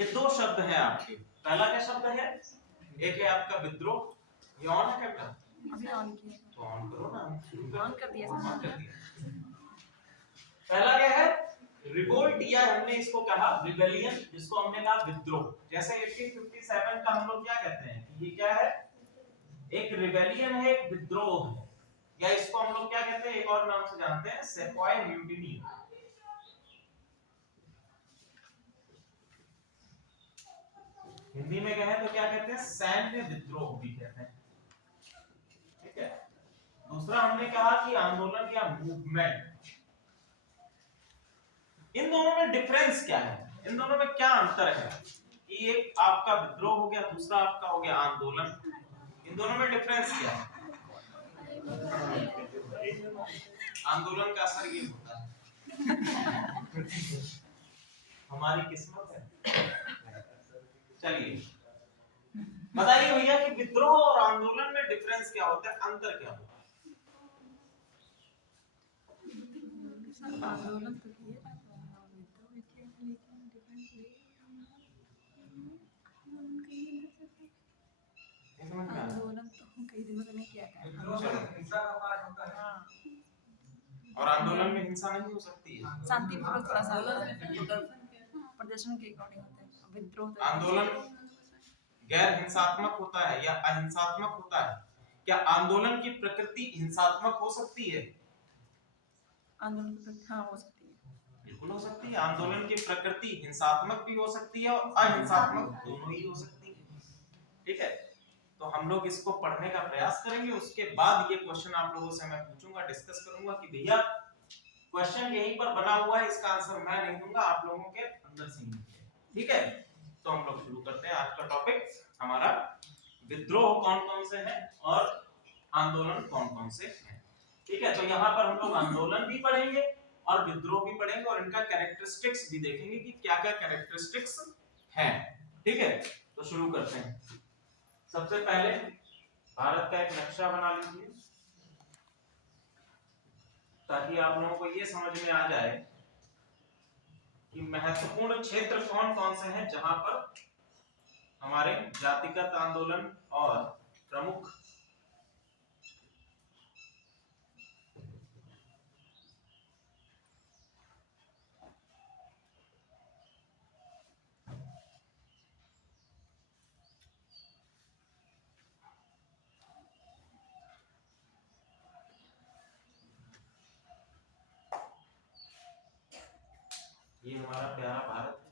ये दो शब्द हैं आपके। पहला क्या शब्द है? एक है आपका विद्रोह। ये ऑन है कैमरा? अभी ऑन किया तो ऑन करो ना। ऑन कर दिया ऑन कर दिया। पहला क्या है? रिवोल्ट, या हमने इसको कहा रिबेलियन, जिसको हमने कहा विद्रोह। जैसे 1857 का हम लोग क्या कहते हैं कि ये क्या है? एक रिबेलियन है, एक विद्रोह है, या इसको हम लोग क्या कहते हैं, एक और नाम से जानते हैं, सेपॉय म्यूटिनी। हिंदी में कहें तो क्या कहते हैं? सैन्य विद्रोह भी कहते हैं। ठीक है। दूसरा हमने कहा कि आंदोलन या मूवमेंट। इन दोनों में डिफरेंस क्या है? इन दोनों में क्या अंतर है? कि एक आपका विद्रोह हो गया, दूसरा आपका हो गया आंदोलन। इन दोनों में डिफरेंस क्या है? आंदोलन का असर ये होता है हमारी किस्मत है। चलिए बताइए भैया कि विद्रोह और आंदोलन में डिफरेंस क्या होता है, अंतर क्या होता है? आंदोलन तो किया आंदोलन तो कई दिनों से नहीं किया था। और आंदोलन में हिंसा नहीं हो सकती है। शांतिपूर्वक थोड़ा सा प्रदर्शन के अकॉर्डिंग होता है। विद्रोह आंदोलन गैर हिंसात्मक होता है या अहिंसात्मक होता है? क्या आंदोलन की प्रकृति हिंसात्मक हो सकती है? आंदोलन की प्रकृति हाँ हो सकती है, बिल्कुल हो सकती है। आंदोलन की प्रकृति हिंसात्मक भी हो सकती है और अहिंसात्मक दोनों ही हो सकती है। ठीक है, तो हम लोग इसको पढ़ने का प्रयास करेंगे। उसके बाद ये क्वेश्चन आप लोगों से मैं पूछूंगा, डिस्कस करूंगा कि भैया क्वेश्चन यहीं पर बना हुआ है, इसका आंसर मैं नहीं दूंगा, आप लोगों के अंदर से ही निकलेगा। ठीक है, तो हम लोग शुरू करते हैं। आज का टॉपिक हमारा विद्रोह कौन कौन से हैं और आंदोलन कौन कौन से हैं। ठीक है, तो यहाँ पर हम लोग आंदोलन भी पढ़ेंगे और विद्रोह भी पढ़ेंगे और इनका कैरेक्टरिस्टिक्स भी देखेंगे कि क्या क्या कैरेक्टरिस्टिक्स हैं। ठीक है, तो शुरू करते हैं। सबसे पहले भारत का एक नक्शा बना लीजिए ताकि आप लोगों को ये समझ में आ जाए कि महत्वपूर्ण क्षेत्र कौन कौन से हैं जहां पर हमारे जातिगत आंदोलन और प्रमुख ये हमारा प्यारा भारत है।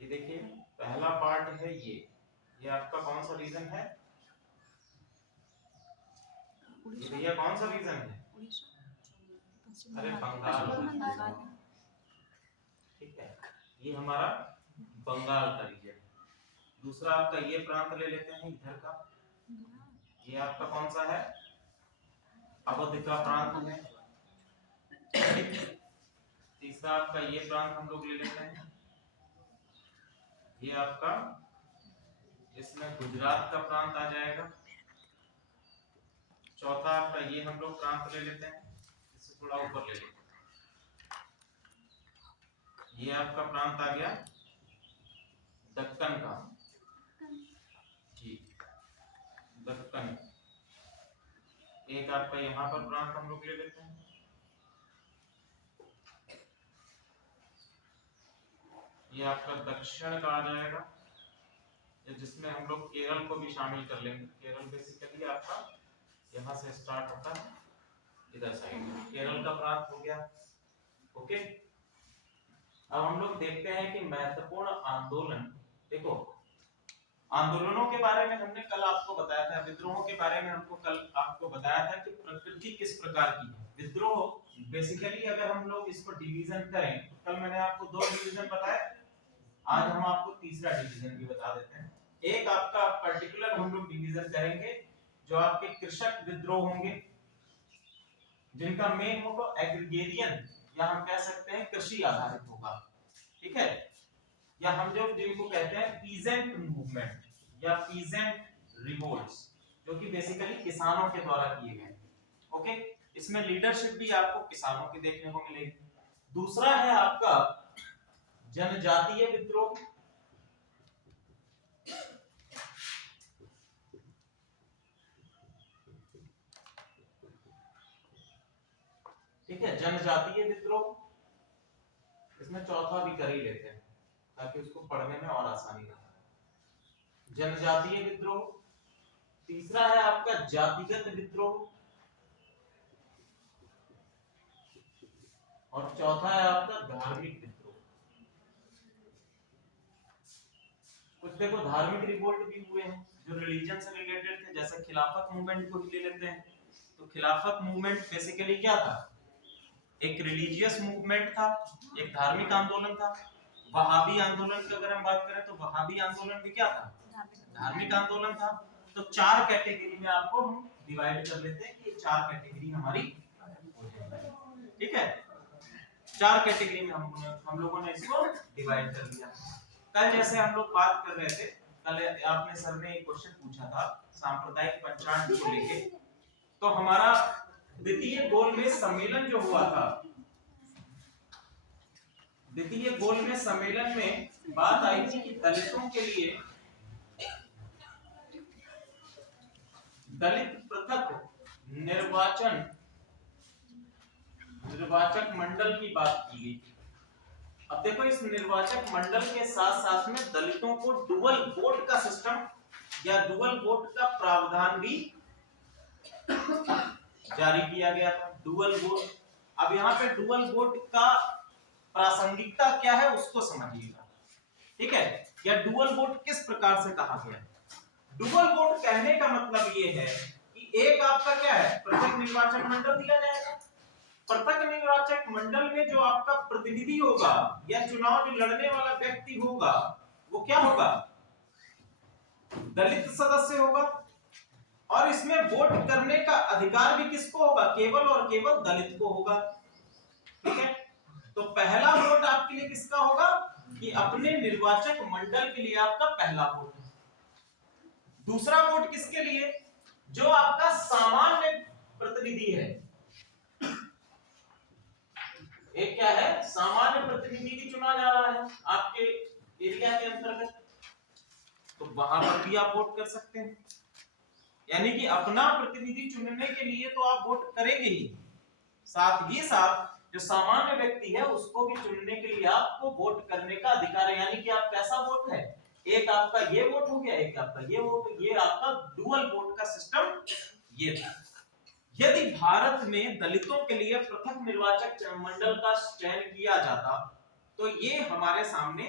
ये देखिए पहला पार्ट है ये आपका कौन सा रीजन है? ये भैया कौन सा रीजन है? अरे बंगाल। ठीक है, ये हमारा बंगाल का रीजन है। दूसरा आपका ये प्रांत ले लेते हैं इधर का, ये आपका कौन सा है? अवध का प्रांत है। तीसरा आपका ये प्रांत हम लोग ले लेते हैं, ये आपका इसमें गुजरात का प्रांत आ जाएगा। चौथा आपका ये हम लोग प्रांत ले लेते हैं, इससे थोड़ा ऊपर ले लेते हैं, ये आपका प्रांत आ गया दक्कन का जी, दक्कन। एक आपका यहाँ पर प्रांत हम लोग ले लेते हैं, ये आपका दक्षिण का आ जाएगा, जिसमें हम लोग केरल को भी शामिल कर लेंगे। केरल बेसिकली आपका यहाँ से स्टार्ट होता है इधर साइड, केरल का प्रांत हो गया। ओके, अब हम लोग देखते हैं कि महत्वपूर्ण आंदोलन। देखो आंदोलनों के बारे में हमने कल आपको बताया था, विद्रोहों के बारे में हमको कल आपको बताया था कि प्रकृति किस प्रकार की है। विद्रोह बेसिकली अगर हम लोग इसको डिवीजन करें तो कल मैंने आपको 2 डिवीजन बताए, आज हम आपको तीसरा डिवीजन भी बता देते हैं। एक आपका पर्टिकुलर हम लोग डिवीजन करेंगे जो आपके कृषक विद्रोह होंगे, जिनका मेन मोटो एग्रीगेरियन या हम कह सकते हैं कृषि आधारित होगा, ठीक है, या हम जो जिनको कहते हैं पीजेंट मूवमेंट या पीजेंट रिवोल्ट्स, जो कि बेसिकली किसानों के द्वारा किए गए। ओके, इसमें लीडरशिप भी आपको किसानों की देखने को मिलेगी। दूसरा है आपका जनजातीय विद्रोह, ठीक है, जनजातीय विद्रोह, इसमें चौथा भी कर ही लेते हैं ताकि उसको पढ़ने में और आसानी हो। जनजातीय विद्रोह, तीसरा है आपका जातिगत विद्रोह, और चौथा है आपका धार्मिक विद्रोह। कुछ देखो धार्मिक रिवोल्ट भी हुए हैं जो रिलीजन से रिलेटेड थे, जैसे खिलाफत मूवमेंट को ही ले लेते हैं। तो खिलाफत मूवमेंट बेसिकली क्या था, एक रिलीजियस मूवमेंट था, एक धार्मिक आंदोलन था। वहाबी आंदोलन की अगर हम बात करें तो वहाबी आंदोलन भी क्या था, धार्मिक आंदोलन था। तो चार कैटेगरी में आपको हम डिवाइड कर लेते हैं कि ये चार कैटेगरी हमारी, ठीक है, चार कैटेगरी में हम लोगों ने इसको डिवाइड कर दिया। कल जैसे हम लोग बात कर रहे थे, कल आपने सर ने एक क्वेश्चन पूछा था सांप्रदायिक पंचांग को लेके, तो हमारा द्वितीय गोलमेज सम्मेलन जो हुआ था, द्वितीय गोलमेज सम्मेलन में बात आई थी कि दलितों के लिए दलित पृथक निर्वाचक मंडल की बात की गई। अब देखो इस निर्वाचक मंडल के साथ साथ में दलितों को डुअल वोट का सिस्टम या डुअल वोट का प्रावधान भी जारी किया गया था, डुअल वोट। अब यहाँ पे डुअल वोट का प्रासंगिकता क्या है उसको समझिएगा, ठीक है, या डुअल वोट किस प्रकार से कहा गया। डुअल वोट कहने का मतलब ये है कि एक आपका क्या है, पृथक निर्वाचक मंडल दिया जाएगा, पृथक निर्वाचक मंडल में जो आपका प्रतिनिधि होगा या चुनाव जो लड़ने वाला व्यक्ति होगा वो क्या होगा, दलित सदस्य होगा, और इसमें वोट करने का अधिकार भी किसको होगा, केवल और केवल दलित को होगा, ठीक है। तो पहला वोट आपके लिए किसका होगा कि अपने निर्वाचक मंडल के लिए आपका पहला वोट। दूसरा वोट किसके लिए, जो आपका सामान्य प्रतिनिधि है, एक क्या है, सामान्य प्रतिनिधि भी चुना जा रहा है आपके एरिया के अंतर्गत, तो वहां पर भी आप वोट कर सकते हैं। यानी कि अपना प्रतिनिधि चुनने के लिए तो आप वोट करेंगे ही, साथ ही साथ जो सामान्य व्यक्ति है उसको भी चुनने के लिए आपको वोट करने का अधिकार है। यानी कि आप कैसा वोट है, एक आपका ये वोट हो गया, एक आपका ये वोट, ये आपका डुअल वोट का सिस्टम ये था। यदि भारत में दलितों के लिए पृथक निर्वाचक मंडल का चयन किया जाता तो ये हमारे सामने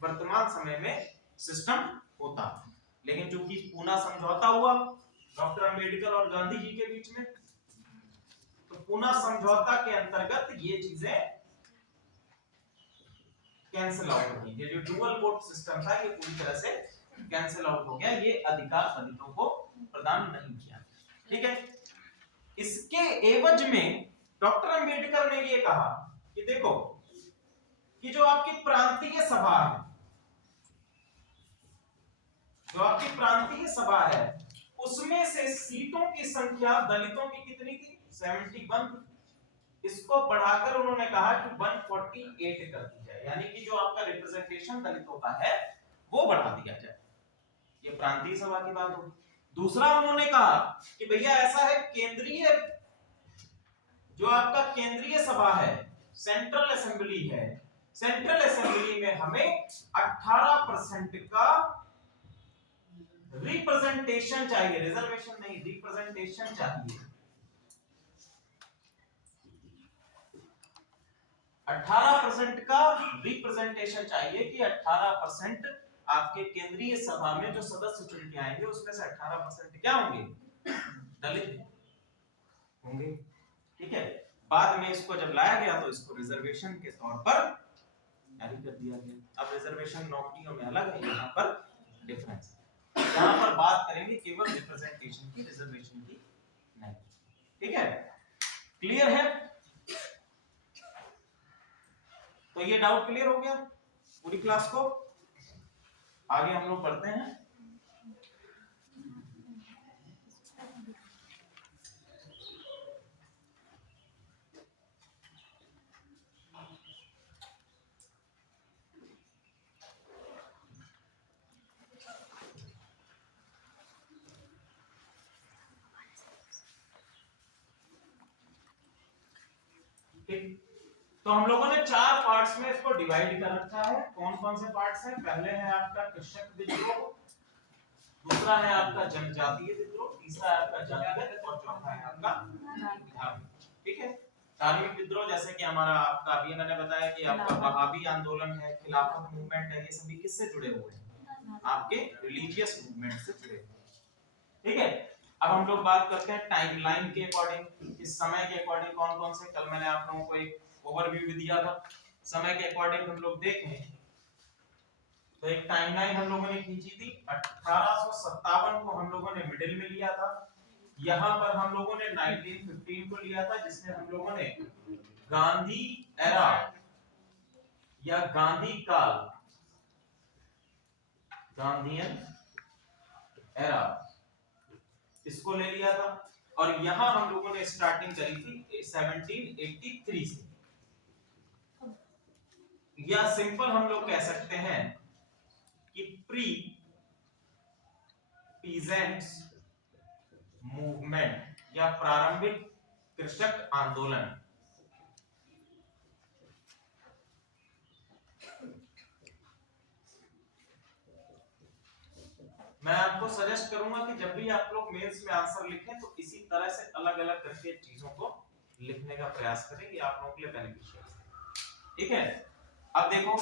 वर्तमान समय में सिस्टम होता, लेकिन चूंकि पूना समझौता हुआ डॉक्टर अंबेडकर और गांधी जी के बीच में, तो पूना समझौता के अंतर्गत ये चीजें कैंसिल आउट हो गई। ये जो डुअल वोट सिस्टम था ये पूरी तरह से कैंसिल आउट हो गया, ये अधिकार दलितों को प्रदान नहीं किया, ठीक है। इसके एवज में डॉक्टर अंबेडकर ने ये कहा कि देखो कि जो आपकी प्रांतीय सभा है, जो आपकी प्रांतीय सभा है उसमें से सीटों की संख्या दलितों की कितनी थी, 71, इसको बढ़ाकर उन्होंने कहा कि 148 कर दी जाए, यानी कि जो आपका रिप्रेजेंटेशन दलितों का है वो बढ़ा दिया जाए। ये प्रांतीय सभा की बात होगी। दूसरा उन्होंने कहा कि भैया ऐसा है, केंद्रीय जो आपका केंद्रीय सभा है, सेंट्रल असेंबली है, सेंट्रल असेंबली में हमें 18% का रिप्रेजेंटेशन चाहिए, रिजर्वेशन नहीं, रिप्रेजेंटेशन चाहिए। 18% का रिप्रेजेंटेशन चाहिए कि 18% आपके केंद्रीय सभा में जो सदस्य चुन के आएंगे उसमें से 18% क्या होंगे, दलित होंगे, ठीक है। बाद में इसको जब लाया गया तो इसको रिजर्वेशन के तौर पर जारी कर दिया गया। अब रिजर्वेशन नौकरियों में अलग है, यहाँ पर डिफरेंस। यहाँ पर बात करेंगे केवल रिप्रेजेंटेशन की, रिजर्वेशन की नहीं। ठीक है, क्लियर है? तो ये डाउट क्लियर हो गया पूरी क्लास को। आगे हम लोग पढ़ते हैं। ठीक, तो हम लोगों ने 4 पार्ट्स में इसको डिवाइड कर रखा है। कौन कौन से पार्ट्स हैं? पहले है आपका कृषक विद्रोह, दूसरा है आपका जनजातीय विद्रोह, तीसरा है आपका जातिगत और चौथा है आपका धार्मिक। ठीक है, धार्मिक विद्रोह जैसे कि हमारा आपका अभी मैंने बताया कि आपका वहाबी आंदोलन है, खिलाफत मूवमेंट है, ये सभी किससे जुड़े हुए हैं? आपके रिलीजियस मूवमेंट से जुड़े हुए हैं। ठीक है, अब हम लोग बात करते हैं टाइमलाइन के अकॉर्डिंग, इस समय के अकॉर्डिंग कौन कौन से, कल मैंने आप लोगों को एक ओवरव्यू भी दिया था। समय के अकॉर्डिंग हम लोग देखें तो एक टाइमलाइन हम लोगों ने खींची थी। 1857 को हम लोगों ने मिडिल में लिया था। यहाँ पर हम लोगों ने 1915 को लिया था, जिसमें हम लोगों ने गांधी एरा या गांधी काल, गांधीयन एरा, इसको ले लिया था। और यहाँ हम लोगों ने स्टार्टिंग करी थी 1783 से, या सिंपल हम लोग कह सकते हैं कि प्री पीजेंट्स मूवमेंट या प्रारंभिक कृषक आंदोलन। मैं आपको सजेस्ट करूंगा कि जब भी आप लोग मेंस में आंसर लिखें तो इसी तरह से अलग अलग करके चीजों को लिखने का प्रयास करें, ये आप लोगों के लिए बेनिफिशियल है। ठीक है, अब देखो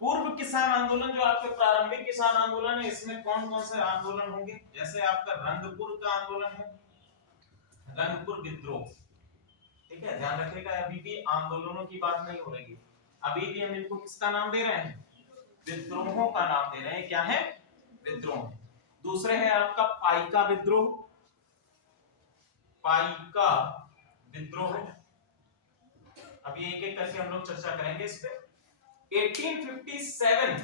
पूर्व किसान आंदोलन जो आपके प्रारंभिक किसान आंदोलन है, इसमें कौन कौन से आंदोलन होंगे? जैसे आपका रंगपुर का आंदोलन है, रंगपुर विद्रोह। ठीक है, ध्यान रखिएगा अभी भी आंदोलनों की बात नहीं हो रही है, अभी भी हम इनको किसका नाम दे रहे हैं? विद्रोहों का नाम दे रहे हैं। क्या है? विद्रोह। दूसरे है आपका पाइका विद्रोह, पाइका विद्रोह। अभी एक एक करके हम लोग चर्चा करेंगे इस पे। 1857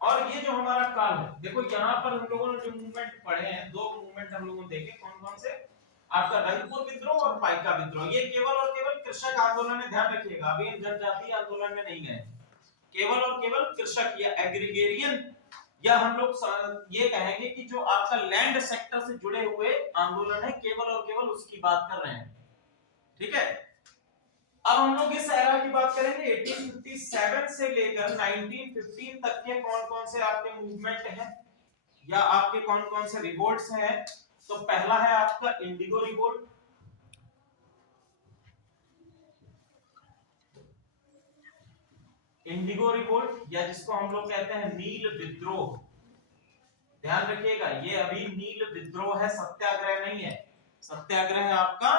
और ये जो हमारा काल है, देखो यहाँ पर हम लोगों ने जो मूवमेंट पढ़े हैं, दो मूवमेंट हम लोगों ने देखे, कौन कौन से? आपका रंगपुर विद्रोह और पाइका विद्रोह। ये केवल और केवल कृषक आंदोलन है, ध्यान रखिएगा, अभी हम जनजातीय आंदोलन में नहीं गए। केवल और केवल कृषक या एग्रीगेरियन, या हम लोग ये कहेंगे कि जो आपका लैंड सेक्टर से जुड़े हुए आंदोलन है, केवल और केवल उसकी बात कर रहे हैं। ठीक है, अब हम लोग इस एरा की बात करेंगे। 1857 से लेकर 1915 तक के कौन कौन से आपके मूवमेंट हैं या आपके कौन कौन से रिवोल्ट्स हैं? तो पहला है आपका इंडिगो रिवोल्ट, इंडिगो रिवोल्ट या जिसको हम लोग कहते हैं नील विद्रोह। ध्यान रखिएगा, ये अभी नील विद्रोह है, सत्याग्रह नहीं है। सत्याग्रह आपका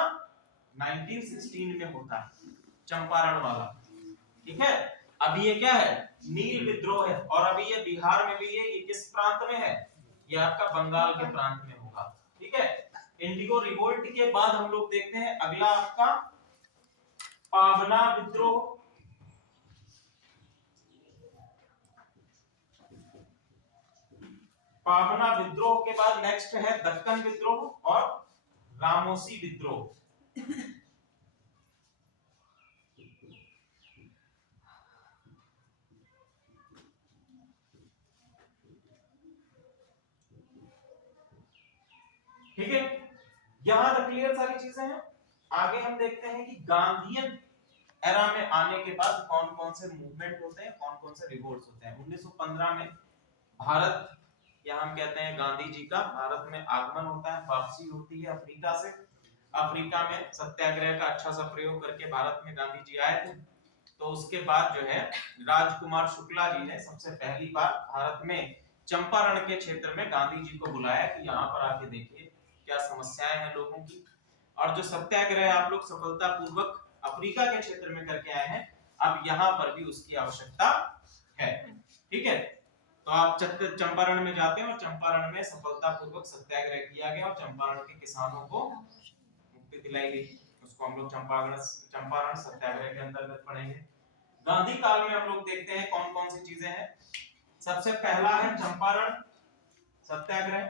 1916 में होता है, चंपारण वाला। ठीक है, अभी ये क्या है? नील विद्रोह है, और अभी ये बिहार में भी है। ये किस प्रांत में है? ये आपका बंगाल के प्रांत में होगा। ठीक है, इंडिगो रिवोल्ट के बाद हम लोग देखते हैं अगला आपका पावना विद्रोह। पावना विद्रोह के बाद नेक्स्ट है दक्कन विद्रोह और रामोसी विद्रोह। ठीक है, यहां तक क्लियर सारी चीजें हैं। आगे हम देखते हैं कि गांधीयन एरा में आने के बाद कौन कौन से मूवमेंट होते हैं, कौन कौन से रिवोल्ट्स होते हैं। 1915 में भारत, या हम कहते हैं गांधी जी का भारत में आगमन होता है, वापसी होती है अफ्रीका से। अफ्रीका में सत्याग्रह का अच्छा सा प्रयोग करके भारत में गांधी जी आए थे। तो उसके बाद जो है राजकुमार शुक्ला जी ने सबसे पहली बार भारत में चंपारण के क्षेत्र में गांधी जी को बुलाया कि यहाँ पर आके देखिए क्या समस्याएं हैं लोगों की। और जो सत्याग्रह आप लोग सफलतापूर्वक अफ्रीका के क्षेत्र में करके आए हैं, अब यहाँ पर भी उसकी आवश्यकता है। ठीक है, तो आप चंपारण में जाते हैं और चंपारण में सफलतापूर्वक सत्याग्रह किया गया और चंपारण के किसानों को मुक्ति दिलाई गई। उसको हम लोग चंपारण सत्याग्रह के अंतर्गत पढ़ेंगे। गांधी काल में हम लोग देखते हैं कौन कौन सी चीजें हैं। सबसे पहला है चंपारण सत्याग्रह।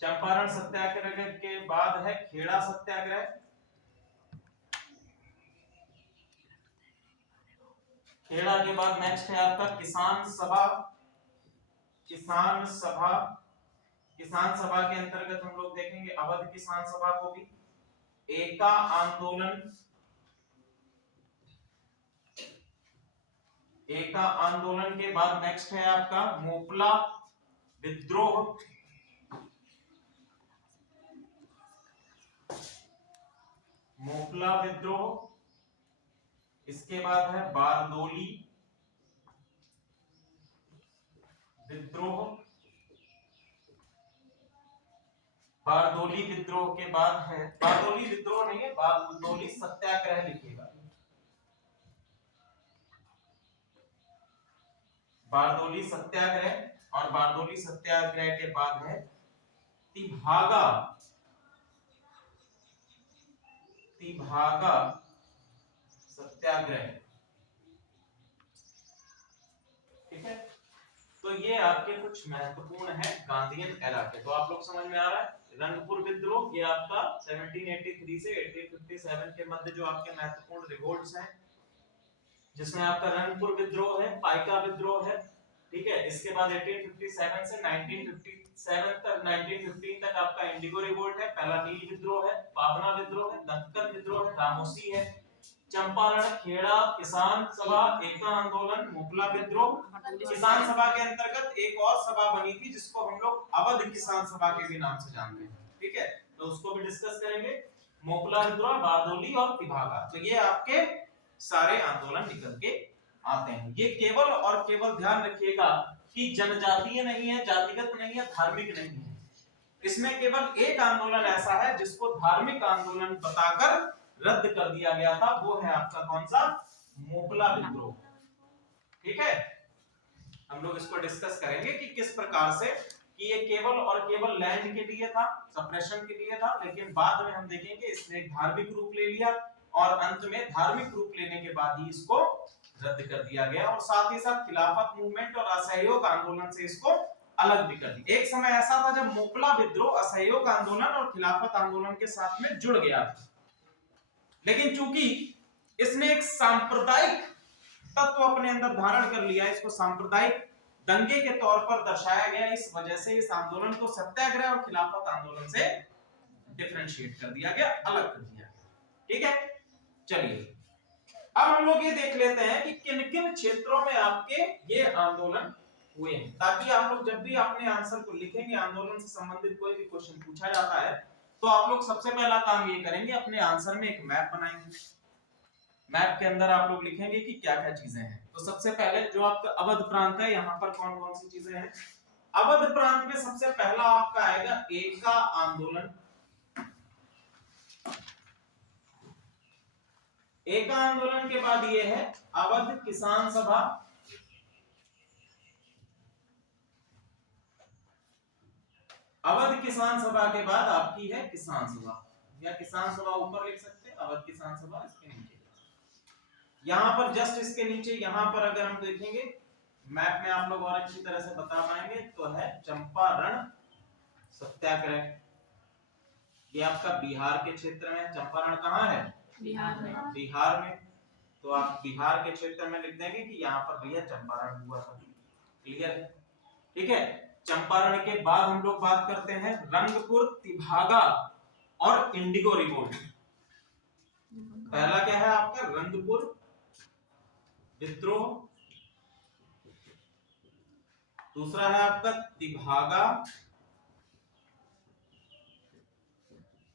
चंपारण सत्याग्रह के बाद है खेड़ा सत्याग्रह। खेड़ा के बाद नेक्स्ट है आपका किसान सभा। किसान सभा के अंतर्गत हम लोग देखेंगे अवध किसान सभा को भी। एका आंदोलन, एका आंदोलन के बाद नेक्स्ट है आपका मोपला विद्रोह। मोपला विद्रोह। इसके बाद है बारदोली विद्रोह। बारदोली विद्रोह के बाद है, बारदोली विद्रोह नहीं है, बारदोली सत्याग्रह लिखिएगा। बारदोली सत्याग्रह और बारदोली सत्याग्रह के बाद है तिभागा, तिभागा सत्याग्रह। ठीक है, तो ये आपके कुछ महत्वपूर्ण है गांधीयन एरा के। तो आप लोग समझ में आ रहा है। रंगपुर विद्रोह ये आपका 1783 से 1857 के मध्य जो आपके महत्वपूर्ण रिवोल्ट्स हैं, जिसमें आपका रंगपुर विद्रोह है, पाइका विद्रोह है। ठीक है, इसके बाद 1857 से 1957 तक 1915 तक आपका इंडिगो रिवोल्ट है, पहला नील विद्रोह है, पावना विद्रोह है, दक्कन विद्रोह है, रामोसी है, चंपारण, खेड़ा, किसान सभा, एका आंदोलन, मोपला विद्रोह। किसान सभा के अंतर्गत एक और सभा बनी थी जिसको हम लोग अवध किसान सभा के भी नाम से जानते हैं। ठीक है, तो उसको भी डिस्कस करेंगे। मोपला विद्रोह, बारदोली और तिभागा, तो ये आपके सारे आंदोलन निकल के आते हैं। ये केवल और केवल ध्यान रखिएगा कि जनजातीय नहीं है, जातिगत नहीं है, धार्मिक नहीं है। इसमें केवल एक आंदोलन ऐसा है जिसको धार्मिक आंदोलन बताकर रद्द कर दिया गया था, वो है आपका कौन सा, मोपला विद्रोह। ठीक है, हम लोग इसको डिस्कस करेंगे कि किस प्रकार से कि ये केवल और केवल लैंड के लिए था, सप्रेशन के लिए था, लेकिन बाद में हम देखेंगे इसने एक धार्मिक रूप ले लिया और अंत में धार्मिक रूप लेने के बाद ही इसको रद्द कर दिया गया और साथ ही साथ खिलाफत मूवमेंट और असहयोग आंदोलन से इसको अलग भी कर दिया। एक समय ऐसा था जब मोपला विद्रोह असहयोग आंदोलन और खिलाफत आंदोलन के साथ में जुड़ गया, लेकिन चूंकि इसने एक सांप्रदायिक तत्व अपने अंदर धारण कर लिया, इसको सांप्रदायिक दंगे के तौर पर दर्शाया गया, इस वजह से इस आंदोलन को सत्याग्रह और खिलाफत आंदोलन से डिफरेंशिएट कर दिया गया, अलग कर दिया गया। ठीक है, चलिए अब हम लोग ये देख लेते हैं कि किन किन क्षेत्रों में आपके ये आंदोलन हुए हैं, ताकि आप लोग जब भी अपने आंसर को लिखेंगे, आंदोलन से संबंधित कोई भी क्वेश्चन पूछा जाता है, तो आप लोग सबसे पहला काम ये करेंगे, अपने आंसर में एक मैप बनाएंगे। मैप के अंदर आप लोग लिखेंगे कि क्या क्या चीजें हैं। तो सबसे पहले जो आपका अवध प्रांत है, यहाँ पर कौन कौन सी चीजें हैं। अवध प्रांत में सबसे पहला आपका आएगा एका आंदोलन। एका आंदोलन के बाद ये है अवध किसान सभा। अवध किसान सभा के बाद आपकी है किसान सभा, या किसान सभा ऊपर लिख सकते हैं, अवध किसान सभा इसके नीचे। यहां पर जस्ट इसके नीचे, यहां पर अगर हम देखेंगे मैप में आप लोग और अच्छी तरह से बता पाएंगे, तो है चंपारण सत्याग्रह। ये आपका बिहार के क्षेत्र में, चंपारण कहाँ है, बिहार में। बिहार में, तो आप बिहार के क्षेत्र में लिख देंगे कि यहाँ पर भैया चंपारण हुआ था। क्लियर है, ठीक है। चंपारण के बाद हम लोग बात करते हैं रंगपुर, तिभागा और इंडिगो रिवोल्ट। पहला क्या है आपका रंगपुर विद्रोह, दूसरा है आपका तिभागा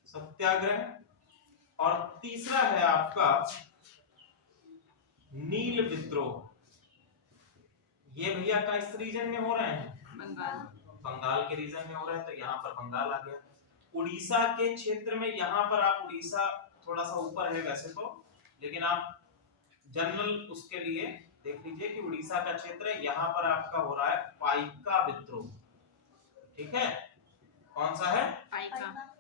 सत्याग्रह और तीसरा है आपका नील विद्रोह। ये भैया का इस रीजन में हो रहे हैं, बंगाल, बंगाल के रीजन में हो रहा है, तो यहाँ पर बंगाल आ गया। उड़ीसा के क्षेत्र में, यहाँ पर आप उड़ीसा थोड़ा सा ऊपर है वैसे तो, लेकिन आप जनरल उसके लिए देख लीजिए कि उड़ीसा का क्षेत्र है, यहाँ पर आपका हो रहा है पाइका विद्रोह। ठीक है, कौन सा है?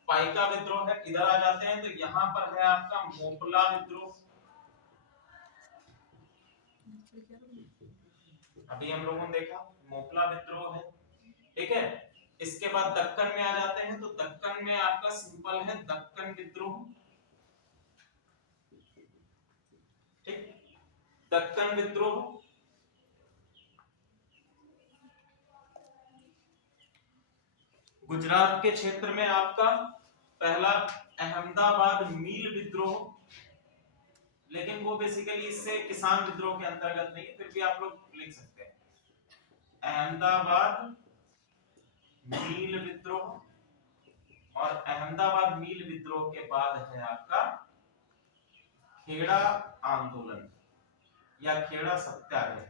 पाइका विद्रोह है। इधर आ जाते हैं तो यहाँ पर है आपका मोपला विद्रोह। अभी हम लोगों ने देखा मोपला विद्रोह है। ठीक है, इसके बाद दक्कन में आ जाते हैं तो दक्कन में आपका सिंपल है दक्कन विद्रोह। ठीक, दक्कन विद्रोह। गुजरात के क्षेत्र में आपका पहला अहमदाबाद मील विद्रोह, लेकिन वो बेसिकली इससे किसान विद्रोह के अंतर्गत नहीं है, फिर भी आप लोग लिख सकते हैं अहमदाबाद मील विद्रोह। और अहमदाबाद मील विद्रोह के बाद है आपका खेड़ा आंदोलन या खेड़ा सत्याग्रह।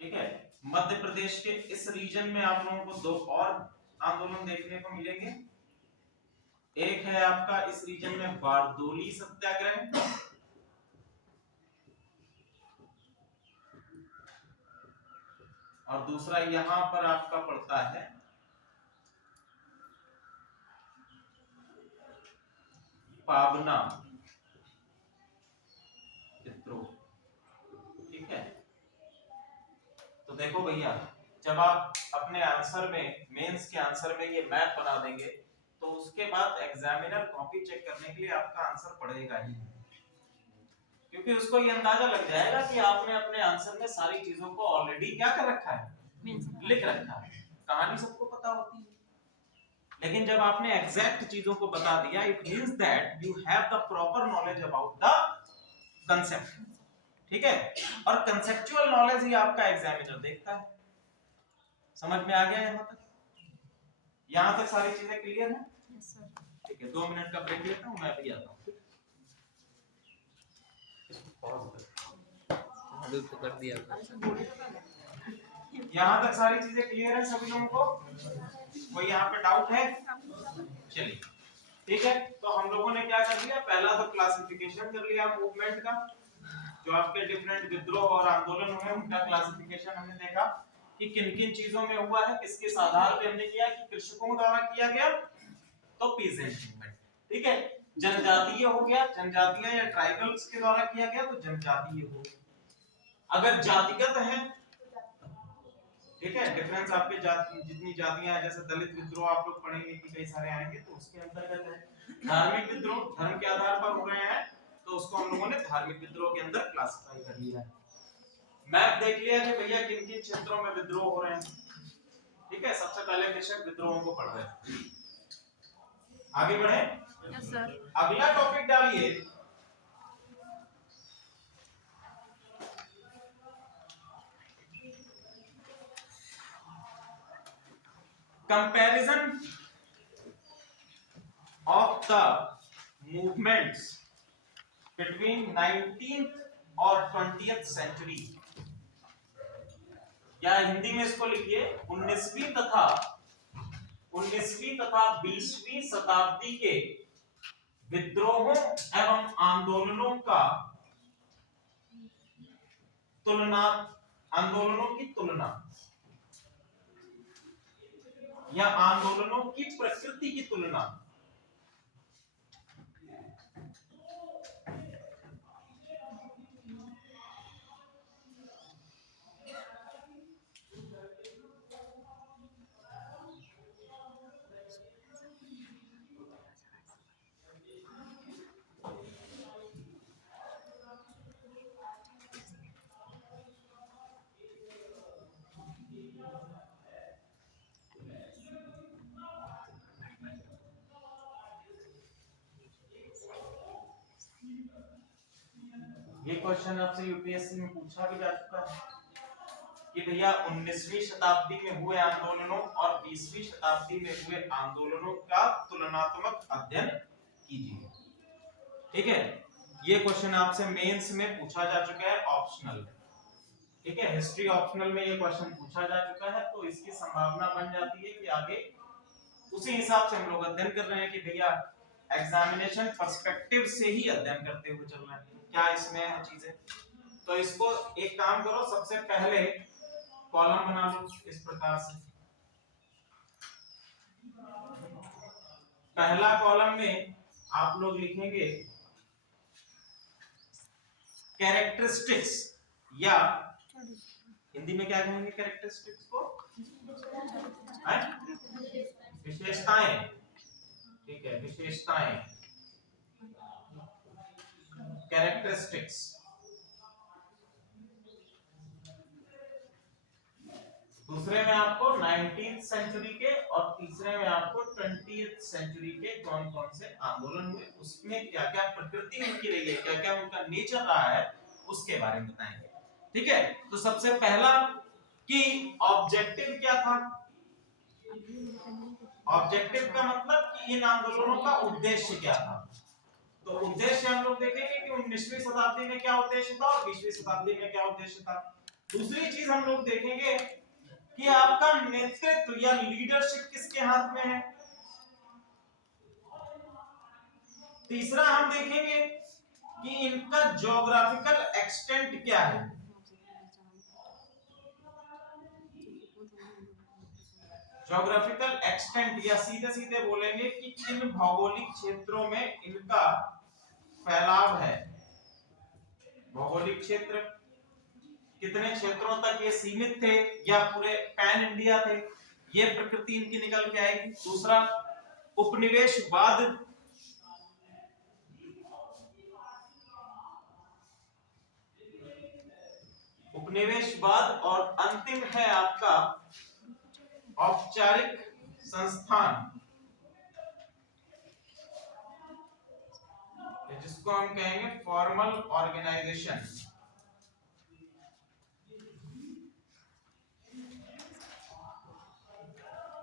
ठीक है, मध्य प्रदेश के इस रीजन में आप लोगों को दो और आंदोलन देखने को मिलेंगे। एक है आपका इस रीजन में बारदोली सत्याग्रह, और दूसरा यहां पर आपका पड़ता है पाबना विद्रोह। ठीक है, तो देखो भैया, जब आप अपने आंसर में, मेंस के आंसर में ये मैप बना देंगे तो उसके बाद एग्जामिनर कॉपी चेक करने के लिए आपका आंसर पढ़ेगा ही, क्योंकि उसको ये अंदाजा लग जाएगा कि आपने अपने आंसर में सारी चीजों को ऑलरेडी क्या कर रखा है, लिख रखा है। कहानी सबको पता होती है, लेकिन जब आपने एग्जैक्ट चीजों को बता दिया, it means that you have the proper knowledge about the concept. ठीक है, और कंसेप्चुअल नॉलेज ही आपका एग्जामिनर देखता है। समझ में आ गया यहाँ तक? यहाँ तक सारी चीजें क्लियर है? Yes sir. ठीक है, 2 मिनट का ब्रेक लेता हूँ, मैं अभी आता हूँ। तो कर दिया यहाँ तक सारी चीजें क्लियर है सभी लोगों को? कोई यहाँ पे डाउट है? चलिए, ठीक है, तो हम लोगों ने क्या कर लिया, पहला तो क्लासिफिकेशन कर लिया मूवमेंट का, जो आपके डिफरेंट विद्रोह और आंदोलन हुए उनका क्लासिफिकेशन हमने देखा कि किन किन चीजों में हुआ है, किस किस आधार पे हमने किया कि कृषकों द्वारा किया गया तो पीजेंट मूवमेंट। ठीक है, जनजातीय हो गया, जनजातीय या ट्राइबल्स के द्वारा किया गया तो जनजातीय हो गया। अगर जातिगत है, ठीक है, डिफरेंस आपके जाति जितनी जातियां हैं, जैसे दलित विद्रोह आप लोग पढ़ेंगे कि कई सारे आएंगे तो उसके अंतर्गत है। धार्मिक विद्रोह धर्म के आधार पर हो रहे हैं तो उसको हम लोगों ने धार्मिक विद्रोह के अंदर क्लासिफाई कर लिया है। मैप देख लिया कि भैया किन किन क्षेत्रों में विद्रोह हो रहे हैं। ठीक है, सबसे पहले कृषक विद्रोहों को पढ़ रहे हैं। आगे बढ़े? Yes sir. अगला टॉपिक डालिए, comparison of the movements between 19th और 20th सेंचुरी, या हिंदी में इसको लिखिए 19वीं तथा 20वीं शताब्दी के विद्रोहों एवं आंदोलनों का तुलना, आंदोलनों की तुलना या आंदोलनों की प्रकृति की तुलना। ये क्वेश्चन आपसे यूपीएससी में पूछा भी जा चुका है कि भैया 19वीं शताब्दी में हुए आंदोलनों और 20वीं शताब्दी में हुए आंदोलनों का तुलनात्मक अध्ययन कीजिए। ठीक है, ये क्वेश्चन आपसे मेंस में पूछा जा चुका है, ऑप्शनल। ठीक है, हिस्ट्री ऑप्शनल में ये क्वेश्चन पूछा जा चुका है, तो इसकी संभावना बन जाती है कि आगे उसी हिसाब से हम लोग अध्ययन कर रहे हैं कि भैया एग्जामिनेशन पर्सपेक्टिव से ही अध्ययन करते हुए चल रहे हैं। क्या इसमें है चीजें? तो इसको एक काम करो, सबसे पहले कॉलम बना लो इस प्रकार से। पहला कॉलम में आप लोग लिखेंगे कैरेक्टरिस्टिक्स, या हिंदी में क्या कहेंगे कैरेक्टरिस्टिक्स को? विशेषताएं। ठीक है, विशेषताएं, कैरेक्टरिस्टिक्स। दूसरे में आपको 19th सेंचुरी के और तीसरे में आपको 20th सेंचुरी के कौन कौन से आंदोलन हुए, उसमें क्या क्या प्रकृति उनकी रही है, क्या क्या उनका नेचर रहा है, उसके बारे में बताएंगे। ठीक है, तो सबसे पहला कि ऑब्जेक्टिव क्या था। ऑब्जेक्टिव का मतलब कि इन आंदोलनों का उद्देश्य क्या था। तो उद्देश्य हम लोग देखेंगे कि 19वीं शताब्दी में क्या उद्देश्य था और 20वीं शताब्दी में क्या उद्देश्य था। दूसरी चीज हम लोग देखेंगे कि आपका नेतृत्व या लीडरशिप किसके हाथ में है। तीसरा हम देखेंगे कि इनका ज्योग्राफिकल एक्सटेंट क्या है। ज्योग्राफिकल एक्सटेंट या सीधे सीधे बोलेंगे कि किन भौगोलिक क्षेत्रों में इनका फैलाव है। भौगोलिक क्षेत्र कितने क्षेत्रों तक ये सीमित थे या पूरे पैन इंडिया थे, ये प्रकृति इनकी निकल के आएगी। दूसरा उपनिवेशवाद, उपनिवेशवाद, और अंतिम है आपका औपचारिक संस्थान, जिसको हम कहेंगे फॉर्मल ऑर्गेनाइजेशन।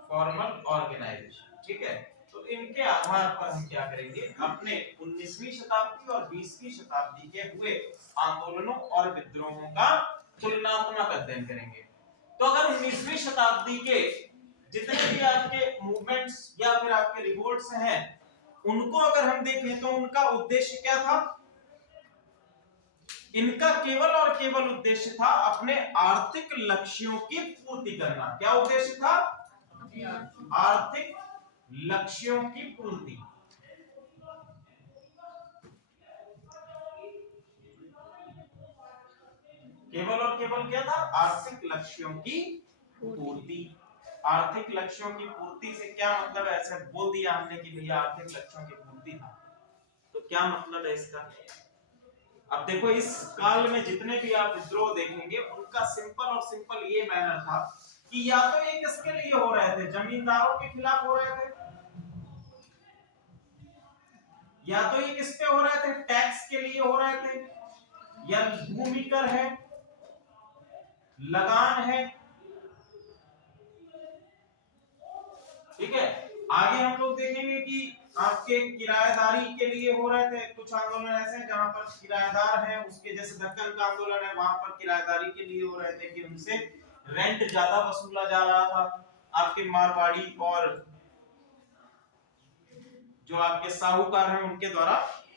Formal organisation. ठीक है, तो इनके आधार पर हम क्या करेंगे, अपने 19वीं शताब्दी और 20वीं शताब्दी के हुए आंदोलनों और विद्रोहों का तुलनात्मक अध्ययन करेंगे। तो अगर 19वीं शताब्दी के जितने भी आपके मूवमेंट्स या फिर आपके रिवोल्ट्स हैं, उनको अगर हम देखें तो उनका उद्देश्य क्या था। इनका केवल और केवल उद्देश्य था अपने आर्थिक लक्ष्यों की पूर्ति करना। क्या उद्देश्य था? आर्थिक लक्ष्यों की पूर्ति। केवल और केवल क्या था? आर्थिक लक्ष्यों की पूर्ति। आर्थिक लक्ष्यों की पूर्ति से क्या मतलब है? ऐसे बोल दिया हमने कि भैया आर्थिक लक्ष्यों की पूर्ति था, तो क्या मतलब है इसका? अब देखो, इस काल में जितने भी आप विद्रोह देखेंगे, उनका सिंपल और सिंपल ये मैनर था कि या तो ये किसके लिए हो रहे थे, जमींदारों के खिलाफ हो रहे थे, या तो ये किस पे हो रहे थे, टैक्स के लिए हो रहे थे, या भूमि कर है, लगान है। ठीक है, आगे हम लोग देखेंगे कि आपके किराएदारी के लिए हो रहे थे। कुछ आंदोलन ऐसे हैं जहां पर किराएदार है, उसके जैसे दक्कन का आंदोलन है, वहां पर किराएदारी के लिए हो रहे थे कि उनसे रेंट ज्यादा वसूला जा रहा था। आपके मारवाड़ी और जो आपके साहूकार हैं, उनके द्वारा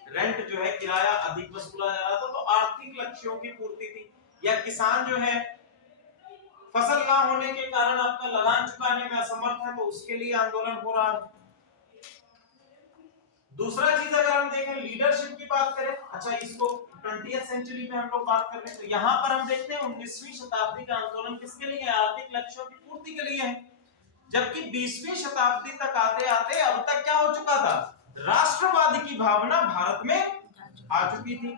रेंट जो है, किराया अधिक वसूला जा रहा था, तो आर्थिक लक्ष्यों की पूर्ति थी। या किसान जो है, फसल ना होने के कारण आपका लगान चुकाने में असमर्थ है, तो उसके लिए आंदोलन हो रहा है। दूसरा चीज अगर हम देखें, लीडरशिप की बात करें, अच्छा इसको 20th सेंचुरी में हम लोग बात कर रहे हैं, तो यहाँ पर हम देखते हैं 19वीं शताब्दी का आंदोलन किसके लिए है? आर्थिक लक्ष्यों की पूर्ति के लिए है। जबकि 20वीं शताब्दी तक आते आते अब तक क्या हो चुका था? राष्ट्रवाद की भावना भारत में आ चुकी थी।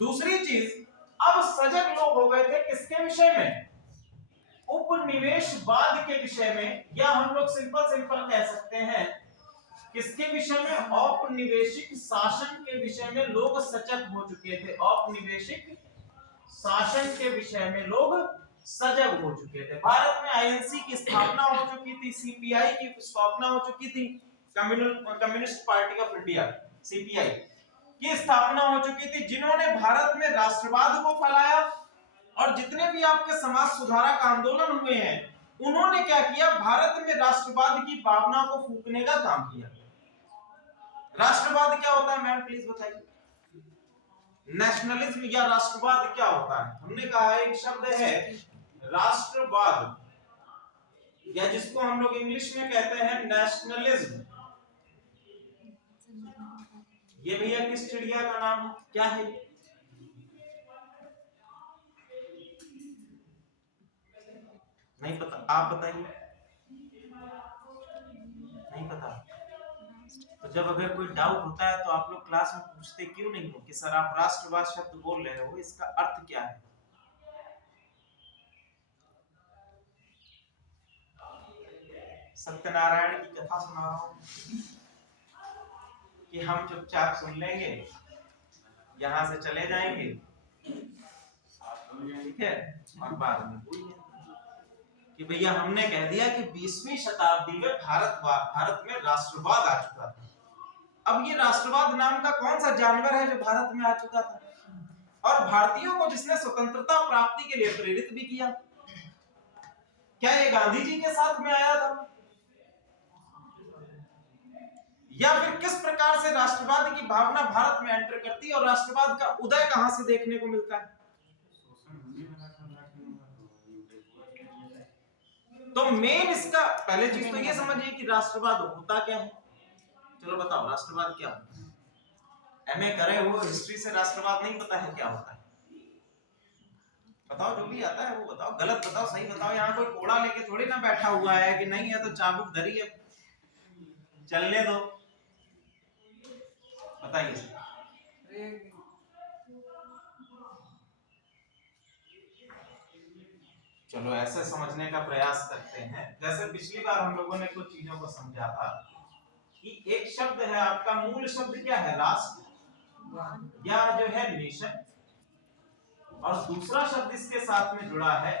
दूसरी चीज, अब सजग लोग हो गए थे किसके विषय में? उपनिवेशवाद के विषय में, या हम लोग सिंपल कह सकते हैं किसके विषय में? औपनिवेशिक शासन के विषय में लोग सजग हो चुके थे। औपनिवेशिक शासन के विषय में लोग सजग हो चुके थे। भारत में आईएनसी की स्थापना हो चुकी थी, सीपीआई की स्थापना हो चुकी थी, communist party of India CPI की स्थापना हो चुकी थी, जिन्होंने भारत में राष्ट्रवाद को फैलाया। और जितने भी आपके समाज सुधारक आंदोलन हुए हैं, उन्होंने क्या किया? भारत में राष्ट्रवाद की भावना को फूंकने का काम किया। राष्ट्रवाद क्या होता है मैम, प्लीज बताइए। नेशनलिज्म या राष्ट्रवाद क्या होता है? हमने कहा एक शब्द है राष्ट्रवाद, या जिसको हम लोग इंग्लिश में कहते हैं नेशनलिज्म। ये भैया किस चिड़िया का नाम है, क्या है? नहीं पता, आप बताइए। नहीं पता? तो जब अगर कोई डाउट होता है तो आप लोग क्लास में पूछते क्यों नहीं हो कि सर आप राष्ट्रवाद शब्द बोल रहे हो, इसका अर्थ क्या है? सत्यनारायण की कथा सुना रहा हूं कि हम चुपचाप सुन लेंगे, यहां से चले जाएंगे, ठीक है, और बाद में कि भैया हमने कह दिया कि 20वीं शताब्दी में भारत में राष्ट्रवाद आ चुका था। अब ये राष्ट्रवाद नाम का कौन सा जानवर है जो भारत में आ चुका था और भारतीयों को जिसने स्वतंत्रता प्राप्ति के लिए प्रेरित भी किया? क्या ये गांधी जी के साथ में आया था? या फिर किस प्रकार से राष्ट्रवाद की भावना भारत में एंटर करती है और राष्ट्रवाद का उदय कहां से देखने को मिलता है? तो मेन इसका पहले चीज तो ये समझिए कि राष्ट्रवाद होता क्या है। चलो बताओ राष्ट्रवाद क्या होता है? एमए करे हो, हिस्ट्री से राष्ट्रवाद नहीं पता है क्या होता है? बताओ, जो भी आता है वो बताओ, गलत बताओ सही बताओ। यहाँ कोई कोड़ा लेके थोड़ी ना बैठा हुआ है कि नहीं है तो चाबुक धरी है, चलने दो। बताइए। चलो ऐसे समझने का प्रयास करते हैं जैसे पिछली बार हम लोगों ने कुछ चीजों को समझा था कि एक शब्द है आपका, मूल शब्द क्या है? राष्ट्र या जो है नेशन, और दूसरा शब्द इसके साथ में जुड़ा है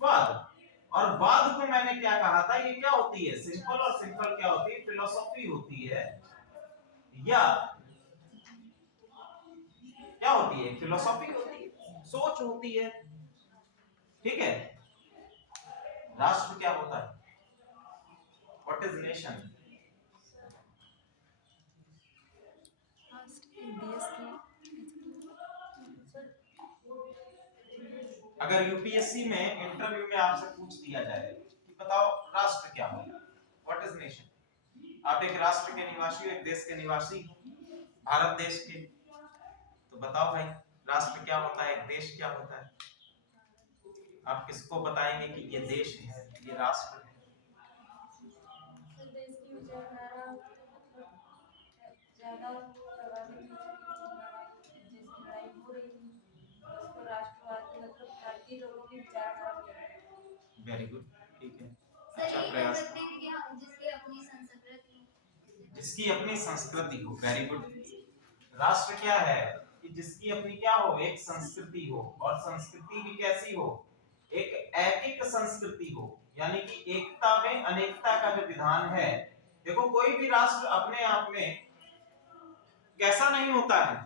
वाद। और वाद को मैंने क्या कहा था? ये क्या होती है? सिंपल, और सिंपल क्या होती है? फिलोसॉफी होती है, या क्या होती है? फिलोसॉफी होती है, सोच होती है, ठीक है। राष्ट्र क्या होता है? What is nation? अगर यूपीएससी में इंटरव्यू में आपसे पूछ दिया जाए कि बताओ राष्ट्र क्या होता है, व्हाट इज नेशन? आप एक राष्ट्र के निवासी हो, एक देश के निवासी हो, भारत देश के, तो बताओ भाई राष्ट्र क्या होता है, एक देश क्या होता है? आप किसको बताएंगे कि ये देश है, ये राष्ट्र है? देश की विचारधारा ज्यादा प्रभावित जिस लड़ाई हो रही थी उसको राष्ट्रवाद मतलब भारतीय लोगों की विचारधारा। वेरी गुड, ठीक है, सर अच्छा ये प्रयास। कहते हैं कि हाँ, जिसकी अपनी संस्कृति, जिसकी अपनी संस्कृति हो, वेरी गुड। राष्ट्र क्या है? कि जिसकी अपनी क्या हो? एक संस्कृति हो, और संस्कृति भी कैसी हो? एक ऐकिक संस्कृति हो, यानी कि एकता में अनेकता का जो विधान है। देखो कोई भी राष्ट्र अपने आप में कैसा नहीं होता है,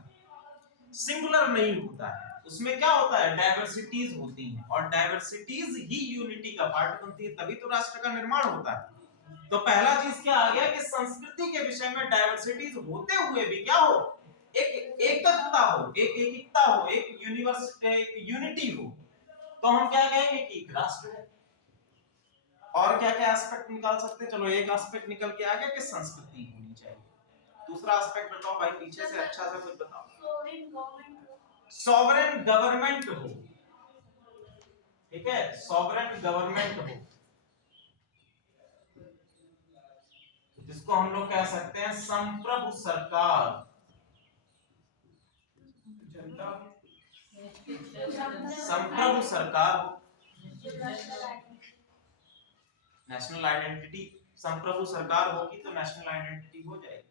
सिंगुलर नहीं होता है, उसमें क्या होता है? डाइवर्सिटीज होती हैं, और डाइवर्सिटीज ही यूनिटी का पार्ट बनती है, तभी तो राष्ट्र का निर्माण होता है। तो पहला चीज क्या आ गया कि संस्कृति के विषय में डाइवर्सिटीज होते हुए भी क्या हो? एक एकता हो, एक एकता हो, एक यूनिटी हो, तो हम क्या कहेंगे कि एक राष्ट्र है। और क्या क्या एस्पेक्ट निकाल सकते हैं? चलो एक एस्पेक्ट निकल के आ गया कि संस्कृति होनी चाहिए। दूसरा एस्पेक्ट बताओ भाई, पीछे से अच्छा सा कुछ बताओ। सॉवरेन गवर्नमेंट हो, ठीक है, सॉवरेन गवर्नमेंट हो, जिसको हम लोग कह सकते हैं संप्रभु सरकार। संप्रभु सरकार हो, नेशनल आइडेंटिटी, संप्रभु सरकार होगी तो नेशनल आइडेंटिटी हो जाएगी।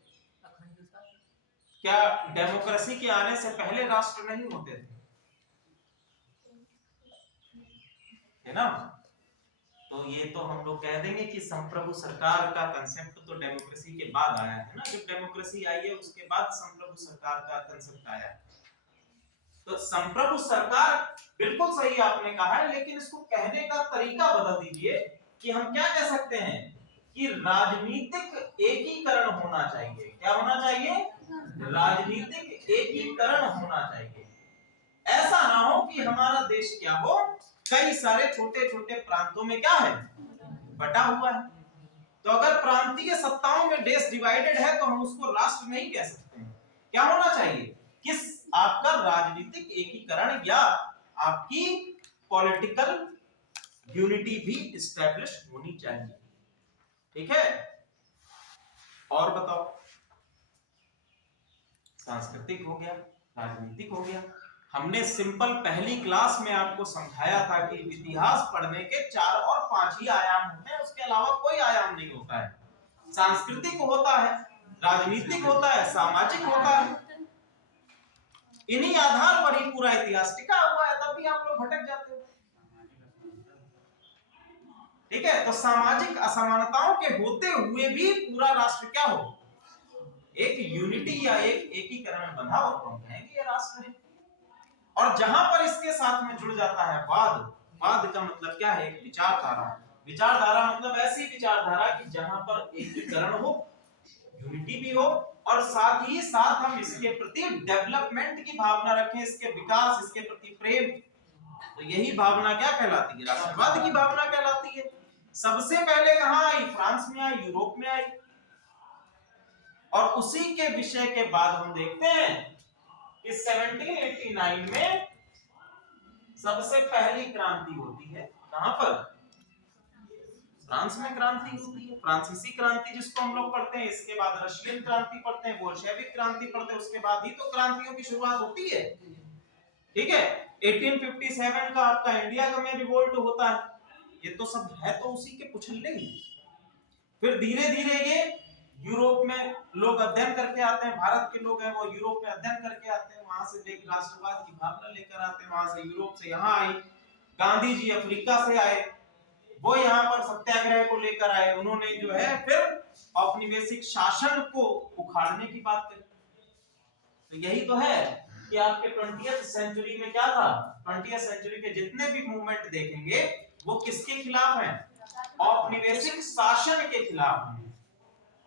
क्या डेमोक्रेसी के आने से पहले राष्ट्र नहीं होते थे? है ना? तो ये तो हम लोग कह देंगे कि संप्रभु सरकार का कंसेप्ट तो डेमोक्रेसी के बाद आया है ना। जब डेमोक्रेसी आई है उसके बाद संप्रभु सरकार का कंसेप्ट आया। तो संप्रभु सरकार बिल्कुल सही आपने कहा है, लेकिन इसको कहने का तरीका बदल दीजिए कि हम क्या कह सकते हैं कि राजनीतिक एकीकरण होना चाहिए। क्या होना चाहिए? राजनीतिक एकीकरण होना चाहिए। ऐसा ना हो कि हमारा देश क्या हो, कई सारे छोटे छोटे प्रांतों में क्या है, बटा हुआ है। तो अगर प्रांतीय सत्ताओं में देश डिवाइडेड है तो हम उसको राष्ट्र नहीं कह सकते हैं। क्या होना चाहिए? किस आपका राजनीतिक एकीकरण या आपकी पॉलिटिकल यूनिटी भी इस्टेब्लिश होनी चाहिए। ठीक है, और बताओ, सांस्कृतिक हो गया, राजनीतिक हो गया। हमने सिंपल पहली क्लास में आपको समझाया था कि इतिहास पढ़ने के 4 और 5 ही आयाम होते हैं, उसके अलावा कोई आयाम नहीं होता है। सांस्कृतिक होता है, राजनीतिक होता है, सामाजिक होता है। इन्हीं आधार पर ही पूरा इतिहास टिका हुआ है, तब भी आप लोग भटक जाते हो। ठीक है, तो सामाजिक असमानताओं के होते हुए भी पूरा राष्ट्र क्या हो, एक यूनिटी या एक एकीकरण बंधा हो, तो हम कहेंगे ये राष्ट्र है। और जहां पर इसके साथ में जुड़ जाता है वाद, वाद का मतलब क्या है? एक विचारधारा। विचारधारा मतलब ऐसी विचारधारा कि जहां पर एकीकरण हो, यूनिटी भी हो, और साथ ही साथ हम इसके प्रति डेवलपमेंट की भावना रखें, इसके विकास, इसके प्रति प्रेम। तो यही भावना क्या कहलाती है? राष्ट्रवाद की भावना कहलाती है। सबसे पहले कहां आई? फ्रांस में आई, यूरोप में आई। और उसी के विषय के बाद हम देखते हैं कि 1789 में सबसे पहली क्रांति होती है। कहां पर? फ्रांस में क्रांति होती है, फ्रांसीसी क्रांति जिसको हम लोग पढ़ते हैं। इसके बाद रशियन क्रांति पढ़ते हैं, बोल्शेविक क्रांति पढ़ते हैं, उसके बाद ही तो क्रांतियों की शुरुआत होती है। ठीक है, 1857 का आपका इंडिया का में रिवोल्ट होता है। ये तो सब है तो उसी के कुचलने ही। फिर धीरे धीरे ये यूरोप में लोग अध्ययन करके आते हैं, भारत के लोग हैं वो यूरोप में अध्ययन करके आते हैं, वहां से एक राष्ट्रवाद की भावना लेकर आते हैं, वहां से यूरोप से यहाँ आई। गांधी जी अफ्रीका से आए, वो यहाँ पर सत्याग्रह को लेकर आए, उन्होंने जो है फिर औपनिवेशिक शासन को उखाड़ने की बात करी। तो यही तो है कि आपके 20th सेंचुरी में क्या था? 20th सेंचुरी के जितने भी मूवमेंट देखेंगे वो किसके खिलाफ हैं? औपनिवेशिक शासन के खिलाफ हैं।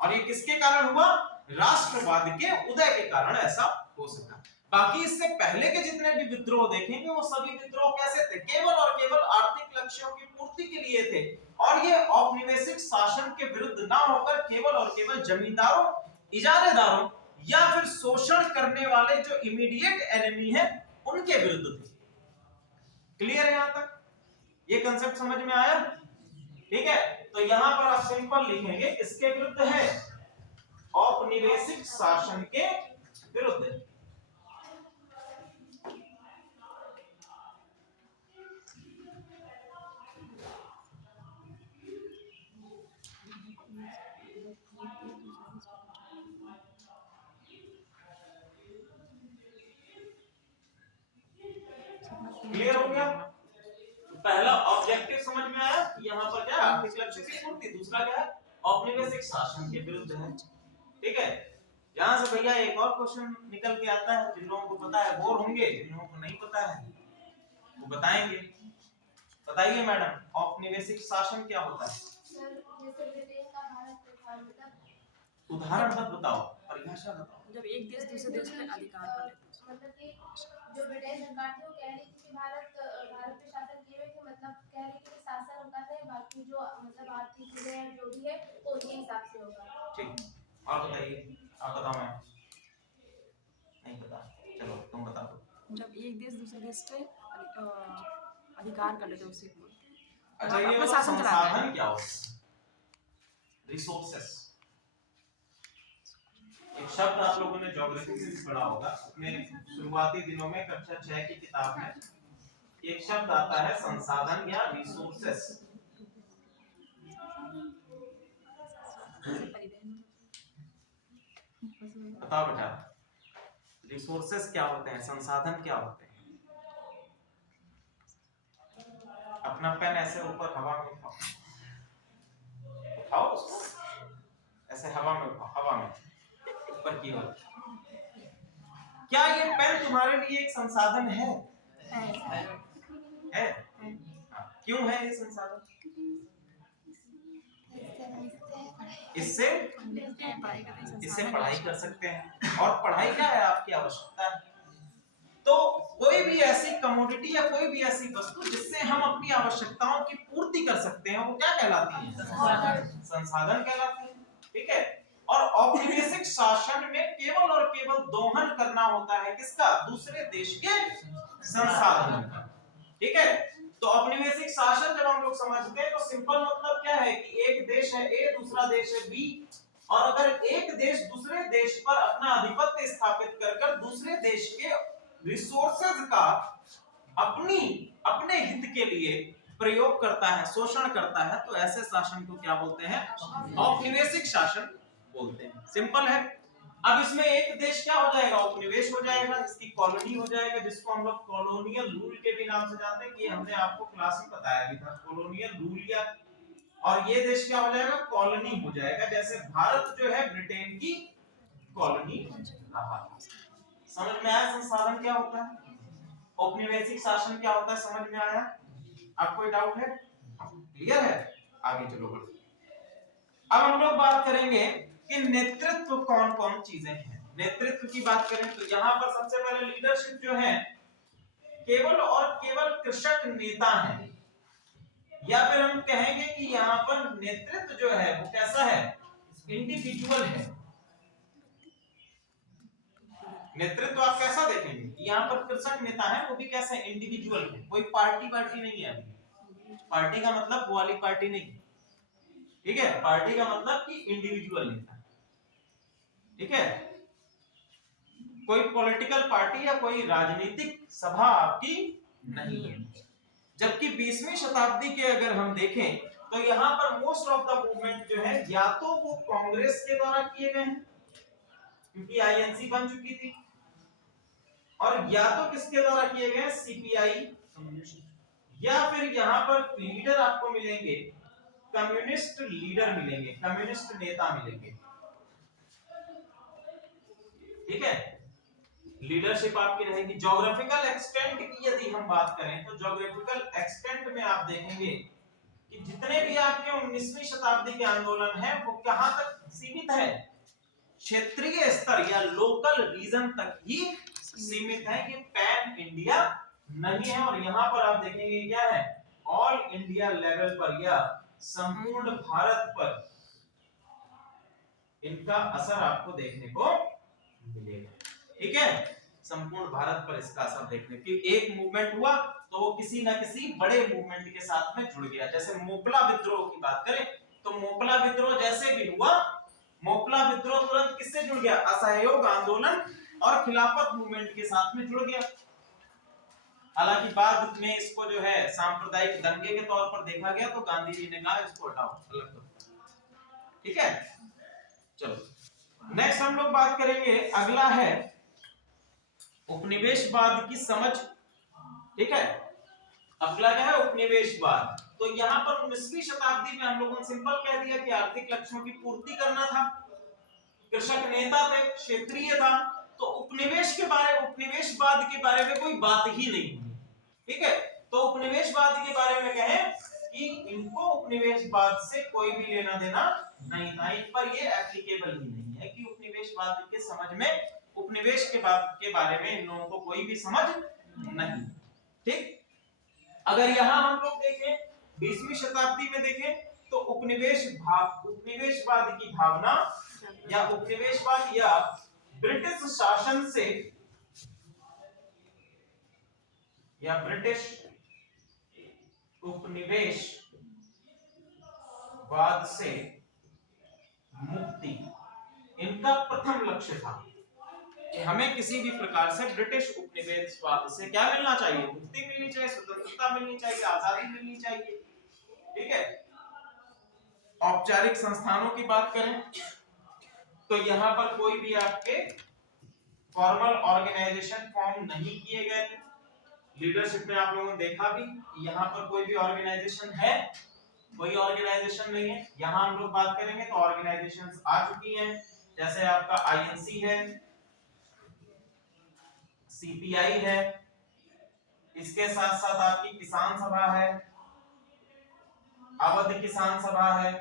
और ये किसके कारण हुआ? राष्ट्रवाद के उदय के कारण ऐसा हो सका। बाकी इससे पहले के जितने भी विद्रोह देखेंगे वो सभी विद्रोह कैसे थे? केवल और केवल आर्थिक लक्ष्यों की पूर्ति के लिए थे। और ये औपनिवेशिक शासन के विरुद्ध ना होकर केवल और केवल जमींदारों, इजारेदारों या फिर शोषण करने वाले जो इमीडिएट एनिमी है उनके विरुद्ध थे। क्लियर है? यहां तक ये कंसेप्ट समझ में आया? ठीक है, तो यहां पर आप सिंपल लिखेंगे इसके विरुद्ध है, औपनिवेशिक शासन के विरुद्ध। क्लियर हो गया? पहला ऑब्जेक्टिव समझ में आया, यहाँ पर क्या आर्थिक लक्ष्य की पूर्ति, दूसरा क्या है? औपनिवेशिक शासन के विरुद्ध है। ठीक है, यहाँ से भैया एक और क्वेश्चन निकल के आता है, जिन लोगों को पता है बोर होंगे, जिन लोगों को नहीं पता है वो बताएंगे। बताइए मैडम, औपनिवेशिक शासन क्या होता है? उदाहरण मत बताओ, परिभाषा बताओ। जब एक देश दूसरे देश पे अधिकार कर लेता है। मतलब कि जो ब्रिटिश सरकार थी वो कह रही थी कि भारत पे शासन किए हुए थे, मतलब कह रही थी कि शासन उनका है, बाकी जो मतलब आर्थिक चीजें हैं जो भी है वो उनके हिसाब से होगा। ठीक, और बताइए, आप बताओ। मैं नहीं पता, चलो तुम बता दो। जब एक देश दूसरे देश पे अधिकार कर लेते हैं उसी को। अच्छा, ये अपना शासन चलाता है। संसाधन क्या होता है? रिसोर्सेस। एक शब्द आप लोगों ने ज्योग्राफी में भी पढ़ा होगा, अपने शुरुआती दिनों में कक्षा 6 की किताब में एक शब्द आता है संसाधन या रिसोर्सेस। बताओ बेटा, रिसोर्सेस क्या होते हैं, संसाधन क्या होते हैं? अपना पेन ऐसे ऊपर हवा में उठाओ, उठाओ उसको ऐसे हवा में उठाओ, हवा में ऊपर की ओर। क्या ये पेन तुम्हारे लिए एक संसाधन है? क्यों है ये संसाधन? इससे पढ़ाई करते इससे पढ़ाई कर सकते हैं। और पढ़ाई क्या है, आपकी आवश्यकता है। तो कोई भी ऐसी कमोडिटी या कोई भी ऐसी वस्तु जिससे हम अपनी आवश्यकताओं की पूर्ति कर सकते हैं, वो क्या कहलाती है, संसाधन कहलाती है। ठीक है। और औपनिवेशिक शासन में केवल और केवल दोहन करना होता है किसका, दूसरे देश के संसाधन का। ठीक है। तो औपनिवेशिक शासन जब हम लोग समझते हैं तो सिंपल मतलब क्या है कि एक देश है ए, दूसरा देश है बी, और अगर एक देश दूसरे देश पर अपना आधिपत्य स्थापित कर दूसरे देश के रिसोर्सेज का अपने हित के लिए प्रयोग करता है, शोषण करता है, तो ऐसे शासन को क्या बोलते हैं, औपनिवेशिक शासन बोलते हैं। सिंपल है। अब इसमें एक देश क्या हो जाएगा, उपनिवेश हो जाएगा, इसकी कॉलोनी हो जाएगा, जिसको हम लोग कॉलोनियल रूल के भी नाम से जानते हैं, कि हमने आपको क्लास में बताया भी था, कॉलोनियल रूल। या और ये देश क्या हो जाएगा, कॉलोनी हो जाएगा। जैसे भारत जो है ब्रिटेन की कॉलोनी रहा। समझ में आया संसाधन क्या होता है, औपनिवेशिक शासन क्या होता है, समझ में आया? आप कोई डाउट है, क्लियर है? आगे चलो बढ़ते। अब हम लोग बात करेंगे कि नेतृत्व कौन कौन चीजें हैं। नेतृत्व की बात करें तो यहाँ पर सबसे पहले लीडरशिप जो है केवल और केवल कृषक नेता है, या फिर हम कहेंगे कि यहाँ पर नेतृत्व जो है वो कैसा है, इंडिविजुअल है। नेतृत्व आप कैसा देखेंगे, यहाँ पर कृषक नेता है, वो भी कैसे, इंडिविजुअल है, कोई पार्टी नहीं है। पार्टी का मतलब वो वाली पार्टी नहीं, ठीक है, पार्टी का मतलब कि इंडिविजुअल नेता। ठीक है, कोई पॉलिटिकल पार्टी या कोई राजनीतिक सभा आपकी नहीं है। जबकि 20वीं शताब्दी के अगर हम देखें तो यहाँ पर मोस्ट ऑफ द मूवमेंट जो है या तो वो कांग्रेस के द्वारा किए गए हैं, क्योंकि आईएनसी बन चुकी थी, और या तो किसके द्वारा किए गए, सीपीआई, या फिर यहाँ पर लीडर आपको मिलेंगे, कम्युनिस्ट लीडर मिलेंगे, कम्युनिस्ट नेता मिलेंगे। ठीक है, लीडरशिप आपकी रहेगी। ज्योग्राफिकल एक्सटेंट की यदि हम बात करें तो ज्योग्राफिकल एक्सटेंट में आप देखेंगे कि जितने भी आपके 19वीं शताब्दी के आंदोलन हैं वो कहां तक सीमित है, क्षेत्रीय स्तर या लोकल रीजन तक ही सीमित है, ये पैन इंडिया नहीं है। और यहाँ पर आप देखेंगे क्या है, ऑल इंडिया लेवल पर या संपूर्ण भारत पर इनका असर आपको देखने को मिलेगा। ठीक है, संपूर्ण भारत पर इसका असर देखने की, एक मूवमेंट हुआ तो वो किसी ना किसी बड़े मूवमेंट के साथ में जुड़ गया। जैसे मोपला विद्रोह की बात करें तो मोपला विद्रोह जैसे भी हुआ, मोपला विद्रोह तुरंत किससे जुड़ गया, असहयोग आंदोलन और खिलाफत मूवमेंट के साथ में जुड़ गया। हालांकि बाद में इसको जो है सांप्रदायिक दंगे के तौर पर देखा गया, तो गांधी जी ने कहा इसको हटाओ, अलग करो। ठीक है, चलो नेक्स्ट हम लोग बात करेंगे, अगला है उपनिवेशवाद की समझ। ठीक है, अगला क्या है, उपनिवेशवाद। तो यहाँ पर 19वीं शताब्दी में हम लोगों ने सिंपल कह दिया कि आर्थिक लक्ष्यों की पूर्ति करना था, कृषक नेता थे, क्षेत्रीय था, तो उपनिवेशवाद के बारे में कोई बात ही नहीं हुई। ठीक है, तो उपनिवेशवाद के बारे में कहें कि इनको उपनिवेशवाद से कोई भी लेना देना नहीं था, इन पर ये एप्लीकेबल ही नहीं है कि उपनिवेशवाद के समझ में, उपनिवेश के बारे में इन लोगों को कोई भी समझ नहीं। ठीक, अगर यहाँ हम लोग देखें 20वीं शताब्दी में देखें तो उपनिवेशवाद की भावना या उपनिवेशवाद या ब्रिटिश शासन से या ब्रिटिश उपनिवेशवाद से मुक्ति इनका प्रथम लक्ष्य था कि हमें किसी भी प्रकार से ब्रिटिश उपनिवेशवाद से क्या मिलना चाहिए, मुक्ति मिलनी चाहिए, स्वतंत्रता मिलनी चाहिए, आजादी मिलनी चाहिए। ठीक है, औपचारिक संस्थानों की बात करें तो यहाँ पर कोई भी आपके फॉर्मल ऑर्गेनाइजेशन फॉर्म नहीं किए गए थे। लीडरशिप में आप लोगों ने देखा भी, यहाँ पर कोई भी ऑर्गेनाइजेशन है, कोई ऑर्गेनाइजेशन नहीं है। यहाँ हम लोग बात करेंगे तो ऑर्गेनाइजेशंस आ चुकी हैं, जैसे आपका आईएनसी है, सीपीआई है, इसके साथ साथ आपकी किसान सभा है, अवध किसान सभा है,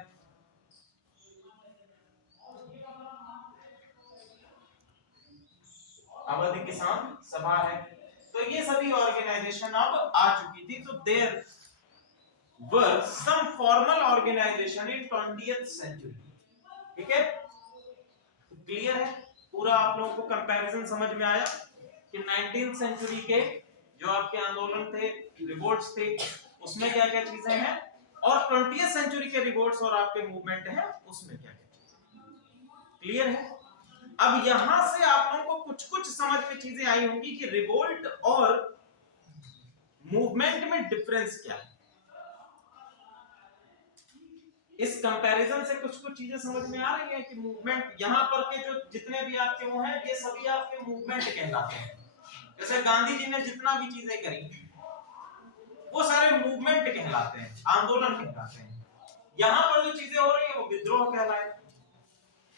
अवध किसान सभा है। तो ये सभी ऑर्गेनाइजेशन अब आ चुकी थी। तो there were some formal organisation in 20th century. ठीक है, क्लियर है पूरा? आप लोगों को कंपैरिजन समझ में आया कि 19th सेंचुरी के जो आपके आंदोलन थे, रिवोल्ट्स थे, उसमें क्या क्या चीजें हैं, और 20th सेंचुरी के रिवोल्ट्स और आपके मूवमेंट हैं उसमें क्या क्या चीजें। क्लियर है? अब यहां से आप लोगों को कुछ कुछ समझ में चीजें आई होंगी कि रिवोल्ट और मूवमेंट में डिफरेंस क्या है। इस कंपैरिजन से कुछ कुछ चीजें समझ में आ रही हैं कि मूवमेंट यहां पर के जो जितने भी आपके वो हैं, ये सभी आपके मूवमेंट कहलाते हैं। जैसे गांधी जी ने जितना भी चीजें करी वो सारे मूवमेंट कहलाते हैं, आंदोलन कहलाते हैं। यहां पर जो चीजें हो रही है वो विद्रोह कहलाए।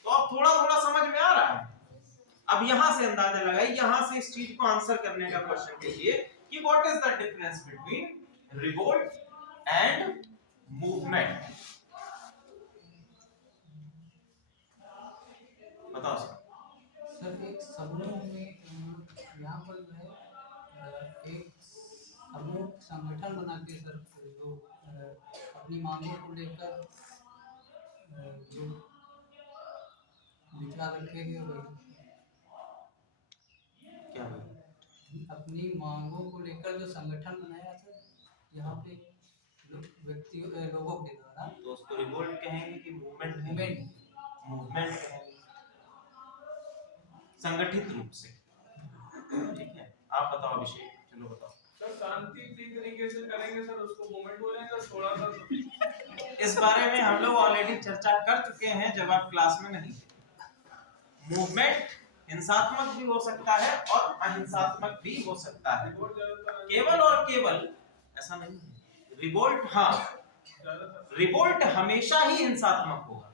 तो अब थोड़ा थोड़ा समझ में आ रहा है। अब यहां से अंदाजा लगाइए, यहां से इस चीज को आंसर करने का क्वेश्चन कीजिए कि what is the difference between revolt and movement. बताओ सर एक समूह में यहाँ पर जो है एक समूह संगठन बना के सर जो अपनी मांगों को लेकर जो विचार रखेंगे वही क्या अपनी मांगों को लेकर जो संगठन बनाया सर यहाँ पे लोगों के द्वारा, तो उसको रिवोल्ट कहेंगे कि मूवमेंट? मूवमेंट कहेंगे, संगठित रूप से। ठीक है, आप बताओ अभिषेक, चलो बताओ। सर शांतिप्रिय तरीके से करेंगे सर उसको मूवमेंट बोलेंगे, थोड़ा सा इस बारे में हम लोग ऑलरेडी चर्चा कर चुके हैं जब आप क्लास में नहीं थे। मूवमेंट हिंसात्मक भी हो सकता है और अहिंसात्मक भी हो सकता है, केवल और केवल ऐसा नहीं है। रिवोल्ट, हाँ, रिवोल्ट हमेशा ही हिंसात्मक होगा।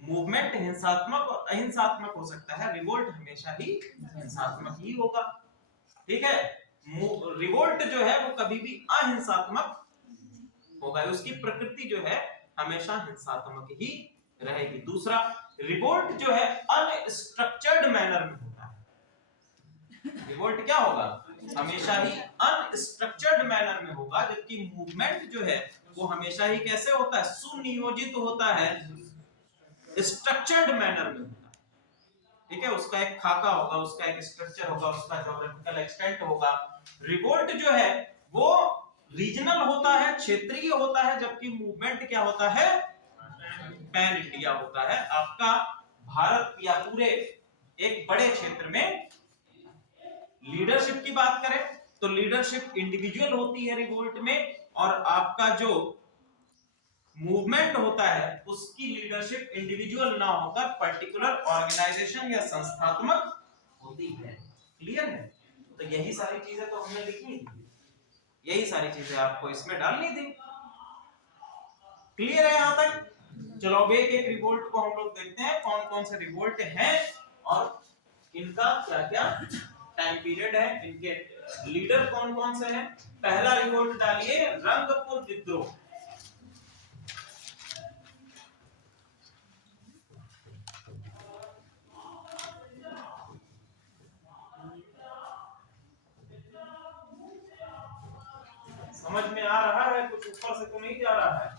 मूवमेंट हिंसात्मक और अहिंसात्मक हो सकता है, रिवोल्ट हमेशा ही हिंसात्मक ही होगा। ठीक है, रिवोल्ट जो है वो कभी भी अहिंसात्मक होगा, उसकी प्रकृति जो है हमेशा हिंसात्मक ही रहेगी। दूसरा, रिवोल्ट जो है अनस्ट्रक्चर्ड मैनर में होता है। रिवोल्ट क्या होगा? हमेशा ही अनस्ट्रक्चर्ड मैनर में होगा, जबकि मूवमेंट जो है वो हमेशा ही कैसे होता है? सुनियोजित होता है, स्ट्रक्चर्ड मैनर में होता है। ठीक है, उसका एक खाका होगा, उसका एक स्ट्रक्चर होगा, उसका ज्योग्राफिकल एक्सटेंट होगा। रिवोल्ट जो है वो रीजनल होता है, क्षेत्रीय होता है, जबकि मूवमेंट क्या होता है? पैन इंडिया होता है। आपका भारत या पूरे एक बड़े क्षेत्र में लीडरशिप की बात करें तो लीडरशिप इंडिविजुअल होती है रिवोल्ट में, और आपका जो मूवमेंट होता है उसकी लीडरशिप इंडिविजुअल ना होकर पर्टिकुलर ऑर्गेनाइजेशन या संस्थात्मक होती है। क्लियर है? तो यही सारी चीजें तो हमने लिखी थी, यही सारी चीजें आपको इसमें डालनी थी। क्लियर है यहां तक? चलो अब एक एक रिवोल्ट को हम लोग देखते हैं, कौन कौन से रिवोल्ट हैं और इनका क्या क्या टाइम पीरियड है, इनके लीडर कौन कौन से हैं। पहला रिवोल्ट डालिए रंगपुर विद्रोह। समझ में आ रहा है? कुछ ऊपर से तो नहीं जा रहा है?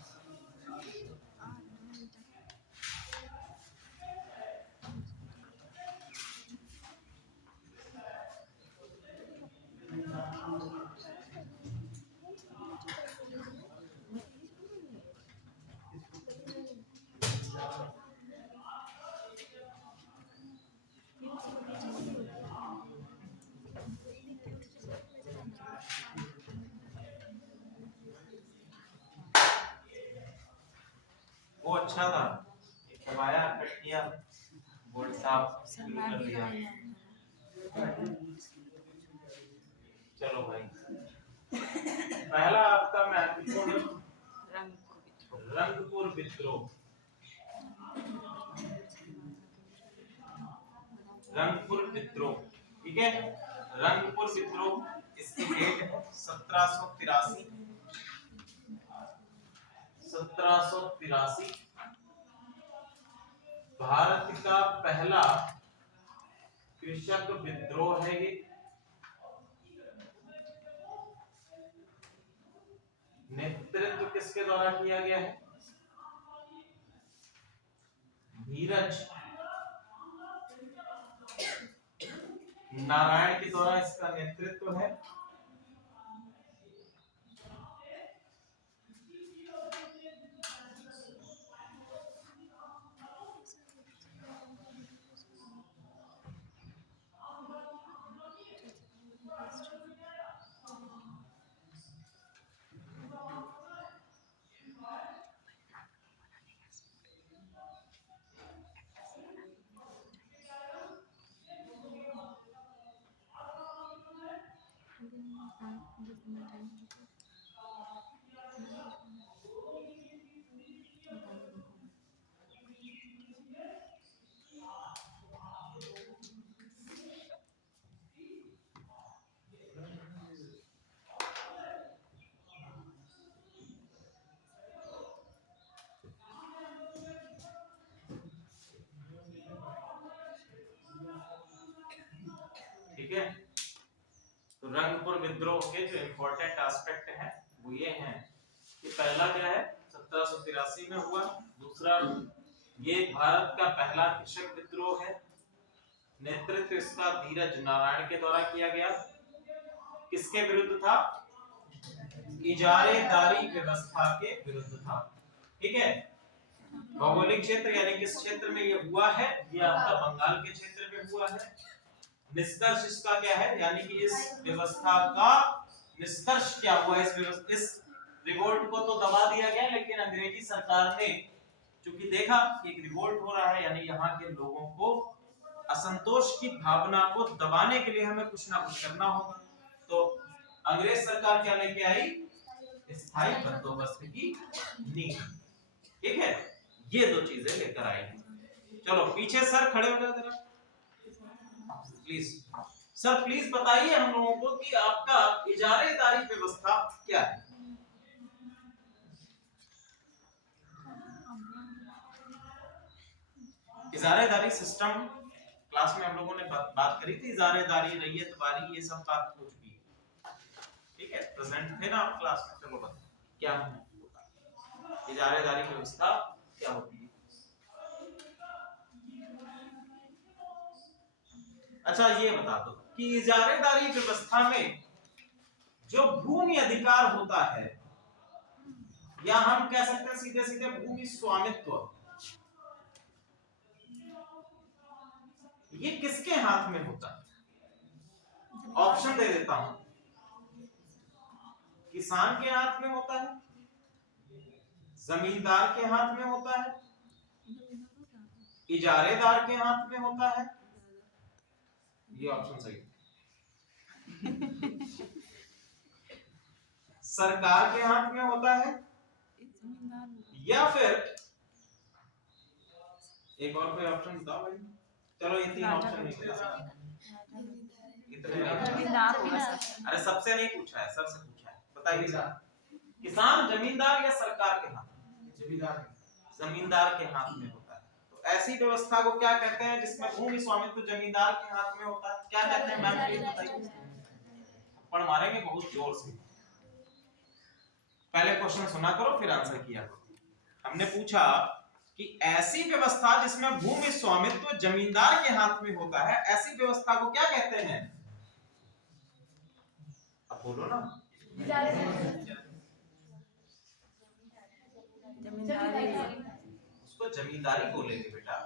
वो अच्छा था, दबाया, कट किया, बोर्ड साफ कर दिया। चलो भाई, पहला आपका महत्वपूर्ण रंगपुर विद्रोह। रंगपुर विद्रोह, ठीक है, रंगपुर विद्रोह, इसकी डेट है 1783। 1783 भारत का पहला कृषक विद्रोह है ये। नेतृत्व किसके द्वारा किया गया है? धीरज नारायण के द्वारा इसका नेतृत्व है। ठीक है, तो रंगपुर विद्रोह के जो इंपॉर्टेंट एस्पेक्ट है वो ये हैं कि पहला क्या है 1783 में हुआ, दूसरा ये भारत का पहला कृषक विद्रोह है, नेतृत्व इसका धीरज नारायण के द्वारा किया गया। किसके विरुद्ध था? इजारेदारी व्यवस्था के विरुद्ध था। ठीक है, भौगोलिक क्षेत्र यानी किस क्षेत्र में ये हुआ है? ये आपका बंगाल के क्षेत्र में हुआ है। निष्कर्ष इसका क्या है, यानी कि इस व्यवस्था का निष्कर्ष क्या हुआ? इस रिवोल्ट को तो दबा दिया गया, लेकिन अंग्रेजी सरकार ने चूंकि देखा कि एक रिवोल्ट हो रहा है, यानी यहाँ के लोगों को असंतोष की भावना को दबाने के लिए हमें कुछ ना कुछ करना होगा, तो अंग्रेज सरकार क्या लेके आई? स्थायी बंदोबस्त की नीति। ठीक है, ये दो चीजें लेकर आई। चलो पीछे सर खड़े हो जाओ जरा प्लीज। सर प्लीज बताइए हम लोगों को कि आपका इजारेदारी व्यवस्था क्या है? इजारेदारी सिस्टम क्लास में हम लोगों ने बात करी थी, इजारेदारी, रैयतवारी, ये सब बात हो चुकी है। ठीक है, प्रेजेंट थे ना आप क्लास में? चलो बताओ क्या है इजारेदारी व्यवस्था, क्या होती है? अच्छा ये बता दो कि इजारेदारी व्यवस्था में जो भूमि अधिकार होता है, या हम कह सकते हैं सीधे सीधे भूमि स्वामित्व, ये किसके हाथ में होता है? ऑप्शन दे देता हूं, किसान के हाथ में होता है, जमींदार के हाथ में होता है, इजारेदार के हाथ में होता है। ये ऑप्शन सही सरकार के हाथ में होता है, या फिर एक और कोई ऑप्शन बताओ भाई। चलो ये तीन ऑप्शन नहीं बता, जमींदार होगा सर। अरे सबसे नहीं पूछा है, सर से पूछा है, बताइए। किसान, जमींदार या सरकार के हाथ? जमींदार के हाथ में होता है। तो ऐसी व्यवस्था को क्या कहते हैं जिसमें भूमि स्वामित्व जमींदार के हाथ में होता है? क्या कहते हैं मैम, प्लीज बताइए। पढ़ मारेंगे बहुत जोर से। पहले क्वेश्चन सुना करो फिर आंसर किया करो। हमने पूछा कि ऐसी व्यवस्था जिसमें भूमि स्वामित्व जमींदार के हाथ में होता है, ऐसी व्यवस्था को क्या कहते हैं? अब बोलो ना। उसको जमींदारी बोलेंगे बेटा।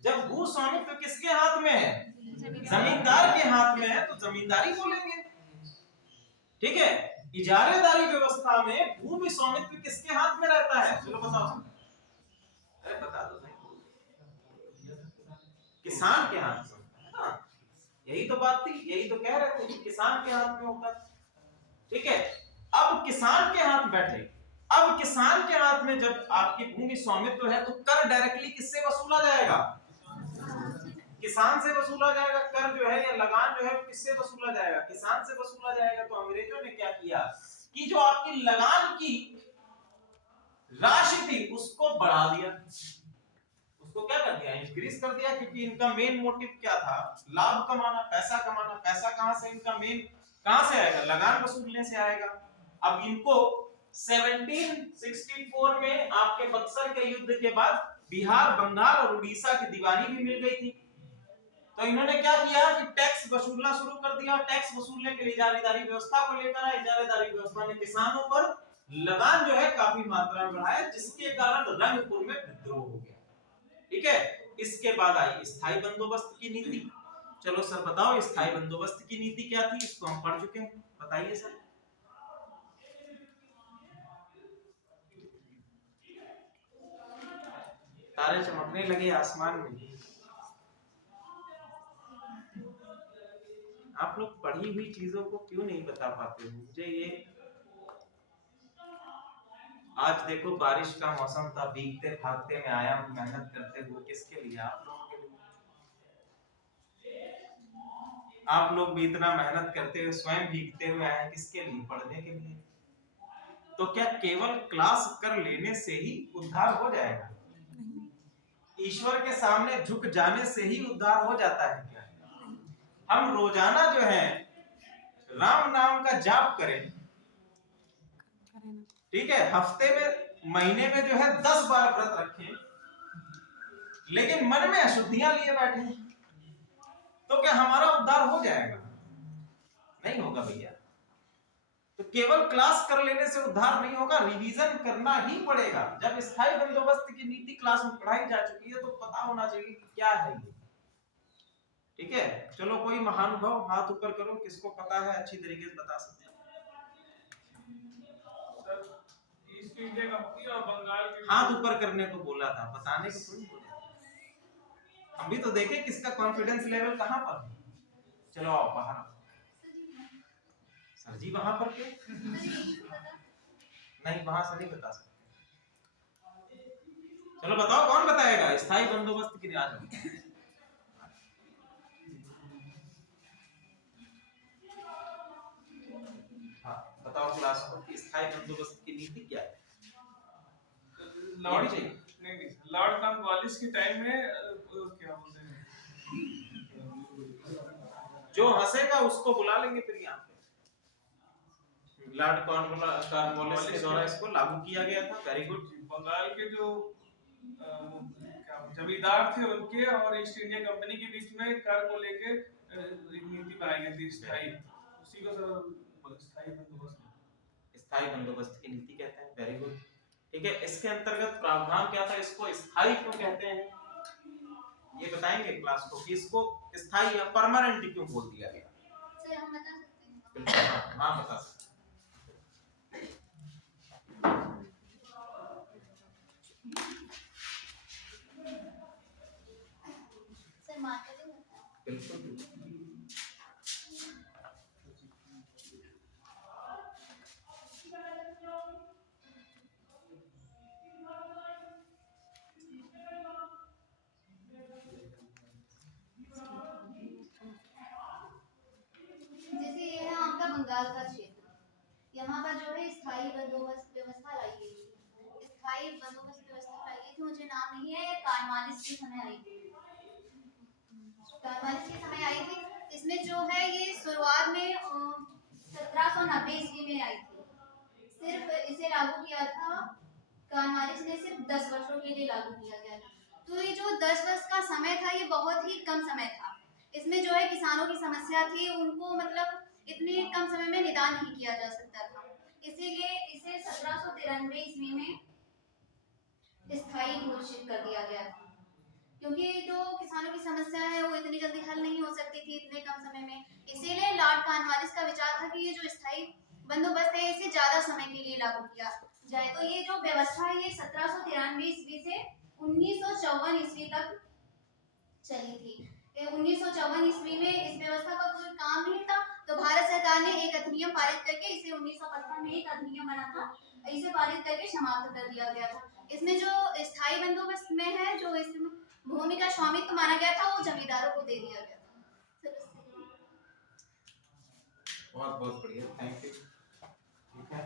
जब भू स्वामित्व किसके हाथ में है? जमींदार के हाथ में है, तो जमींदारी बोलेंगे। ठीक है, इजारेदारी व्यवस्था में भूमि स्वामित्व किसके हाथ में रहता है? चलो बताओ। अरे बता दो, किसान के हाथ में। हाँ, यही तो बात थी, यही तो कह रहे थे कि किसान के हाथ में होता है। ठीक है, अब किसान के हाथ बैठे, अब किसान के हाथ में जब आपकी भूमि स्वामित्व है, तो कर डायरेक्टली किससे वसूला जाएगा? किसान से वसूला जाएगा। कर जो है या लगान जो है किससे वसूला जाएगा? किसान से वसूला जाएगा। तो अंग्रेजों ने क्या किया कि जो आपकी लगान की राशि थी उसको बढ़ा दिया, उसको क्या कर दिया, इंक्रीज कर दिया, क्योंकि इनका मेन मोटिव क्या था, लाभ कमाना, पैसा कमाना। पैसा कहां से, इनका मेन कहां से आएगा, लगान वसूलने से आएगा। अब इनको 1764 में आपके बक्सर के युद्ध के बाद बिहार, बंगाल और उड़ीसा की दीवानी भी मिल गई थी। तो इन्होंने क्या किया कि टैक्स वसूलना शुरू कर दिया। टैक्स वसूलने के लिए जारीदारी व्यवस्था को लेकर आए। जारीदारी व्यवस्था ने किसानों पर लगान जो है काफी मात्रा में बढ़ाया, जिसके कारण रंगपुर में विद्रोह हो गया। ठीक है, इसके बाद आई स्थायी बंदोबस्त की नीति। चलो सर बताओ, स्थायी बंदोबस्त की नीति क्या थी, इसको हम पढ़ चुके हैं, बताइए सर। तारे चमकने लगे आसमान में। आप लोग पढ़ी हुई चीजों को क्यों नहीं बता पाते हो मुझे ये। आज देखो बारिश का मौसम था, भीगते भागते मैं आया हूँ मेहनत करते हुए, किसके लिए, आप लोगों के लिए। आप लोग भी इतना मेहनत करते हुए स्वयं भीगते हुए आए, किसके लिए, पढ़ने के लिए। तो क्या केवल क्लास कर लेने से ही उद्धार हो जाएगा? ईश्वर के सामने झुक जाने से ही उद्धार हो जाता है क्या? हम रोजाना जो है राम नाम का जाप करें, ठीक है, हफ्ते में, महीने में जो है 10 बार व्रत रखें, लेकिन मन में अशुद्धियां लिए बैठे, तो क्या हमारा उद्धार हो जाएगा? नहीं होगा भैया। तो केवल क्लास कर लेने से उद्धार नहीं होगा, रिवीजन करना ही पड़ेगा। जब स्थायी बंदोबस्त की नीति क्लास में पढ़ाई जा चुकी है तो पता होना चाहिए कि क्या है ये। ठीक है, चलो कोई महानुभाव हाथ ऊपर करो, किसको पता है, अच्छी तरीके से बता सकते हैं। ईस्ट इंडिया कंपनी और बंगाल के हाथ ऊपर करने को बोला था, बताने को थोड़ी बोला। हम भी तो देखें किसका कॉन्फिडेंस लेवल कहां पर है। चलो आओ बाहर। सर जी वहां पर के नहीं, वहां से नहीं बता सकते। चलो बताओ कौन बताएगा स्थायी बंदोबस्त की नीति। हाँ बताओ क्लास को, स्थायी बंदोबस्त की नीति क्या है। लॉर्ड नहीं, लॉर्ड कॉर्नवालिस के टाइम में क्या बोलते हैं, जो हंसेगा उसको बुला लेंगे फिर यहाँ पे। लॉर्ड कॉर्नवालिस के द्वारा इसको लागू किया गया था। Very good. बंगाल के जो जमींदार थे उनके और ईस्ट इंडिया कंपनी के बीच में कर को लेके एक नीति बनाई गई थी स्थायी, उसी को सर स्थायी बंदोबस्त की नीति कहते हैं। Very good. ठीक है, इसके अंतर्गत प्रावधान क्या था, इसको स्थायी क्यों कहते हैं, ये बताएंगे क्लास को कि इसको स्थायी या परमानेंट क्यों बोल दिया गया। सर हम बता सकते हैं? बिल्कुल हाँ बता सकते। सर मार्केटिंग बिल्कुल। जैसे ये है आपका बंगाल का क्षेत्र, यहाँ पर जो है स्थायी बंदोबस्त व्यवस्था लाई गई थी। स्थायी बंदोबस्त व्यवस्था लाई गई थी, मुझे नाम नहीं है, कॉर्नवालिस के समय आई थी। कॉर्नवालिस के समय आई थी। इसमें जो है ये शुरुआत में 1790 ईस्वी में आई थी। सिर्फ इसे लागू किया था कॉर्नवालिस ने, सिर्फ 10 वर्षों के लिए लागू किया गया था। तो ये जो 10 वर्ष का समय था ये बहुत ही कम समय था। इसमें जो है किसानों की समस्या थी, उनको मतलब इतने कम समय में निदान नहीं किया जा सकता था, इसीलिए इसे 1793 ईस्वी में स्थायी घोषित कर दिया गया था। क्योंकि जो किसानों की समस्या है वो इतनी जल्दी हल नहीं हो सकती थी इतने कम समय में, इसीलिए लॉर्ड कॉर्नवालिस का विचार था कि ये जो स्थायी बंदोबस्त है इसे ज्यादा समय के लिए लागू किया जाए। तो ये जो व्यवस्था है ये 1793 ईस्वी से 1954 ईस्वी तक चली थी। 1954 ईस्वी में इस व्यवस्था का कोई काम नहीं था, तो भारत सरकार ने एक अधिनियम पारित करके इसे 1955 में एक अधिनियम बना था, इसे पारित करके समाप्त कर दिया गया था। इसमें जो स्थायी बंदोबस्त में है, जो इसमें भूमि का स्वामित्व माना गया था वो जमींदारों को दे दिया गया था। बहुत बहुत बढ़िया, थैंक यू। ठीक है,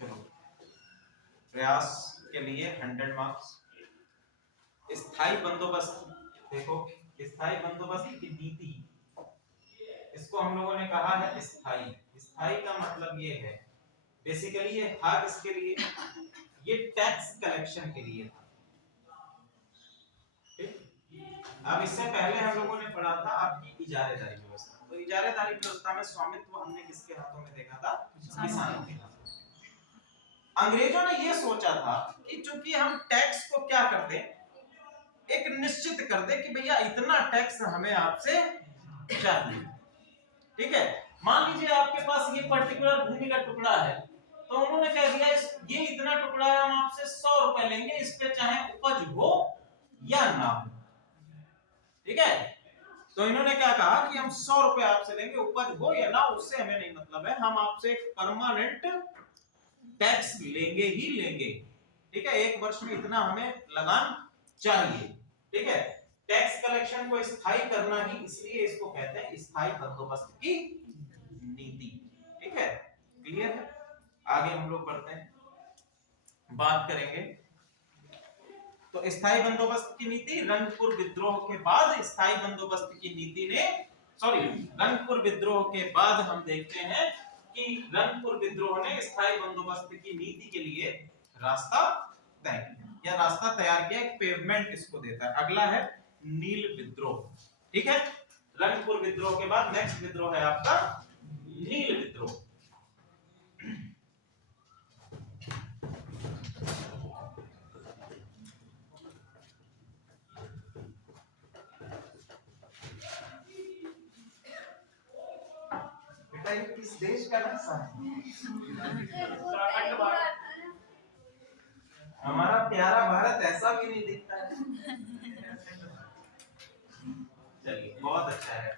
चलो प्रयास के लिए 100 मार्क्स। स्थायी बंदोबस्त, देखो स्थायी बंदोबस्त की नीति, इसको हम लोगों ने कहा है स्थायी। स्थायी का मतलब ये है बेसिकली ये था किसके लिए, ये टैक्स कलेक्शन के लिए था। अब इससे पहले हम लोगों ने पढ़ा था आपकी इजारेदारी व्यवस्था। तो इजारेदारी व्यवस्था में स्वामित्व हमने किसके हाथों में देखा था, किसानों के हाथों में। अंग्रेजों ने ये सोचा था कि चूंकि हम टैक्स को क्या कर दें, एक निश्चित कर दे कि भैया इतना टैक्स हमें आपसे चाहिए, ठीक है। मान लीजिए आपके पास ये पर्टिकुलर भूमि का टुकड़ा है, तो उन्होंने कह दिया ये इतना टुकड़ा है, हम आपसे 100 रुपए लेंगे, इस पे चाहे उपज हो या ना हो, ठीक है। तो इन्होंने क्या कहा कि हम 100 रुपए आपसे लेंगे, उपज हो या ना, उससे हमें नहीं मतलब है, हम आपसे परमानेंट टैक्स लेंगे ही लेंगे, ठीक है। 1 वर्ष में इतना हमें लगान चाहिए, ठीक है। टैक्स कलेक्शन को स्थायी करना ही इसलिए इसको कहते हैं स्थायी बंदोबस्त की नीति, ठीक है। क्लियर है। आगे हम लोग बढ़ते हैं, बात करेंगे। तो स्थायी बंदोबस्त की नीति, रंगपुर विद्रोह के बाद स्थायी बंदोबस्त की नीति ने, रंगपुर विद्रोह के बाद हम देखते हैं कि रंगपुर विद्रोह ने स्थायी बंदोबस्त की नीति के लिए रास्ता तय किया, या रास्ता तैयार किया, एक पेवमेंट इसको देता है। अगला है नील विद्रोह, ठीक है। रंगपुर विद्रोह के बाद नेक्स्ट विद्रोह है आपका नील विद्रोह। बेटा ये किस देश का नक्शा है? हमारा प्यारा भारत ऐसा भी नहीं दिखता है। चलिए बहुत अच्छा है।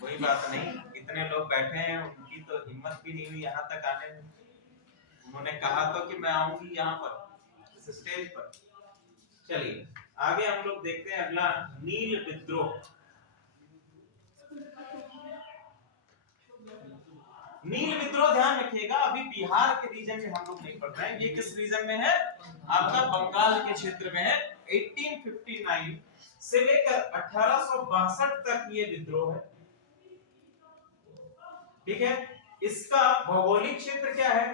कोई बात नहीं, इतने लोग बैठे हैं, उनकी तो हिम्मत भी नहीं हुई यहाँ तक आने में। उन्होंने कहा तो कि मैं आऊंगी यहाँ पर इस स्टेज पर। चलिए आगे हम लोग देखते हैं अगला नील विद्रोह। नील विद्रोह ध्यान रखिएगा, अभी बिहार के रीजन में हम लोग नहीं पढ़ रहे हैं, ये किस रीजन में है, आपका बंगाल के क्षेत्र में है। 1859 से लेकर 1862 तक ये विद्रोह है, ठीक है। इसका भौगोलिक क्षेत्र क्या है,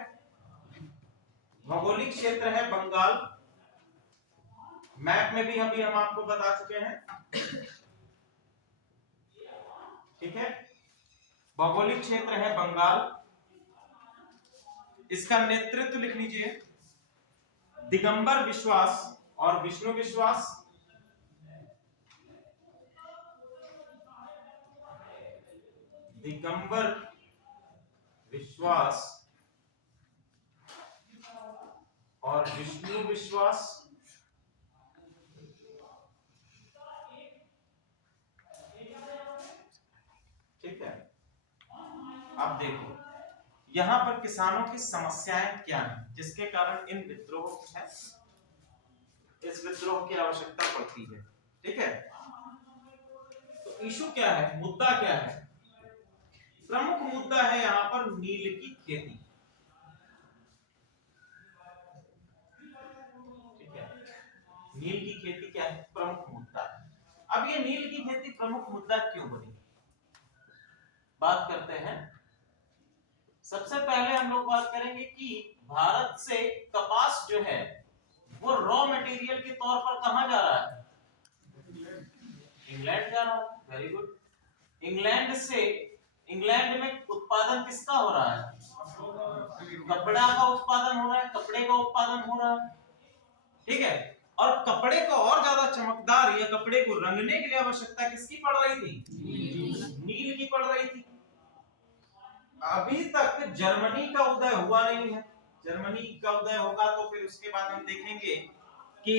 भौगोलिक क्षेत्र है बंगाल, मैप में भी अभी हम आपको बता चुके हैं, ठीक है। भौगोलिक क्षेत्र है बंगाल। इसका नेतृत्व लिख लीजिए दिगंबर विश्वास और विष्णु विश्वास। दिगंबर विश्वास और विष्णु विश्वास, ठीक है। अब देखो यहां पर किसानों की समस्याएं क्या हैं जिसके कारण इन विद्रोह है, इस विद्रोह की आवश्यकता पड़ती है, ठीक है। तो इशू क्या है, मुद्दा क्या है, प्रमुख मुद्दा है यहां पर नील की खेती, ठीक है। नील की खेती क्या है, प्रमुख मुद्दा है। अब ये नील की खेती प्रमुख मुद्दा क्यों बनी, बात करते हैं। सबसे पहले हम लोग बात करेंगे कि भारत से कपास जो है वो रॉ मटेरियल के तौर पर कहां जा रहा है, इंग्लैंड जा रहा है, वेरी गुड। इंग्लैंड से, इंग्लैंड में उत्पादन किसका हो रहा है, कपड़ा का उत्पादन हो रहा है, कपड़े का उत्पादन हो रहा है, ठीक है। और कपड़े को और ज्यादा चमकदार या कपड़े को रंगने के लिए आवश्यकता किसकी पड़ रही थी, नील की पड़ रही थी। अभी तक जर्मनी का उदय हुआ नहीं है, जर्मनी का उदय होगा तो फिर उसके बाद हम देखेंगे कि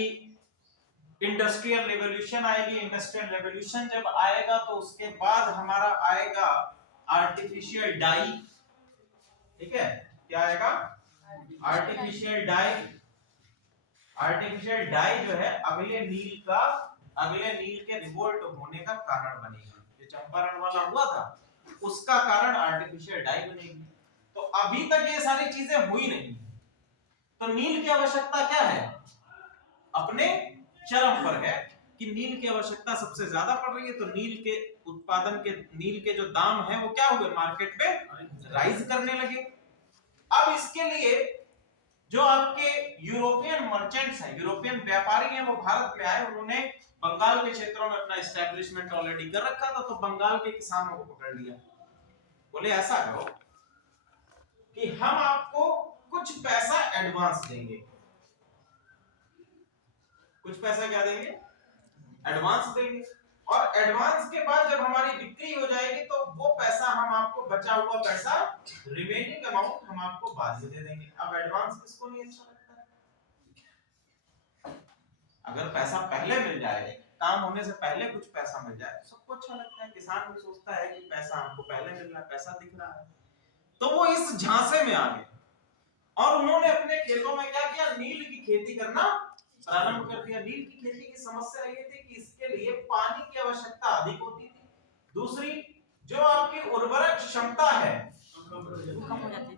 इंडस्ट्रियल रेवोल्यूशन आएगी। इंडस्ट्रियल रेवोल्यूशन जब आएगा तो उसके बाद हमारा आएगा आर्टिफिशियल डाई, ठीक है। क्या आएगा, आर्टिफिशियल डाई। आर्टिफिशियल डाई जो है अगले नील के रिवोल्ट होने का कारण बनेगी। ये चंपारण वाला हुआ था, उसका कारण आर्टिफिशियल डाई बनेगी। तो अभी तक ये सारी चीजें हुई नहीं, तो नील की आवश्यकता क्या है, अपने चरम पर है कि नील की आवश्यकता सबसे ज्यादा पड़ रही है। तो नील के उत्पादन के, नील के जो दाम है वो क्या हुए, मार्केट में राइज करने लगे। अब इसके लिए जो आपके यूरोपियन मर्चेंट्स हैं, यूरोपियन व्यापारी हैं, वो भारत में आए, उन्होंने बंगाल के क्षेत्रों में अपना एस्टेब्लिशमेंट ऑलरेडी कर रखा था। तो बंगाल के किसानों को पकड़ लिया, बोले ऐसा करो कि हम आपको कुछ पैसा एडवांस देंगे। कुछ पैसा क्या देंगे, एडवांस देंगे, और एडवांस के बाद जब हमारी बिक्री हो जाएगी तो वो पैसा हम आपको, बचा हुआ पैसा, रिमेनिंग अमाउंट हम आपको बाद में दे देंगे। अब एडवांस किसको नहीं अच्छा लगता है? अगर पैसा पहले मिल जाए, काम होने से पहले कुछ पैसा मिल जाए, सबको अच्छा लगता है। किसान भी सोचता है कि पैसा हमको पहले मिल रहा है, पैसा दिख रहा है। तो वो इस झांसे में आ गए और उन्होंने अपने खेतों में क्या किया, नील की खेती करना प्रारंभ कर दिया। नील की खेती की समस्या ये थी कि इसके लिए पानी की आवश्यकता अधिक होती थी। दूसरी, जो आपकी उर्वरक क्षमता है कम हो जाती थी।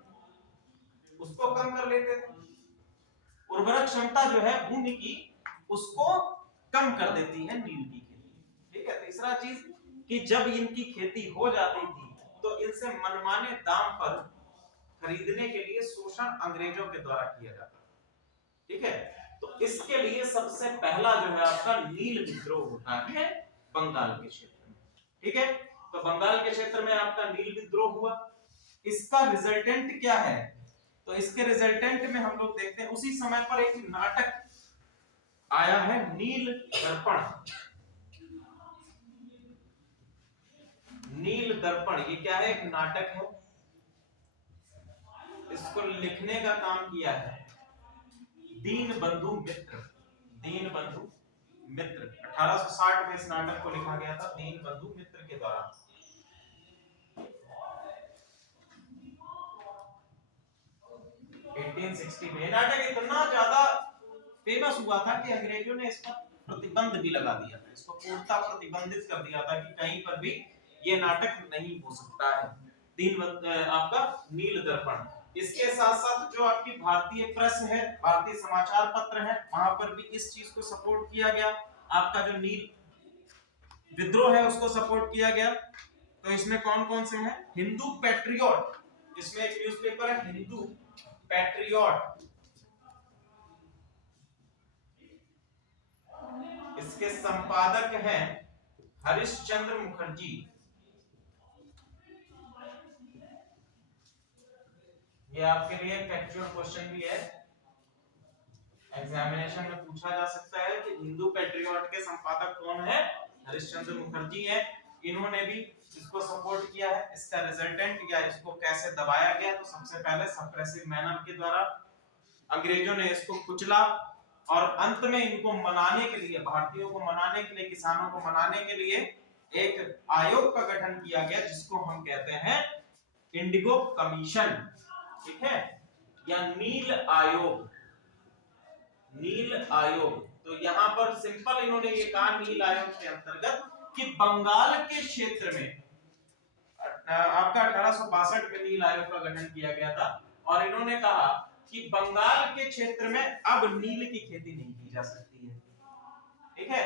उसको कम कर लेते थे। उर्वरक क्षमता जो है भूमि की, उसको कम कर देती है नील की खेती। ठीक है। तीसरा चीज कि जब इनकी खेती हो जाती थी तो इनसे मनमाने दाम पर खरीदने के लिए शोषण अंग्रेजों के द्वारा किया जाता। ठीक है। तो इसके लिए सबसे पहला जो है आपका नील विद्रोह होता है बंगाल के क्षेत्र में। ठीक है। तो बंगाल के क्षेत्र में आपका नील विद्रोह हुआ। इसका रिजल्टेंट क्या है, तो इसके रिजल्टेंट में हम लोग देखते हैं उसी समय पर एक नाटक आया है, नील दर्पण। नील दर्पण ये क्या है, एक नाटक है। इसको लिखने का काम किया है दीनबंधु मित्र। दीनबंधु मित्र 1860 में इस नाटक को लिखा गया था दीनबंधु मित्र के द्वारा। में नाटक इतना ज्यादा फेमस हुआ था कि अंग्रेजों ने इस पर प्रतिबंध भी लगा दिया था, इसको पूर्णतः प्रतिबंधित कर दिया था कि कहीं पर भी ये नाटक नहीं हो सकता है। आपका नील दर्पण। इसके साथ साथ जो आपकी भारतीय प्रेस है, भारतीय समाचार पत्र है, वहां पर भी इस चीज को सपोर्ट किया गया। आपका जो नील विद्रोह है उसको सपोर्ट किया गया। तो इसमें कौन कौन से हैं, हिंदू पैट्रियट, इसमें एक न्यूज़पेपर है हिंदू पैट्रियट, इसके संपादक हैं हरिश्चंद्र मुखर्जी। ये आपके लिए फैक्चुअल क्वेश्चन भी है, एग्जामिनेशन में पूछा जा सकता है कि हिंदू पैट्रियट के संपादक कौन है, हरिश्चंद्र मुखर्जी है। इन्होंने भी इसको सपोर्ट किया है। इसका रिजल्टेंट या इसको कैसे दबाया गया, तो सबसे पहले सप्रेसिव मैनर के द्वारा अंग्रेजों ने इसको कुचला और अंत में इनको मनाने के लिए, भारतीयों को मनाने के लिए, किसानों को मनाने के लिए एक आयोग का गठन किया गया जिसको हम कहते हैं इंडिगो कमीशन। ठीक है, या नील आयोग। नील आयोग, तो यहाँ पर सिंपल इन्होंने ये कहा नील आयोग के अंतर्गत कि बंगाल के क्षेत्र में आपका 1862 में नील आयोग का गठन किया गया था और इन्होंने कहा कि बंगाल के क्षेत्र में अब नील की खेती नहीं की जा सकती है। ठीक है,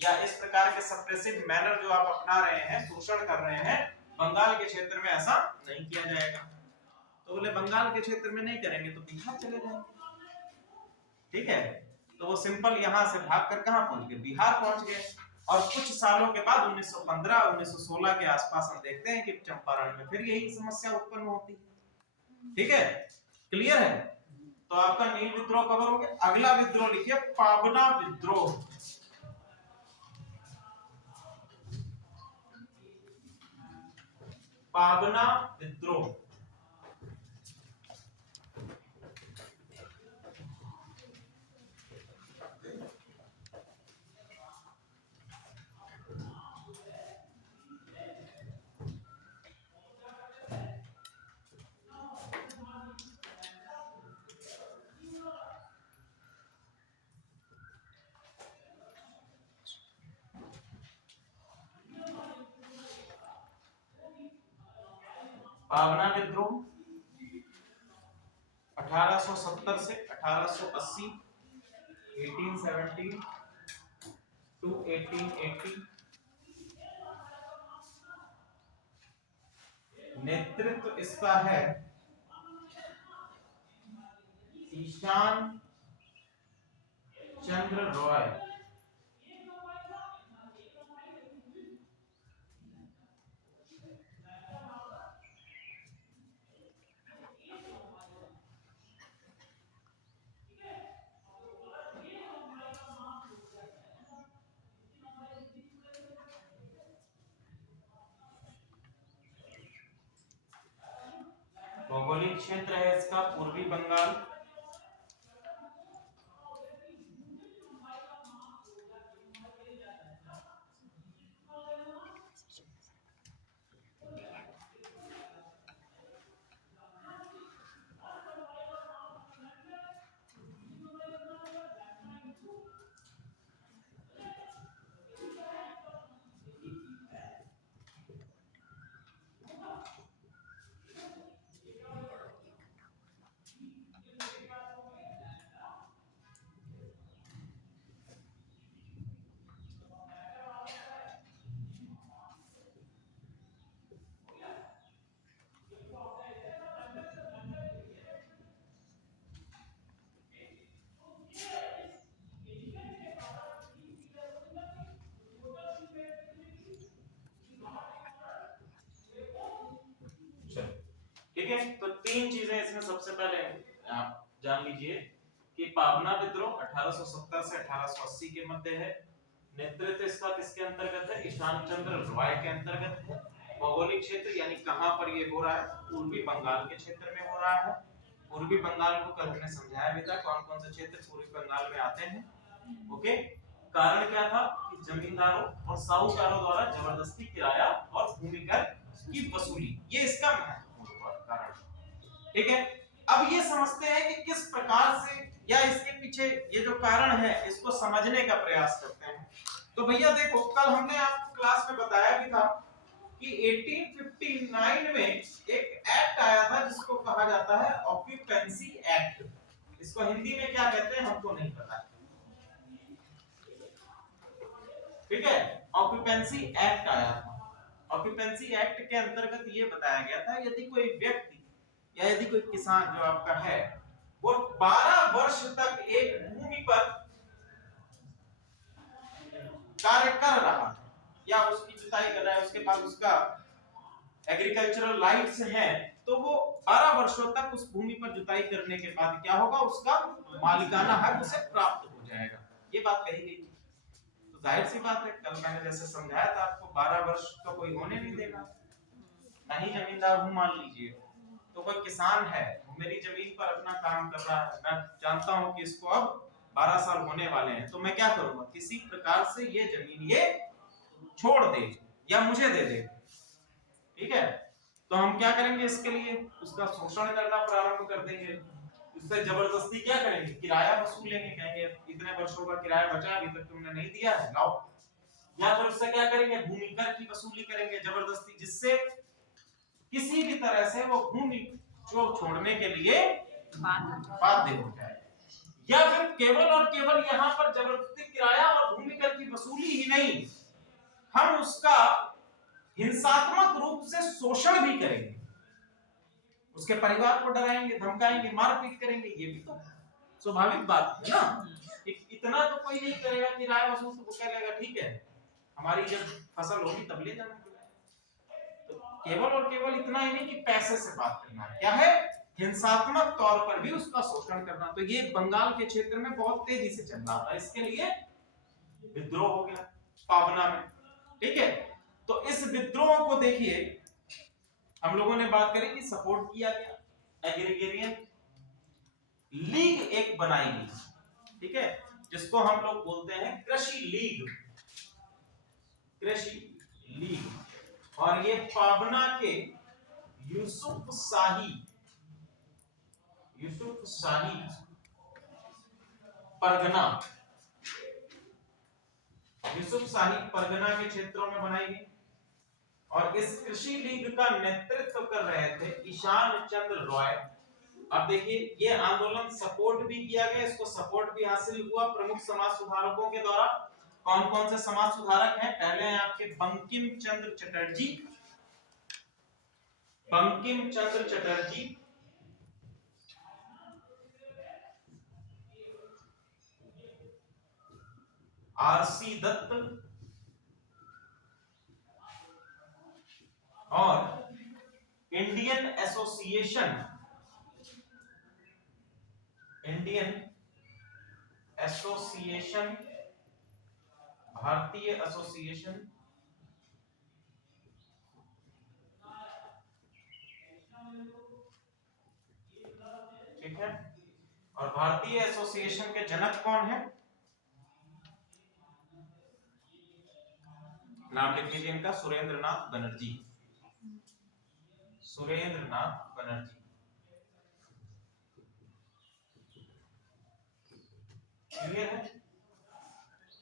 या इस प्रकार के सप्रेसिव मैनर जो आप अपना रहे हैं, शोषण कर रहे हैं, बंगाल के क्षेत्र में ऐसा नहीं किया जाएगा। तो बोले बंगाल के क्षेत्र में नहीं करेंगे तो बिहार चले जाएंगे। ठीक है, तो वो सिंपल यहाँ से भागकर कहाँ पहुंच गए, बिहार पहुंच गए। और कुछ सालों के बाद 1915-1916 के आसपास हम देखते हैं कि चंपारण में फिर यही समस्या उत्पन्न होती है। ठीक है, क्लियर है। तो आपका नील विद्रोह कवर हो गया। अगला विद्रोह लिखिए पाबना विद्रोह। पाबना विद्रोह पावना विद्रोह 1870 से 1880, 1870 to 1880, नेतृत्व इसका है ईशान चंद्र रॉय। भौगोलिक क्षेत्र है इसका पूर्वी बंगाल। ठीक है, तो तीन चीजें इसमें सबसे पहले आप जान लीजिए कि पावना विद्रोह 1870 से 1880 के मध्य है। नेतृत्व इसका किसके अंतर्गत है? ईशान चंद्र रॉय के अंतर्गत है। भौगोलिक क्षेत्र यानी कहां पर ये हो रहा है? पूर्वी बंगाल के क्षेत्र में हो रहा है। पूर्वी बंगाल को कल हमने समझाया भी था कौन कौन से क्षेत्र पूर्वी बंगाल में आते हैं। ओके, कारण क्या था कि जमींदारों और साहूकारों द्वारा जबरदस्ती किराया और भूमि कर की वसूली, ये इसका महत्वपूर्ण कारण। ठीक है, अब ये समझते हैं कि किस प्रकार से या इसके पीछे ये जो कारण है इसको समझने का प्रयास करते हैं। तो भैया देखो, कल हमने आपको क्लास में बताया भी था कि 1859 में एक एक्ट आया था जिसको कहा जाता है ऑक्यूपेंसी एक्ट। इसको हिंदी में क्या कहते हैं हमको नहीं पता। ठीक है, ऑक्यूपेंसी एक्ट आया था। ऑक्यूपेंसी एक्ट के अंतर्गत ये बताया गया था यदि कोई व्यक्ति या यदि कोई किसान जो आपका है वो 12 वर्ष तक एक भूमि पर कार्य कर रहा है या उसकी जुताई कर रहा है, उसके पास उसका एग्रीकल्चरल राइट्स हैं, तो वो 12 वर्षों तक उस भूमि पर जुताई करने के बाद क्या होगा? उसका मालिकाना हक उसे प्राप्त हो जाएगा। ये बात कही गई। तो जाहिर सी बात है, कल मैंने जैसे समझाया था आपको, 12 वर्ष तो कोई होने नहीं देगा। नहीं जमींदार हूं मान लीजिए, तो कोई किसान है, मेरी जमीन पर अपना काम कर रहा है, मैं जानता हूं कि इसको अब 12 साल होने वाले हैं, तो मैं क्या करूंगा? किसी प्रकार से ये जमीन ये छोड़ दे या मुझे दे दे। ठीक है, तो हम क्या करेंगे? इसके लिए उसका शोषण करना प्रारंभ कर देंगे। उससे जबरदस्ती क्या करेंगे? किराया वसूलेंगे, कहेंगे इतने वर्षों का किराया बचा अभी तक तुमने नहीं दिया है, लाओ। या फिर उससे क्या करेंगे? भूमि कर की वसूली करेंगे जबरदस्ती, जिससे किसी भी तरह से वो भूमि को छोड़ने के लिए बाध्य हो जाए। या फिर केवल और केवल यहाँ पर जबरदस्ती किराया और भूमि कर की वसूली ही नहीं, हम उसका हिंसात्मक रूप से शोषण भी करेंगे, उसके परिवार को डराएंगे, धमकाएंगे, मारपीट करेंगे। ये भी तो स्वाभाविक बात है ना। इतना तो कोई नहीं करेगा किराया वसूल, तो वो कह लेगा ठीक है हमारी जब फसल होगी तब ले जाना। तो केवल और केवल इतना ही नहीं कि पैसे से बात करना, क्या है? हिंसात्मक तौर पर भी उसका शोषण करना। तो ये बंगाल के क्षेत्र में बहुत तेजी से चल रहा था, इसके लिए विद्रोह हो गया पावना में। ठीक है, तो इस विद्रोह को देखिए, हम लोगों ने बात करी कि सपोर्ट किया गया, एग्रीगेरियन लीग एक बनाई गई। ठीक है, जिसको हम लोग बोलते हैं कृषि लीग, कृषि लीग। और ये पावना के यूसुफ शाही परगना, यूसुफ शाही परगना के क्षेत्रों में बनाई गई। और इस कृषि लीग का नेतृत्व कर रहे थे ईशान चंद्र रॉय। अब देखिए ये आंदोलन सपोर्ट भी किया गया, इसको सपोर्ट भी हासिल हुआ प्रमुख समाज सुधारकों के द्वारा। कौन कौन से समाज सुधारक हैं? पहले हैं आपके बंकिम चंद्र चटर्जी, बंकिम चंद्र चटर्जी, आरसी दत्त और इंडियन एसोसिएशन भारतीय एसोसिएशन ठीक है। और भारतीय एसोसिएशन के जनक कौन है? नाम लिख लीजिए इनका, सुरेंद्र नाथ बनर्जी, सुरेंद्र नाथ बनर्जी। क्लियर है?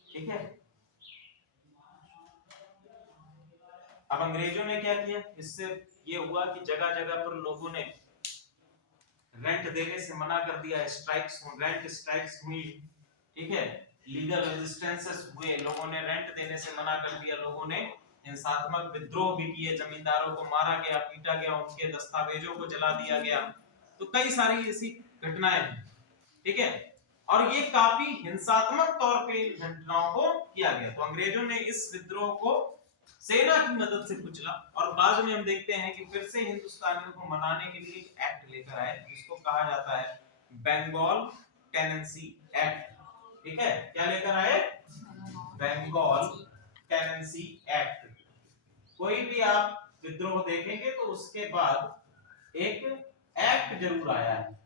ठीक है। अब अंग्रेजों ने क्या किया? इससे ये हुआ कि जगह जगह पर लोगों ने रेंट देने से मना कर दिया, रेंट स्ट्राइक्स हुई, ठीक है, लीगल रेजिस्टेंसेस हुए, लोगों ने रेंट देने से मना कर दिया, लोगों ने हिंसात्मक विद्रोह भी किए, जमींदारों को मारा गया, पीटा गया, उनके दस्तावेजों को जला दिया गया। तो कई सारी ऐसी घटनाएं हैं, ठीक है। और ये काफी हिंसात्मक तौर पे इन घटनाओं को किया गया। तो अंग्रेजों ने इस विद्रोह को सेना की मदद से कुचला और बाद में हम देखते हैं कि फिर से हिंदुस्तानियों को मनाने के लिए एक एक्ट लेकर आए जिसको कहा जाता है बंगाल टेनेंसी एक्ट। ठीक है, क्या लेकर आए? Bengal tenancy act. कोई भी आप विद्रोह देखेंगे तो उसके बाद एक एक्ट जरूर आया है,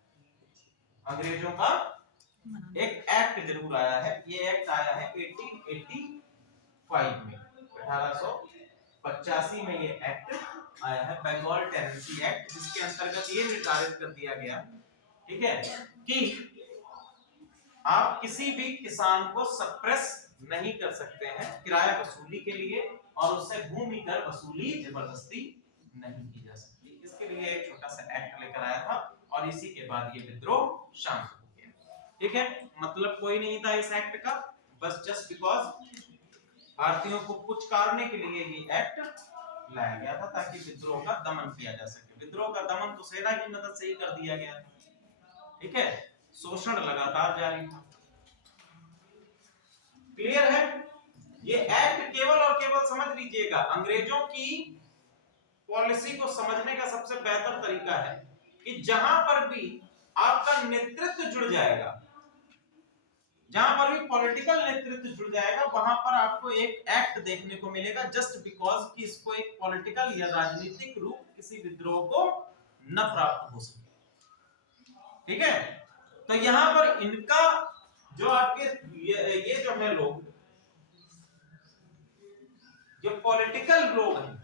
अंग्रेजों का एक एक्ट जरूर आया है। ये एक्ट आया है 1885 में, 1885 में ये एक्ट आया है, बंगाल टेनेंसी एक्ट, जिसके अंतर्गत ये निर्धारित कर दिया गया, ठीक है, कि आप किसी भी किसान को सप्रेस नहीं कर सकते हैं किराया वसूली के लिए, और उससे भूमि कर वसूली जबरदस्ती नहीं की जा सकती। इसके लिए एक छोटा सा एक्ट लेकर आया था और इसी के बाद ये विद्रोह शांत हो गया। ठीक है, मतलब कोई नहीं था इस एक्ट का, बस जस्ट बिकॉज भारतीयों को पुचकारने के लिए ये एक्ट लाया गया था ताकि विद्रोह का दमन किया जा सके। विद्रोह का दमन तो सेना की मदद से ही कर दिया गया, ठीक है, शोषण लगातार जारी था। क्लियर है? ये एक्ट केवल और केवल समझ लीजिएगा, अंग्रेजों की पॉलिसी को समझने का सबसे बेहतर तरीका है कि जहां पर भी आपका नेतृत्व जुड़ जाएगा, जहां पर भी पॉलिटिकल नेतृत्व जुड़ जाएगा, वहां पर आपको एक एक्ट देखने को मिलेगा जस्ट बिकॉज कि इसको एक पॉलिटिकल या राजनीतिक रूप किसी विद्रोह को न प्राप्त हो सके। ठीक है, तो यहां पर इनका जो आपके ये जो है लोग, जो पॉलिटिकल लोग हैं,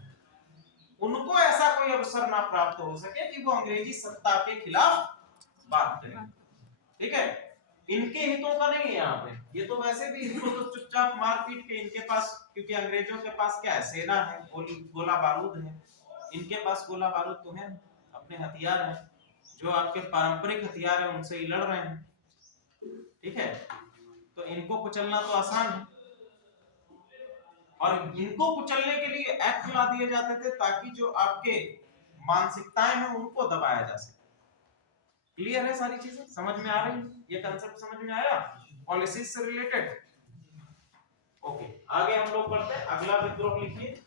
उनको ऐसा कोई अवसर ना प्राप्त हो सके कि वो अंग्रेजी सत्ता के खिलाफ बात करें। ठीक है, इनके हितों का नहीं है यहाँ पे, ये तो वैसे भी इनको तो चुपचाप मार पीट के इनके पास, क्योंकि अंग्रेजों के पास क्या है, सेना है, गोला बारूद है, इनके पास गोला बारूद तो है, अपने हथियार हैं, जो आपके पारंपरिक हथियार हैं उनसे ही लड़ रहे हैं। ठीक है, तो इनको कुचलना तो आसान है, और इनको कुचलने के लिए एक्ट ला दिए जाते थे ताकि जो आपके मानसिकताएं हैं उनको दबाया जा सके। क्लियर है? सारी चीजें समझ में आ रही है? ये कंसेप्ट समझ में आया पॉलिसी से रिलेटेड? ओके, आगे हम लोग बढ़ते हैं। अगला विद्रोह लिखिए।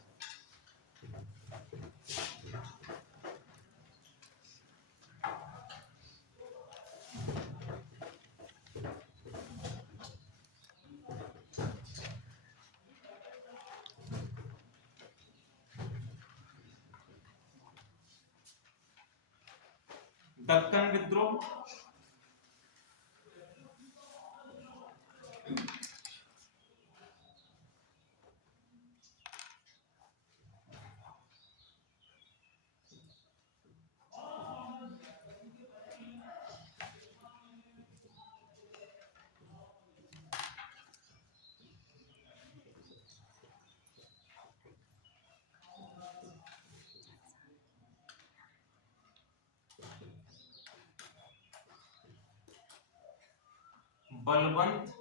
दक्कन विद्रोह। बलवंत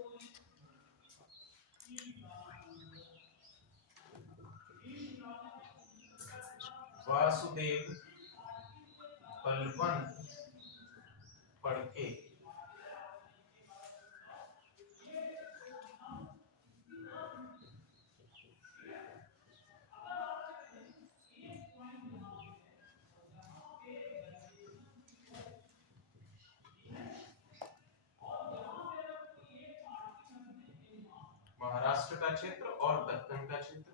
वासुदेव बलवंत फड़के महाराष्ट्र का क्षेत्र और दक्कन का क्षेत्र।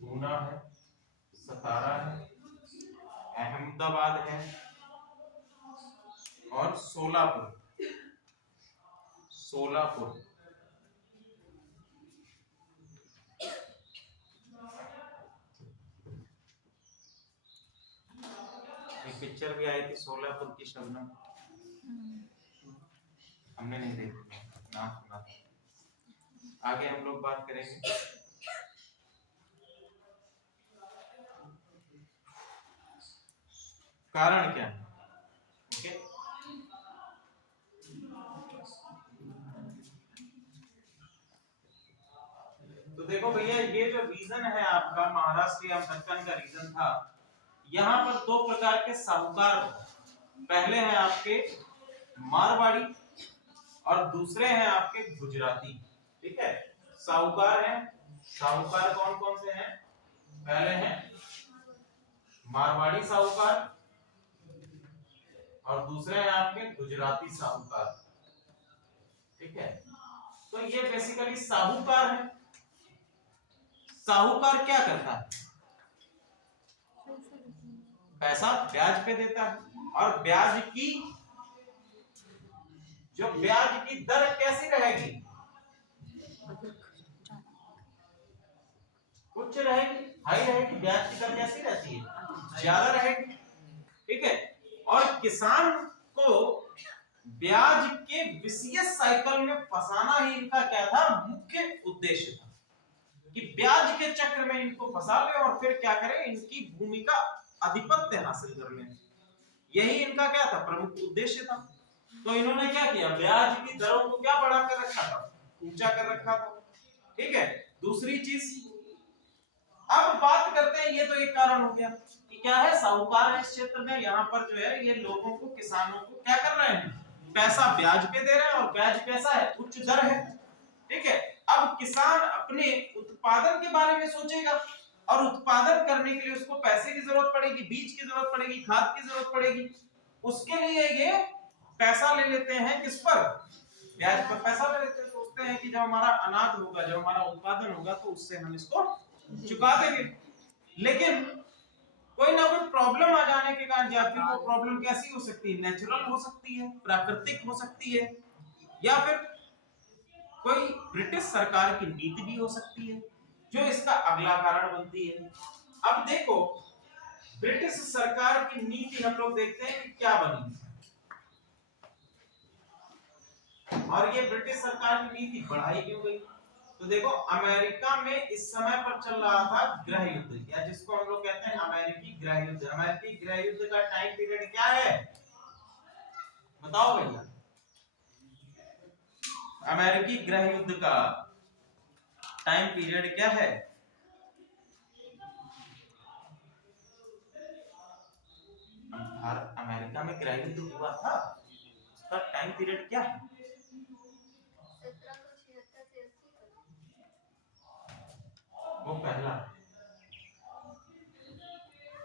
पूना है, सतारा है, अहमदाबाद है और सोलापुर। सोलापुर पिक्चर भी आई थी सोलापुर की शबनम, हमने नहीं देखी, नाम सुना था। आगे हम लोग बात करेंगे। कारण क्या है? ओके, तो देखो भैया, ये जो रीजन है आपका महाराष्ट्र या दक्कन का रीजन था, यहाँ पर दो प्रकार के साहूकार। पहले हैं आपके मारवाड़ी और दूसरे हैं आपके गुजराती। ठीक है, साहूकार हैं। साहूकार कौन कौन से हैं? पहले हैं मारवाड़ी साहूकार और दूसरे हैं आपके गुजराती साहूकार। ठीक है, तो ये बेसिकली साहूकार है। साहूकार क्या करता है? पैसा ब्याज पे देता है, और ब्याज की जो ब्याज की दर कैसी रहेगी? उच्च रहेगी, हाई रहेगी। ब्याज की दर कैसी रहती है? ज्यादा रहेगी। ठीक है, और किसान को ब्याज के विशेष साइकिल में फंसाना ही इनका क्या था? मुख्य उद्देश्य था कि ब्याज के चक्र में इनको फंसा ले और फिर क्या करें? इनकी भूमि का आधिपत्य हासिल कर लें। यही इनका क्या था? प्रमुख उद्देश्य था। तो इन्होंने क्या किया? ब्याज की दरों को क्या बढ़ा कर रखा था? ऊंचा कर रखा था। ठीक है, दूसरी चीज अब बात करते हैं। ये तो एक कारण हो गया कि क्या है? साहूकार है इस क्षेत्र में, यहाँ पर जो है ये लोगों को, किसानों को क्या कर रहे हैं? पैसा ब्याज पे दे रहे हैं, और ब्याज कैसा है? उच्च दर है। ठीक है, अब किसान अपने उत्पादन के बारे में सोचेगा, और उत्पादन करने के लिए उसको पैसे की जरूरत पड़ेगी, बीज की जरूरत पड़ेगी, खाद की जरूरत पड़ेगी। उसके लिए ये पैसा ले लेते हैं। किस पर? ब्याज पर पैसा ले लेते हैं। सोचते हैं कि जब हमारा अनाज होगा, जब हमारा उत्पादन होगा, तो उससे हम इसको चुका देंगे। लेकिन कोई ना कोई प्रॉब्लम आ जाने के कारण, या फिर वो प्रॉब्लम कैसी हो सकती है? नेचुरल हो सकती है, प्राकृतिक हो सकती है, या फिर कोई ब्रिटिश सरकार की नीति भी हो सकती है जो इसका अगला कारण बनती है। अब देखो, ब्रिटिश सरकार की नीति हम लोग देखते हैं कि क्या बनी, और ये ब्रिटिश सरकार की नीति बढ़ाई क्यों गई? तो देखो, अमेरिका में इस समय पर चल रहा था गृह युद्ध, या जिसको हम लोग कहते हैं अमेरिकी गृह युद्ध। अमेरिकी गृह युद्ध का टाइम पीरियड क्या है? बताओ भैया, अमेरिकी गृह युद्ध का टाइम पीरियड क्या है? अमेरिका में गृह युद्ध हुआ था, उसका टाइम पीरियड क्या है? 1776 से 80 वो पहला।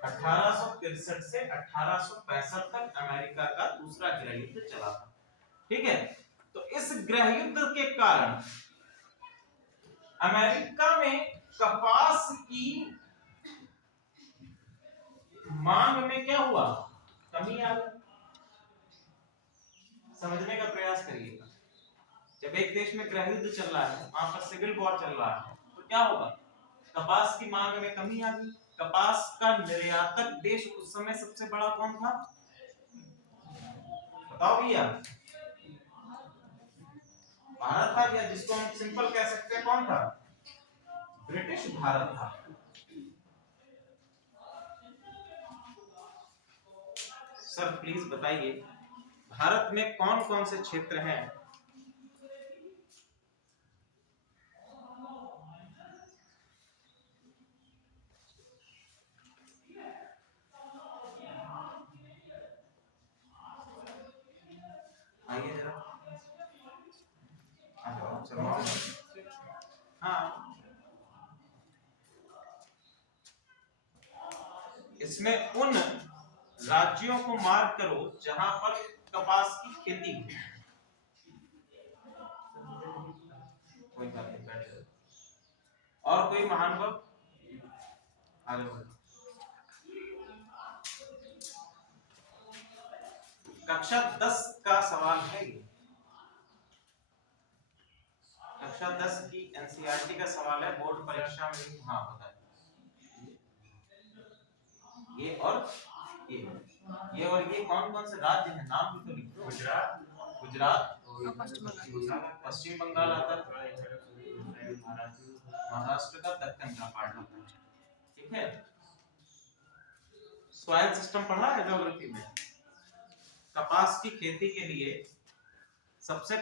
1863 से 1865 तक अमेरिका का दूसरा गृह युद्ध चला था। ठीक है, तो इस गृह युद्ध के कारण अमेरिका में कपास की मांग में क्या हुआ? कमी आ गई। समझने का प्रयास करिएगा। जब एक देश में गृह युद्ध चल रहा है, वहां पर सिविल वॉर चल रहा है, तो क्या होगा? कपास की मांग में कमी आ गई। कपास का निर्यातक देश उस समय सबसे बड़ा कौन था? बताओ भैया। भारत था, या जिसको हम सिंपल कह सकते हैं कौन था, ब्रिटिश भारत था। सर प्लीज बताइए भारत में कौन कौन से क्षेत्र हैं? आइए जरा। हाँ, इसमें उन राज्यों को मार्क करो जहां पर कपास की खेती हुई। कोई बात नहीं, बैठ जाओ। और कोई महानुभव आगे बढ़ो। कक्षा 10 का सवाल है ये, कक्षा 10 की एनसीईआरटी का सवाल है, बोर्ड परीक्षा में। हाँ बताइए, ये और ये और ये कौन कौन से राज्य हैं, नाम भी तो लिखो। गुजरात, पश्चिम बंगाल आता है, महाराष्ट्र का दक्कन का पार्ट आता है, ठीक है। सॉइल सिस्टम पढ़ा है ज्योग्राफी में। कपास की खेती के लिए सबसे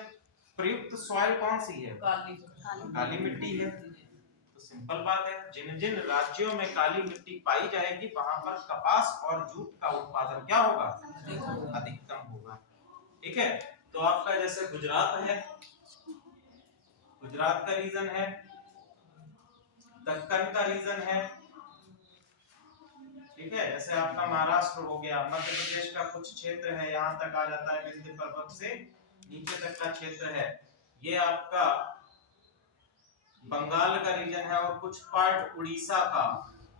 प्रयुक्त सॉइल कौन सी है? काली मिट्टी है। तो सिंपल बात है, जिन जिन राज्यों में काली मिट्टी पाई जाएगी वहां पर कपास और जूट का उत्पादन क्या होगा? अधिकतम होगा, ठीक है। तो आपका जैसे गुजरात है, गुजरात का रीजन है, दक्कन का रीजन है, ठीक है। जैसे आपका महाराष्ट्र हो गया, मध्य प्रदेश का कुछ क्षेत्र है, यहाँ तक आ जाता है, विंध्य पर्वत से नीचे तक का क्षेत्र है। ये आपका बंगाल का रीजन है, और कुछ पार्ट उड़ीसा का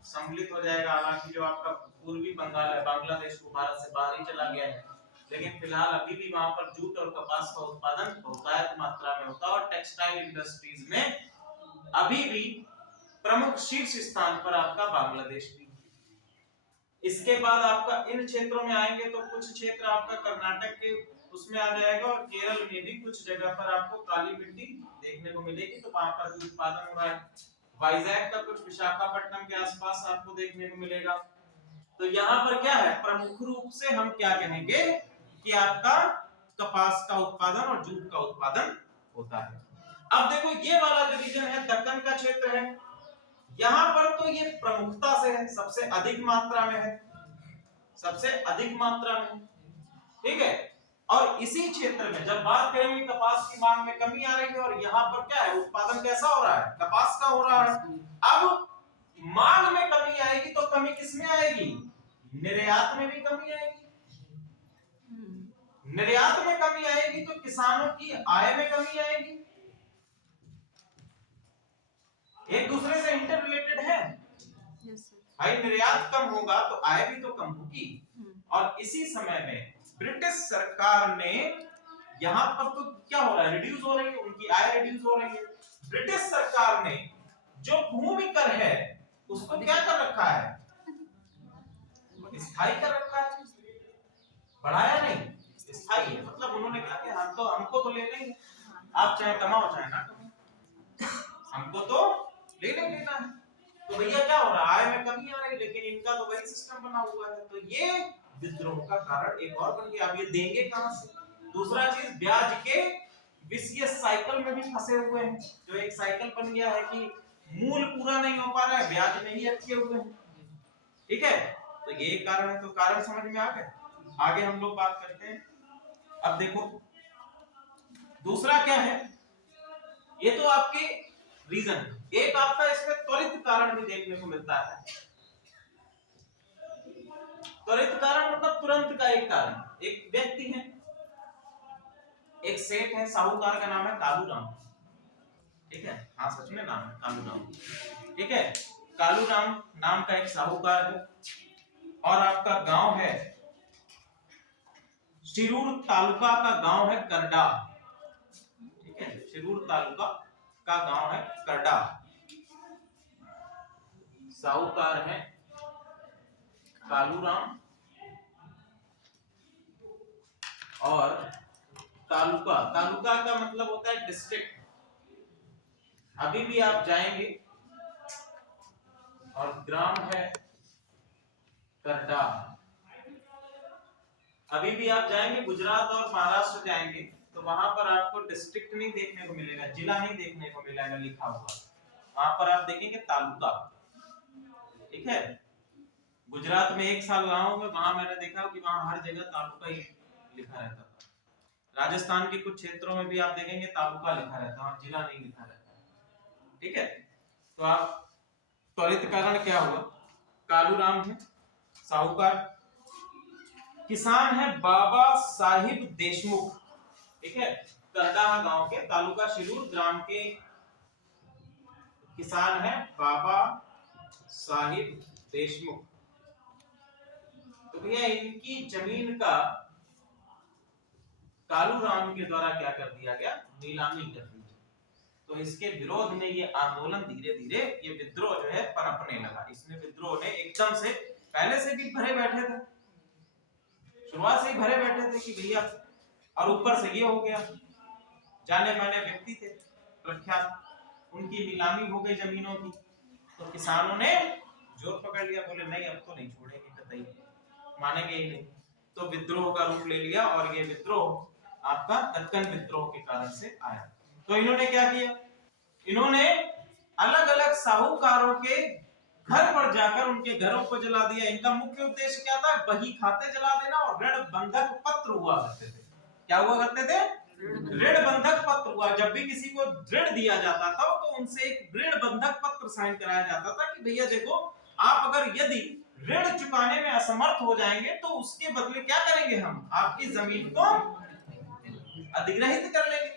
सम्मिलित हो जाएगा। हालांकि जो आपका पूर्वी बंगाल है, बांग्लादेश को भारत से बाहर ही चला गया है, लेकिन फिलहाल अभी भी वहां पर जूट और कपास का उत्पादन बहुतायत मात्रा में होता है, और टेक्सटाइल इंडस्ट्रीज में अभी भी प्रमुख शीर्ष स्थान पर आपका बांग्लादेश भी। इसके बाद आपका इन क्षेत्रों में आएंगे तो कुछ क्षेत्र आपका कर्नाटक के उसमें आ जाएगा, और केरल में भी कुछ जगह पर आपको काली मिट्टी देखने को मिलेगी, तो वहां पर भी उत्पादन हो रहा है। वाइजैक का कुछ विशाखापट्टनम के आसपास आपको देखने को मिलेगा। तो यहाँ पर क्या है, प्रमुख रूप से हम क्या कहेंगे कि आपका कपास का उत्पादन और जूट का उत्पादन होता है। अब देखो ये वाला जो रीजन है, दक्कन का क्षेत्र है, यहाँ पर तो ये प्रमुखता से है, सबसे अधिक मात्रा में है, सबसे अधिक मात्रा में, ठीक है। और इसी क्षेत्र में जब बात करेंगे कपास की मांग में कमी आ रही है, और यहाँ पर क्या है, उत्पादन कैसा हो रहा है, कपास का हो रहा है। अब मांग में कमी आएगी तो कमी किसमें आएगी, निर्यात में भी कमी आएगी। निर्यात में कमी आएगी तो किसानों की आय में कमी आएगी। एक दूसरे से इंटर रिलेटेड है भाई, निर्यात कम होगा तो आय भी तो कम होगी। और इसी समय में ब्रिटिश सरकार ने यहाँ पर तो क्या हो रहा है, रिड्यूस हो रही है, उनकी आय रिड्यूस हो रही है। ब्रिटिश सरकार ने जो भूमि कर है उसको क्या कर रखा है, स्थायी कर रखा है, बढ़ाया नहीं, स्थायी है। मतलब उन्होंने कहा कि हम तो हमको तो लेना ही, आप चाहे कमाओ चाहे ना कमाओ, हमको तो लेना लेना है। तो भैया क्या हो रहा है, आय में कमी आ रही है, लेकिन इनका तो वही सिस्टम बना हुआ है। तो ये विद्रोह का कारण एक और बन गया। अब ये देंगे कहां से? दूसरा चीज, ब्याज के विषय साइकिल में भी फंसे हुए हैं। जो एक साइकिल बन गया है कि मूल पूरा नहीं हो पा रहा है, ब्याज में ही अटके हुए हैं, ठीक है। तो ये एक कारण है। तो कारण समझ में आ गए, आगे हम लोग बात करते हैं। अब देखो दूसरा क्या है, ये तो आपके रीजन। एक आपका इसमें त्वरित कारण भी देखने को मिलता है। त्वरित कारण मतलब तुरंत का एक कारण। एक व्यक्ति है, एक सेठ है, साहूकार का नाम है कालूराम, ठीक है। हाँ सच में नाम है कालूराम, ठीक है। कालूराम नाम का एक साहूकार है, और आपका गांव है शिरूर तालुका का गांव है करडा, ठीक है। शिरूर तालुका का गांव है करडा। साहूकार है कालूराम, और तालुका, तालुका का मतलब होता है डिस्ट्रिक्ट। अभी भी आप जाएंगे और ग्राम है करडा, अभी भी आप जाएंगे गुजरात और महाराष्ट्र जाएंगे तो वहां पर आपको डिस्ट्रिक्ट नहीं देखने को मिलेगा, जिला नहीं देखने को मिलेगा लिखा हुआ, वहां पर आप देखेंगे तालुका। ठीक है, गुजरात में 1 साल रहा हूं मैं, वहां मैंने देखा कि वहां हर जगह तालुका ही लिखा रहता था। राजस्थान के कुछ क्षेत्रों में भी आप देखेंगे तालुका लिखा रहता है, जिला नहीं लिखा रहता। ठीक है, तो आप त्वरित कारण क्या हुआ, कालूराम है साहूकार, किसान है बाबा साहिब देशमुख। ठीक है, करडाहा गांव के, तालुका शिरूर, ग्राम के किसान है बाबा साहिब देशमुख। तो भैया इनकी जमीन का कालूराम के द्वारा क्या कर दिया गया, नीलामी कर दी। तो इसके विरोध में ये आंदोलन धीरे धीरे, ये विद्रोह जो है पनपने लगा। इसमें विद्रोह ने एकदम से, पहले से भी भरे बैठे थे, शुरुआत से ही भरे बैठे थे कि भैया, और ऊपर से ये हो गया, जाने माने व्यक्ति थे प्रख्यात, उनकी नीलामी हो गई जमीनों की। तो किसानों ने जोर पकड़ लिया, बोले नहीं अब तो नहीं छोड़ेंगे, कतई मानेंगे ही नहीं। तो विद्रोह का रूप ले लिया, और ये विद्रोह आपका दक्कन विद्रोह के कारण से आया। तो इन्होंने क्या किया, इन्होंने अलग अलग साहूकारों के घर पर जाकर उनके घरों को जला दिया। इनका मुख्य उद्देश्य क्या था, बही खाते जला देना और ऋण बंधक पत्र हुआ करते थे। क्या हुआ करते थे, ऋण बंधक पत्र हुआ। जब भी किसी को ऋण दिया जाता था तो उनसे एक ऋण बंधक पत्र साइन कराया जाता था कि भैया देखो, आप अगर यदि ऋण चुकाने में असमर्थ हो जाएंगे तो उसके बदले क्या करेंगे, हम आपकी जमीन को अधिग्रहित कर लेंगे।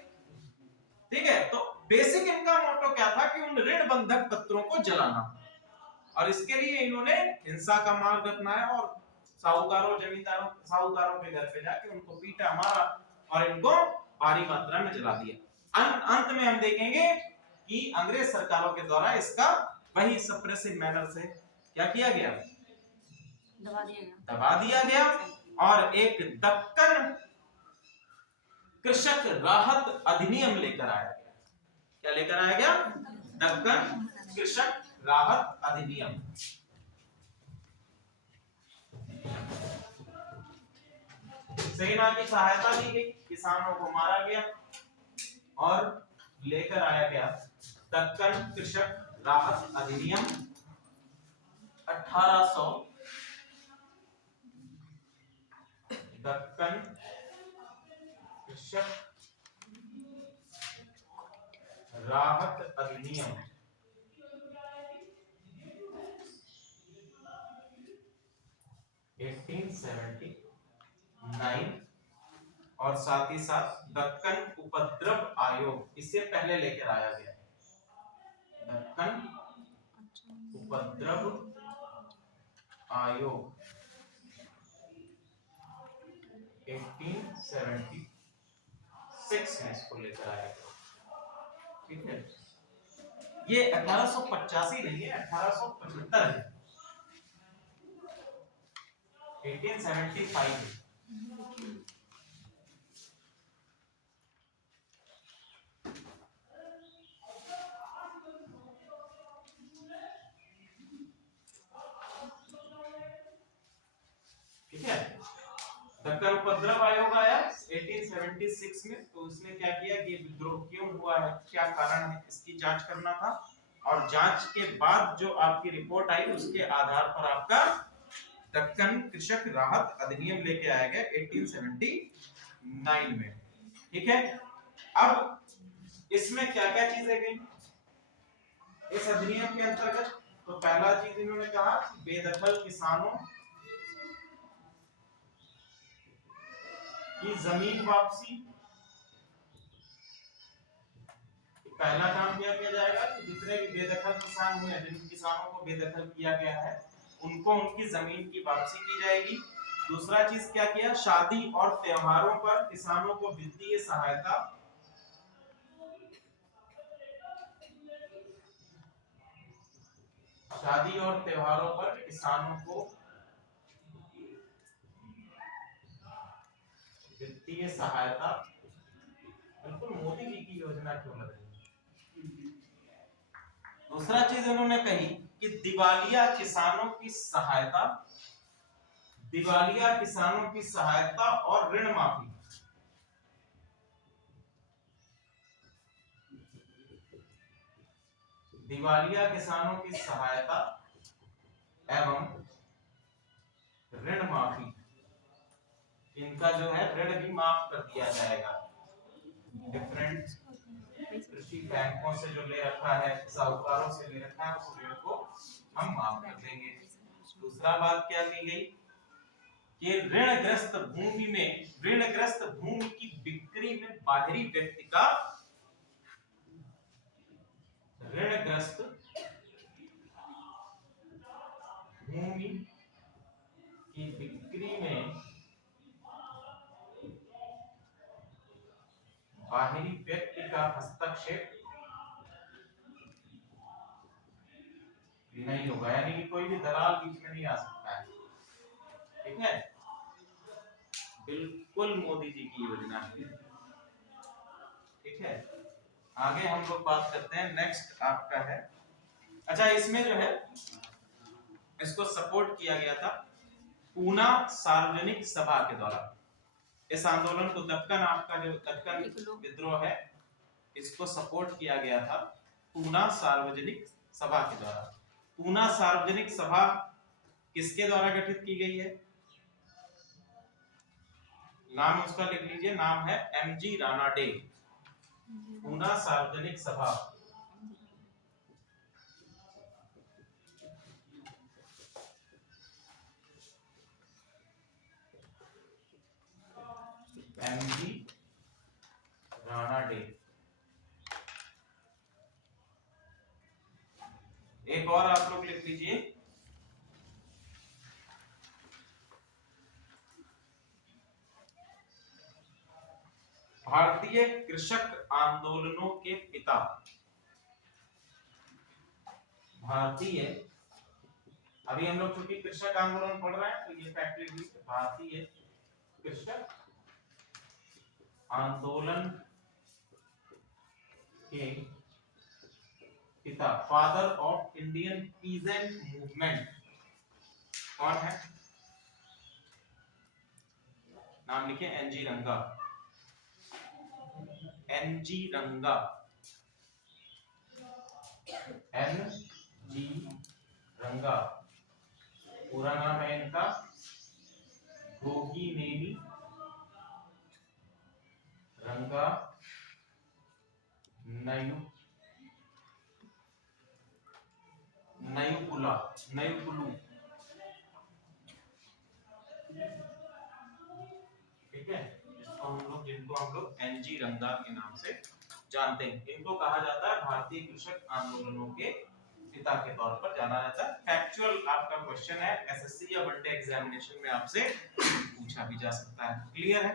ठीक है, तो बेसिक इनका मोटो क्या था कि उन ऋण बंधक पत्रों को जलाना, और इसके लिए इन्होंने हिंसा का मार्ग अपनाया और साहूकारों, जमींदारों, साहूकारों के घर पे जाके उनको पीटा, मारा और इनको भारी मात्रा में जला दिया। अंत में हम देखेंगे कि अंग्रेज सरकारों के द्वारा इसका वही सप्रेसिव मैनर से क्या किया गया, दबा दिया गया और एक दक्कन कृषक राहत अधिनियम लेकर आया गया। क्या लेकर आया गया, दक्कन कृषक राहत अधिनियम। सेना की सहायता दी गई, किसानों को मारा गया और लेकर आया गया दक्कन कृषक राहत अधिनियम 1800। दक्कन कृषक राहत अधिनियम 1879, और साथ ही साथ दक्कन उपद्रव आयोग, इससे पहले लेकर आया गया दक्कन उपद्रव आयोग 1876 में इसको लेकर आया गया। ठीक है, ये 1885 नहीं है, 1875 है, 1875 है। ठीक है, दक्कन उपद्रव आयोग आया 1876 में। तो उसने क्या किया कि विद्रोह क्यों हुआ है, क्या कारण है, इसकी जांच करना था, और जांच के बाद जो आपकी रिपोर्ट आई उसके आधार पर आपका दक्कन कृषक राहत अधिनियम लेके आया गया 1879 में। ठीक है, अब इसमें क्या क्या चीजें गई इस अधिनियम के अंतर्गत। तो पहला चीज इन्होंने कहा बेदखल किसानों की जमीन वापसी। पहला काम क्या किया जाएगा कि जितने भी बेदखल किसान हुए, जिन किसानों को बेदखल किया गया है, उनको उनकी जमीन की वापसी की जाएगी। दूसरा चीज क्या किया, शादी और त्योहारों पर किसानों को वित्तीय सहायता। शादी और त्योहारों पर किसानों को वित्तीय सहायता योजना क्यों लगाई। दूसरा चीज उन्होंने कही कि दिवालिया किसानों की सहायता, दिवालिया किसानों की सहायता और ऋण माफी, दिवालिया किसानों की सहायता एवं ऋण माफी, इनका जो है ऋण भी माफ कर दिया जाएगा। डिफरेंट कृषि बैंकों से जो ले रखा है, साहूकारों से ले रखा है, उस ऋण को हम माफ कर देंगे। दूसरा बात क्या की गई कि ऋणग्रस्त भूमि में, ऋणग्रस्त भूमि की बिक्री में बाहरी व्यक्ति का, ऋणग्रस्त भूमि की बिक्री में बाहरी व्यक्ति का हस्तक्षेप नहीं होगा, यानी कि कोई भी दलाल बीच में नहीं आ सकता है। ठीक है, बिल्कुल मोदी जी की योजना है। ठीक है, आगे हम लोग बात करते हैं। नेक्स्ट आपका है, अच्छा इसमें जो है इसको सपोर्ट किया गया था पूना सार्वजनिक सभा के द्वारा। इस आंदोलन को दक्कन, आपका जो दक्कन विद्रोह है, इसको सपोर्ट किया गया था पूना सार्वजनिक सभा के द्वारा। पूना सार्वजनिक सभा किसके द्वारा गठित की गई है, नाम उसका लिख लीजिए, नाम है एमजी राणा डे। पूना सार्वजनिक सभा एमजी राणा डे। एक और आप लोग लिख लीजिए, भारतीय कृषक आंदोलनों के पिता, भारतीय, अभी हम लोग चूंकि कृषक आंदोलन पढ़ रहे हैं तो ये फैक्ट लिख लीजिए, भारतीय कृषक आंदोलन के पिता, father of Indian peasant movement कौन है, नाम लिखे एनजी रंगा। एनजी रंगा, एनजी रंगा, पूरा नाम है इनका गोगीनेनी रंगा नयुकुलू। ठीक है, जिनको हम लोग एनजी रंगा के नाम से जानते हैं, इनको कहा जाता है भारतीय कृषक आंदोलनों के पिता के तौर पर जाना जाता है। फैक्चुअल आपका क्वेश्चन है, एसएससी या वनडे एग्जामिनेशन में आपसे पूछा भी जा सकता है। क्लियर है,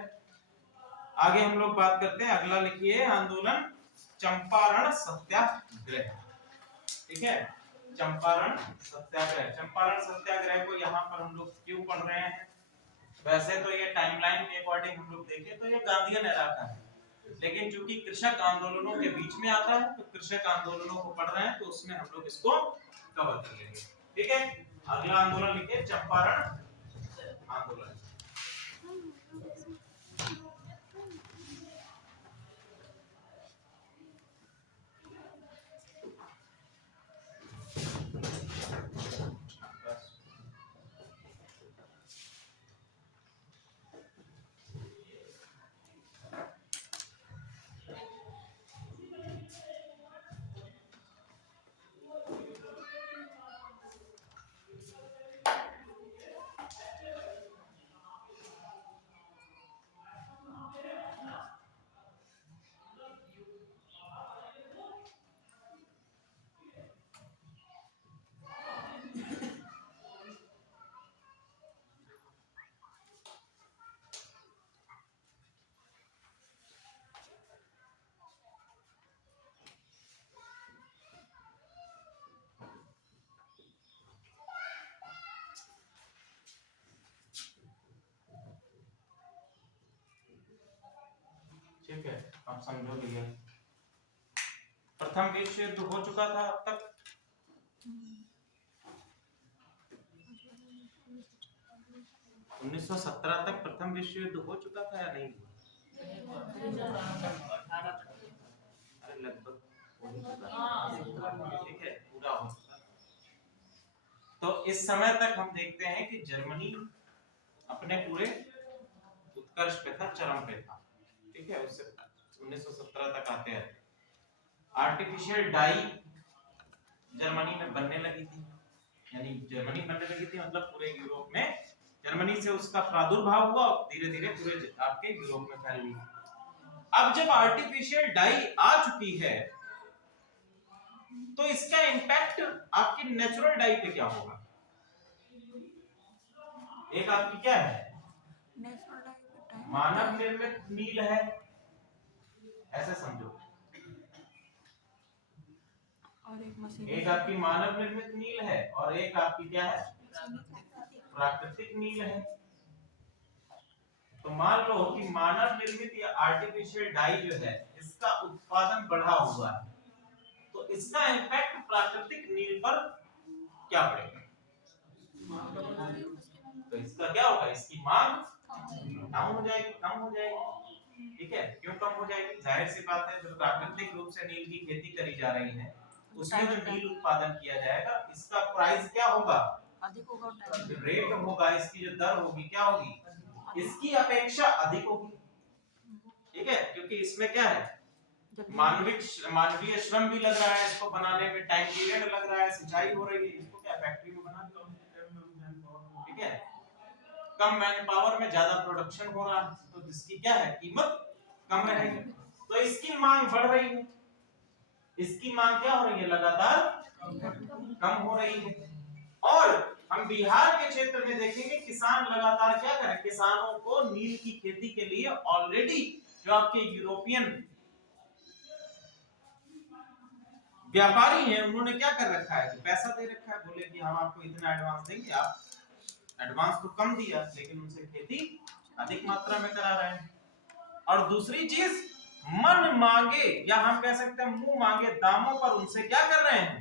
आगे हम लोग बात करते हैं। अगला लिखिए आंदोलन चंपारण सत्याग्रह। ठीक है, चंपारण सत्याग्रह। चंपारण सत्याग्रह को यहाँ पर हम लोग क्यों पढ़ रहे हैं, वैसे तो ये टाइमलाइन के अकॉर्डिंग हम लोग देखें तो ये गांधीयन एरा का है, लेकिन चूंकि कृषक आंदोलनों के बीच में आता है तो कृषक आंदोलनों को पढ़ रहे हैं तो उसमें हम लोग इसको कवर कर लेंगे। ठीक है, अगला आंदोलन लिखिए चंपारण आंदोलन। ठीक है, आप समझो भैया। प्रथम विश्व युद्ध हो चुका था अब तक? हम्म। 1917 तक प्रथम विश्व युद्ध हो चुका था या नहीं? अरे लगभग हो ही चुका था। ठीक है, पूरा हो चुका था। तो इस समय तक हम देखते हैं कि जर्मनी अपने पूरे उत्कर्ष पे था, चरम पे था। ठीक है, उससे 1917 तक आते हैं। आर्टिफिशियल डाई जर्मनी में बनने लगी थी, यानी जर्मनी बनने लगी थी मतलब पूरे यूरोप में जर्मनी से उसका प्रादुर्भाव हुआ, धीरे धीरे पूरे आपके यूरोप में फैल गई। अब जब आर्टिफिशियल डाई आ चुकी है तो इसका इंपैक्ट आपकी नेचुरल डाई पे क्या होगा? एक आपकी क्या है, मानव निर्मित नील है, ऐसे समझो। और एक मशीन, एक आपकी मानव निर्मित नील है और एक आपकी क्या है, प्राकृतिक नील है। तो मान लो कि मानव निर्मित या आर्टिफिशियल डाई जो है इसका उत्पादन बढ़ा हुआ है, तो इसका इम्पैक्ट प्राकृतिक नील पर क्या पड़ेगा? तो इसका क्या होगा, इसकी मांग डाउन हो जाएगी, कम हो जाएगी। ठीक है, क्यों कम हो जाएगी? जाहिर सी बात है, जो प्राकृतिक रूप से नील की खेती करी जा रही है उसमें जो नील उत्पादन किया जाएगा इसका प्राइस क्या होगा, अधिक होगा, रेट होगा, इसकी जो दर होगी क्या होगी, इसकी अपेक्षा अधिक होगी। ठीक है, क्योंकि इसमें क्या है, मानवीय श्रम भी लग रहा है, इसको बनाने में टाइम पीरियड लग रहा है, सिंचाई हो रही है, इसको क्या फैक्ट्री में बना दो। ठीक है, कम मैन पावर में ज्यादा प्रोडक्शन हो रहा है, तो जिसकी क्या है, कीमत कम रहेगी, तो इसकी मांग बढ़ रही है। इसकी मांग क्या हो रही है, लगातार कम हो रही है। और हम बिहार के क्षेत्र में देखेंगे किसान लगातार क्या करें, किसानों को नील की खेती के लिए ऑलरेडी जो आपके यूरोपियन व्यापारी हैं उन्होंने क्या कर रखा है, पैसा दे रखा है, बोले कि हम आपको इतना एडवांस देंगे, आप एडवांस तो कम दिया लेकिन उनसे खेती अधिक मात्रा में करा रहे हैं। और दूसरी चीज, मन मांगे या हम कह सकते हैं मुंह मांगे दामों पर उनसे क्या कर रहे हैं,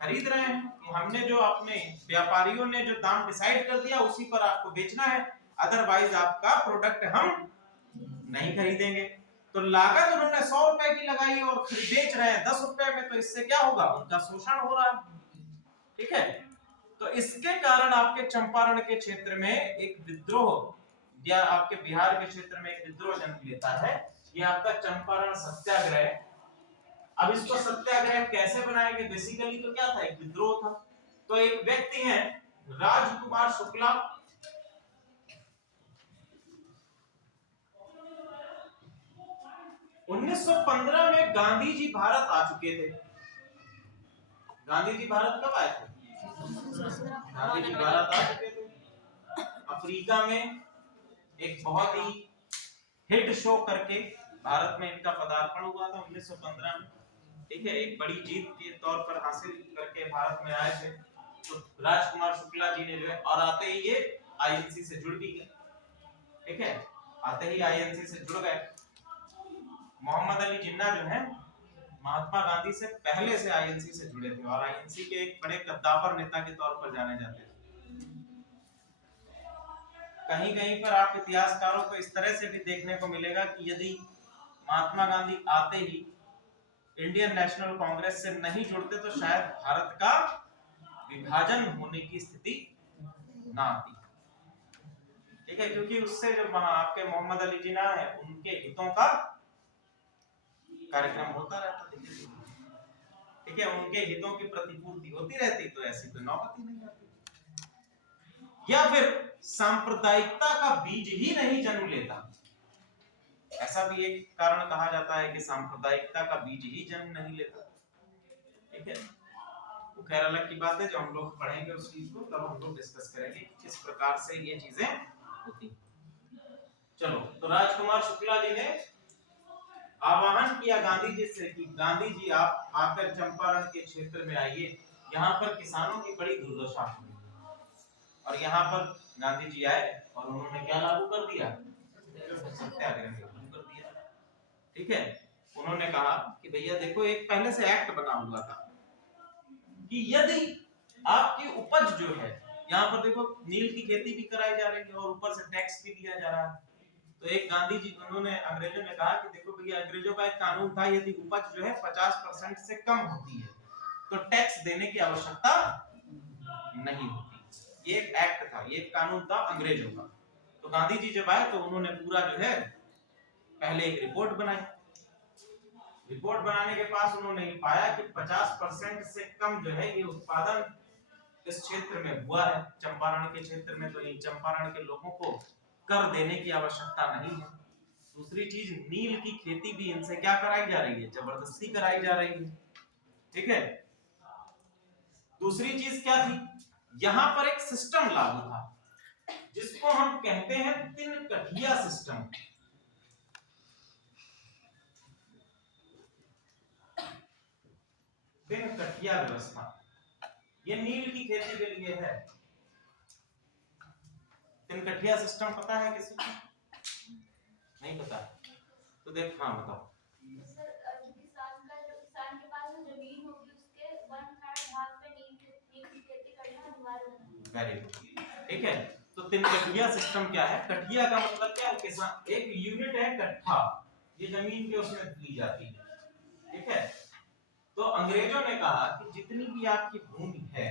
खरीद रहे हैं कि हमने जो अपने व्यापारियों ने जो दाम डिसाइड कर दिया उसी पर आपको बेचना है, अदरवाइज आपका प्रोडक्ट हम नहीं खरीदेंगे। तो लागत उन्होंने 100 रुपए की लगाई और बेच रहे हैं 10 रुपए में, तो इससे क्या होगा, उनका शोषण हो रहा है। ठीक है, तो इसके कारण आपके चंपारण के क्षेत्र में एक विद्रोह या आपके बिहार के क्षेत्र में एक विद्रोह जन्म लेता है, ये आपका चंपारण सत्याग्रह। अब इसको सत्याग्रह कैसे बनाएंगे, बेसिकली तो क्या था, एक विद्रोह था। तो एक व्यक्ति हैं राजकुमार शुक्ला, उन्नीस 1915 में गांधी जी भारत आ चुके थे। गांधी जी भारत कब आए थे, गांधी जी भारत आ चुके थे। अफ्रीका में एक बहुत ही हिट शो करके भारत में इनका पदार्पण हुआ था 1915 में। ठीक है, एक बड़ी जीत के तौर पर हासिल करके भारत में आए थे। तो राजकुमार शुक्ला जी ने जो है, और आते ही ये आईएनसी से जुड़ भी गए। ठीक है, आते ही आईएनसी से जुड़ गए। मोहम्मद अली जिन्ना जो है महात्मा गांधी से पहले से आईएनसी से जुड़े थे और आईएनसी के एक बड़े कद्दावर नेता के तौर पर जाने जाते थे। कहीं कहीं पर आप इतिहासकारों को इस तरह से भी देखने को मिलेगा कि यदि महात्मा गांधी आते ही इंडियन नेशनल कांग्रेस से नहीं जुड़ते तो शायद भारत का विभाजन होने की स्थिति ना आती। ठीक है, क्योंकि उससे जो आपके मोहम्मद अली जिन्ना है उनके हितों का कार्यक्रम होता रहता। ठीक है, उनके हितों की प्रतिपूर्ति होती रहती, तो ऐसी कोई नौबत ही नहीं आती। या फिर सांप्रदायिकता का बीज ही नहीं जन्म लेता, ऐसा भी एक कारण कहा जाता है कि सांप्रदायिकता का बीज ही जन्म नहीं लेता। ठीक है, वो खैर अलग की बात है, जो हम लोग पढ़ेंगे उस चीज को तब हम लोग डिस्कस करेंगे किस प्रकार से ये चीजें होती। चलो, तो राजकुमार शुक्ला जी ने आह्वान किया गांधी जी से कि गांधी जी आप आकर चंपारण के क्षेत्र में आइए, यहाँ पर किसानों की बड़ी दुर्दशा हो रही है। और यहाँ पर गांधी जी आए और उन्होंने क्या लागू कर दिया, सत्याग्रह लागू कर दिया। ठीक है, उन्होंने कहा कि भैया देखो एक पहले से एक्ट बना हुआ था कि यदि आपकी उपज जो है, यहाँ पर देखो नील की खेती भी कराई जा रही है और ऊपर से टैक्स भी दिया जा रहा है। तो एक गांधी जी, उन्होंने अंग्रेजों ने कहा कि देखो भैया, अंग्रेजों का एक कानून था, यदि उपज जो है 50% से कम होती है तो टैक्स देने की आवश्यकता नहीं होती। ये एक एक्ट था, ये एक कानून था अंग्रेजों का। तो गांधी जी जब आए तो उन्होंने पूरा जो है पहले एक रिपोर्ट बनाई। रिपोर्ट बनाने के पास उन्होंने पाया कि 50% से कम जो है ये उत्पादन इस क्षेत्र में हुआ है, चंपारण के क्षेत्र में। तो ये चंपारण के लोगों को कर देने की आवश्यकता नहीं है। दूसरी चीज, नील की खेती भी इनसे क्या कराई जा रही है, जबरदस्ती कराई जा रही है। ठीक है। दूसरी चीज क्या थी, यहां पर एक सिस्टम लागू था जिसको हम कहते हैं तिनकठिया सिस्टम। तिनकठिया व्यवस्था, ये नील की खेती के लिए है। तिनकठिया सिस्टम पता है किसी को? नहीं पता? तो देख, हाँ बताओ। सर, किसान के पास जो जमीन होगी उसके 1/3 भाग पे नील की खेती करना अनिवार्य होता है। Very good. ठीक है। तो तिनकठिया सिस्टम क्या है? कठिया का मतलब क्या है? किसान, एक यूनिट है कट्ठा, ये जमीन के उसमें दी जाती है। ठीक है। तो अंग्रेजों ने कहा कि जितनी भी आपकी भूमि है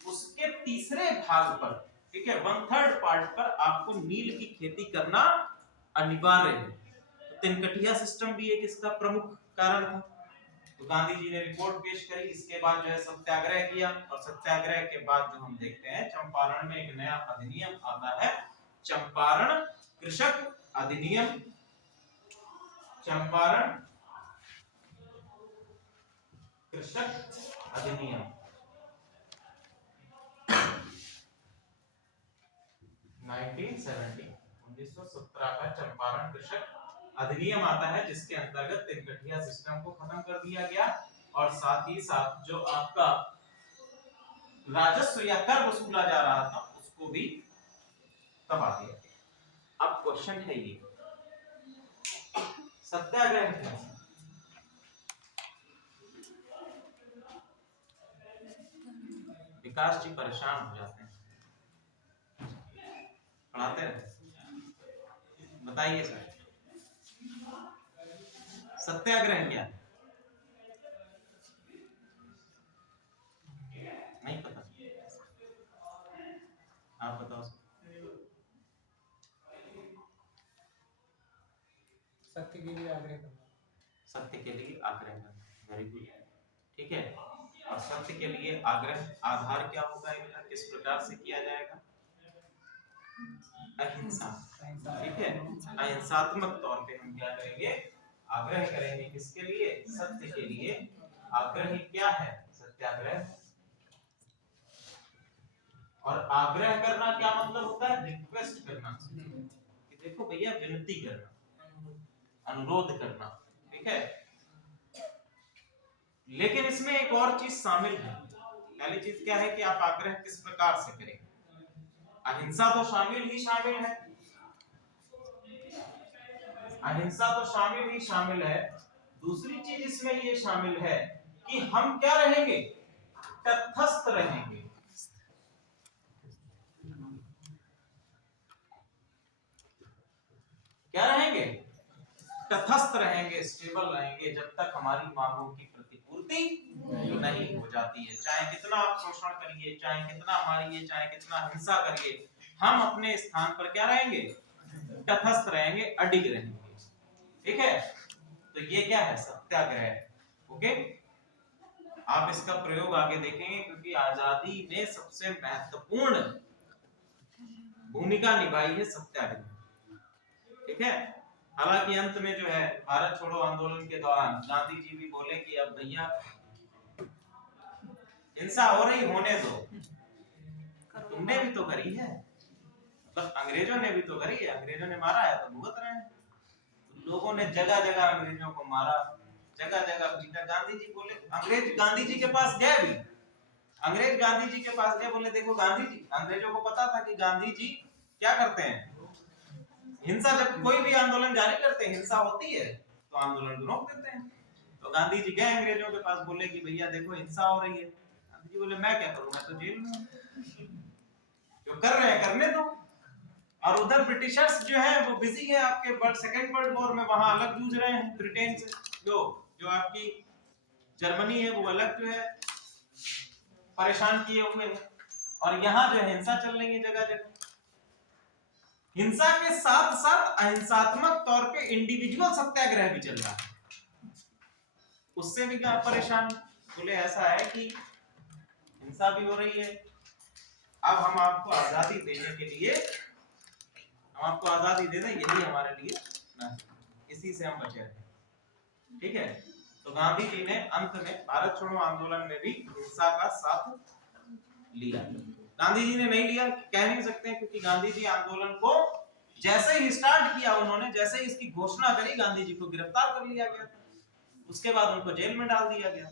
उसके तीसरे भाग पर, ठीक है, 1/3 पार्ट पर आपको नील की खेती करना अनिवार्य है। तो तिनकठिया सिस्टम भी एक इसका प्रमुख कारण था। तो गांधी जी ने रिपोर्ट पेश करी, इसके बाद जो है सत्याग्रह किया, और सत्याग्रह के बाद जो हम देखते हैं चंपारण में एक नया अधिनियम आता है, चंपारण कृषक अधिनियम। चंपारण कृषक अधिनियम 1917 का चंपारण कृषक अधिनियम आता है, जिसके अंतर्गत तिनकठिया सिस्टम को खत्म कर दिया गया और साथ ही साथ जो आपका राजस्व या कर वसूला जा रहा था उसको भी दबा दिया गया। अब क्वेश्चन है ये, सत्याग्रह क्या है? विकास जी परेशान हो जाते हैं, पढ़ाते रहे, बताइए सर सत्याग्रह क्या है? नहीं पता? आप बताओ। सत्य के लिए आग्रह करना। सत्य के लिए आग्रह करना, वेरी गुड। ठीक है। और सत्य के लिए आग्रह आधार क्या होगा बेटा, किस प्रकार से किया जाएगा? अहिंसा। ठीक है। अहिंसात्मक तौर पे हम क्या करेंगे, आग्रह करेंगे। किसके लिए? सत्य के लिए। आग्रह क्या है? सत्याग्रह। और आग्रह करना क्या मतलब होता है? रिक्वेस्ट करना, कि देखो भैया, विनती करना, अनुरोध करना। ठीक है। लेकिन इसमें एक और चीज शामिल है। पहली चीज क्या है कि आप आग्रह किस प्रकार से करेंगे। अहिंसा तो शामिल ही शामिल है, अहिंसा तो शामिल ही शामिल है। दूसरी चीज इसमें ये शामिल है कि हम क्या रहेंगे, तटस्थ रहेंगे। क्या रहेंगे? तटस्थ रहेंगे, स्टेबल रहेंगे, जब तक हमारी मांगों की प्रतिपूर्ति नहीं हो जाती है। चाहे कितना आप शोषण करिए, चाहे कितना मारिए, चाहे कितना हिंसा करिए, हम अपने स्थान पर क्या रहेंगे, तटस्थ रहेंगे, अडिग रहेंगे। ठीक है। तो ये क्या है, सत्याग्रह। ओके। आप इसका प्रयोग आगे देखेंगे, क्योंकि आजादी में सबसे महत्वपूर्ण भूमिका निभाई है सत्याग्रह। ठीक है। हालांकि अंत में जो है भारत छोड़ो आंदोलन के दौरान गांधी जी भी बोले कि अब भैया हिंसा हो रही, होने दो, तुमने भी तो करी है, मतलब अंग्रेजों ने भी तो करी है, अंग्रेजों ने मारा है तो भुगत रहे हैं। लोगों ने जगह जगह अंग्रेजों को मारा, जगह जगह पीटा। गांधी जी बोले, अंग्रेज गांधी जी के पास गए भी, अंग्रेज गांधी जी के पास गए, बोले देखो गांधी जी, अंग्रेजों को पता था कि गांधी जी क्या करते हैं, हिंसा, जब कोई भी आंदोलन जारी करते हैं हिंसा होती है, तो आंदोलन को रोक देते हैं। तो गांधी जी गए अंग्रेजों के पास, बोले कि भैया देखो हिंसा हो रही है। गांधी जी बोले मैं क्या करूं, मैं तो जेल में हूं, जो कर रहे हैं करने दो। और उधर ब्रिटिशर्स जो है वो बिजी है आपके सेकेंड वर्ल्ड वॉर में, वहां अलग जूझ रहे हैं ब्रिटेन से। जो आपकी जर्मनी है वो अलग जो है परेशान किए हुए हैं, और यहाँ जो है हिंसा चल रही है जगह जगह। हिंसा के साथ साथ अहिंसात्मक तौर पे इंडिविजुअल सत्याग्रह भी चल रहा है, उससे भी क्या परेशान। बोले ऐसा है कि हिंसा भी हो रही है, अब हम आपको आजादी देने के लिए, हम आपको आजादी दे दें, यही हमारे लिए ना, इसी से हम बचे रहे। ठीक है, तो गांधी जी ने अंत में भारत छोड़ो आंदोलन में भी हिंसा का साथ लिया। गांधी जी ने नहीं लिया कह नहीं सकते, क्योंकि गांधी जी आंदोलन को जैसे ही स्टार्ट किया उन्होंने, जैसे ही इसकी घोषणा करी, गांधी जी को गिरफ्तार कर लिया गया, उसके बाद उनको जेल में डाल दिया गया।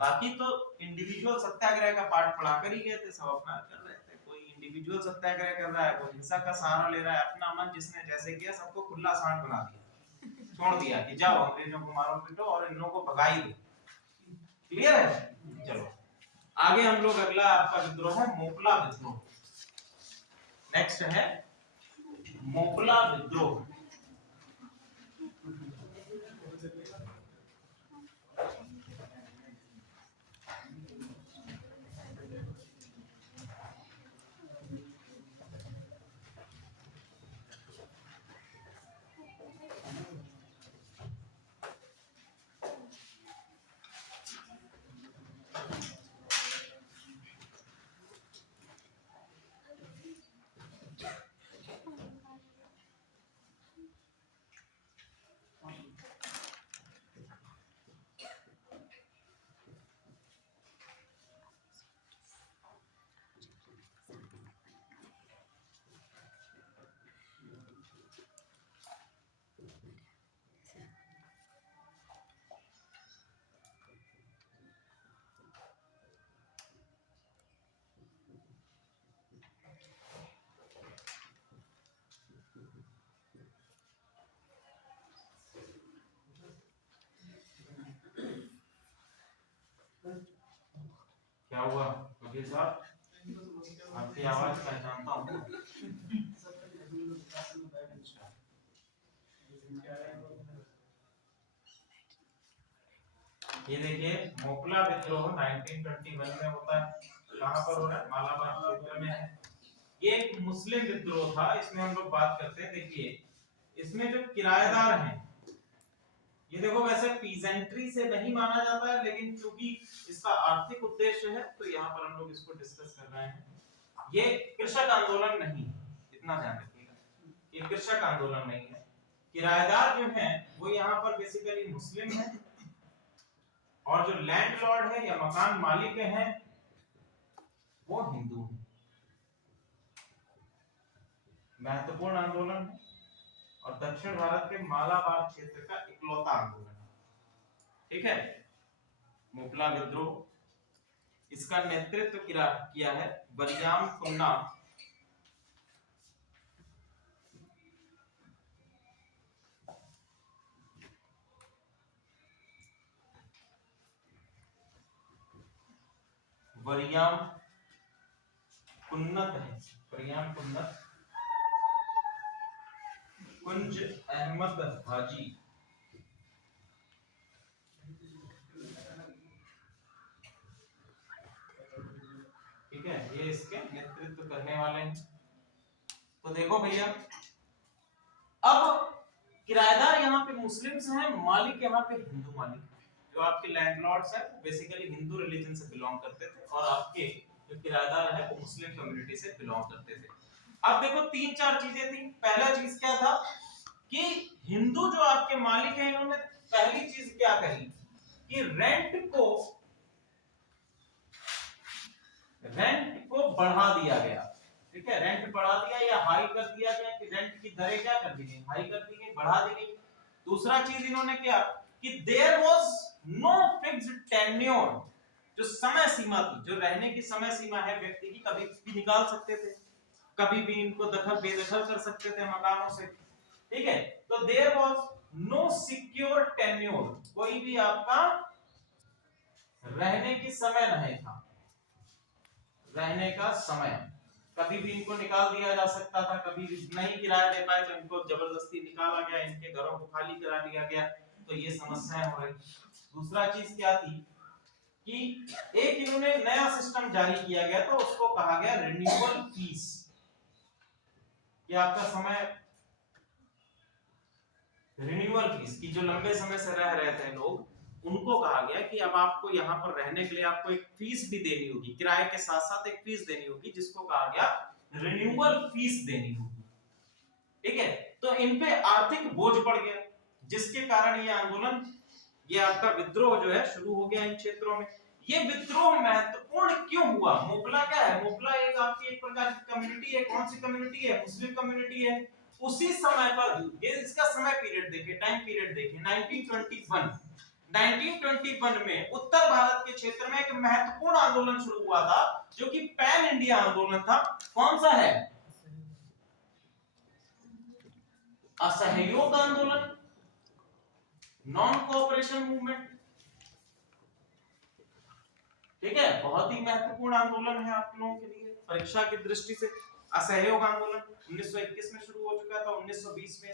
बाकी तो इंडिविजुअल सत्याग्रह का पाठ पढ़ा कर ही गए थे, सब अपना कर रहे थे। कोई इंडिविजुअल सत्याग्रह कर रहा है, कोई हिंसा का सहारा ले रहा है, अपना मन जिसने जैसे किया सबको खुला सांड बना दिया, छोड़ दिया कि जाओ अंग्रेजों को मारो पीटो और इन लोगों को भगा ही दो। क्लियर है? चलो आगे हम लोग, अगला आपका विद्रोह है मोपला विद्रोह। नेक्स्ट है मोपला विद्रोह। क्या हुआ वकील साहब, आपकी आवाज पहचानता हूँ। ये देखिए मोपला विद्रोह 1921 में होता है। कहाँ पर हो रहा है? मालाबार क्षेत्र में है। ये एक मुस्लिम विद्रोह था, इसमें हम लोग बात करते हैं। देखिए इसमें जो किराएदार हैं, ये देखो वैसे पीजेंट्री से नहीं माना जाता है, लेकिन चूंकि इसका आर्थिक उद्देश्य है तो यहाँ पर हम लोग इसको डिस्कस कर रहे हैं। ये कृषक आंदोलन नहीं है, इतना ध्यान रखिएगा, ये कृषक आंदोलन नहीं है। किराएदार जो हैं वो यहाँ पर बेसिकली मुस्लिम हैं, और जो लैंडलॉर्ड है या मकान मालिक हैं वो हिंदू हैं। महत्वपूर्ण आंदोलन है और दक्षिण भारत के मालाबार क्षेत्र का इकलौता आंदोलन है। ठीक है, मोपला विद्रोह, इसका नेतृत्व किया है बरियाम कुन्ना। बरियाम कुन्नत है, बरियाम कुन्नत, कुंज अहमद हाजी। ठीक है, ये इसके नेतृत्व करने वाले हैं। तो देखो भैया, अब किराएदार यहाँ पे मुस्लिम्स हैं, मालिक यहाँ पे हिंदू मालिक। जो आपके लैंडलॉर्ड्स हैं बेसिकली हिंदू रिलीजन से बिलोंग करते थे, और आपके जो किराएदार है वो मुस्लिम कम्युनिटी से बिलोंग करते थे। अब देखो 3-4 चीजें थी। पहला चीज क्या था कि हिंदू जो आपके मालिक हैं, इन्होंने पहली चीज क्या कही कि रेंट को बढ़ा दिया गया। ठीक है, रेंट बढ़ा दिया या हाई कर दिया गया, कि रेंट की दरें क्या कर दी गई, हाई कर दी गई, बढ़ा दी गई। दूसरा चीज इन्होंने क्या कि there was no fixed tenure, जो समय सीमा थी, जो रहने की समय सीमा है व्यक्ति की, कभी भी निकाल सकते थे, कभी भी इनको दखल बेदखल कर सकते थे मकानों से। ठीक है, तो there was no secure tenure, कोई भी आपका रहने की समय नहीं था, रहने का समय, कभी भी इनको निकाल दिया जा सकता था, कभी भी नहीं किराया दे पाए तो इनको जबरदस्ती निकाला गया, इनके घरों को खाली करा दिया गया, तो ये समस्याएं हो रही। दूसरा चीज क्या थी कि एक इन्होंने नया सिस्टम जारी किया गया, तो उसको कहा गया रिन्यूअल फीस, कि आपका समय रिन्यूअल फीस की, जो लंबे समय से रह रहे थे लोग, उनको कहा गया कि अब आपको यहाँ पर रहने के लिए आपको एक फीस भी देनी होगी, किराए के साथ साथ एक फीस देनी होगी, जिसको कहा गया रिन्यूअल फीस देनी होगी। ठीक है, तो इन पे आर्थिक बोझ पड़ गया, जिसके कारण ये आंदोलन, ये आपका विद्रोह जो है शुरू हो गया इन क्षेत्रों में। ये विद्रोह महत्वपूर्ण क्यों हुआ? मोपला क्या है? मोपला एक आपकी एक प्रकार की कम्युनिटी है। कौन सी कम्युनिटी है? मुस्लिम कम्युनिटी है। उसी समय पर ये इसका समय पीरियड देखें, टाइम पीरियड देखें, 1921 में उत्तर भारत के क्षेत्र में एक महत्वपूर्ण आंदोलन शुरू हुआ था, जो कि पैन इंडिया आंदोलन था। कौन सा है? असहयोग आंदोलन, नॉन कोऑपरेशन मूवमेंट। ठीक है, बहुत ही महत्वपूर्ण आंदोलन है आप लोगों के लिए परीक्षा की दृष्टि से। असहयोग आंदोलन 1921 में शुरू हो चुका था, 1920 में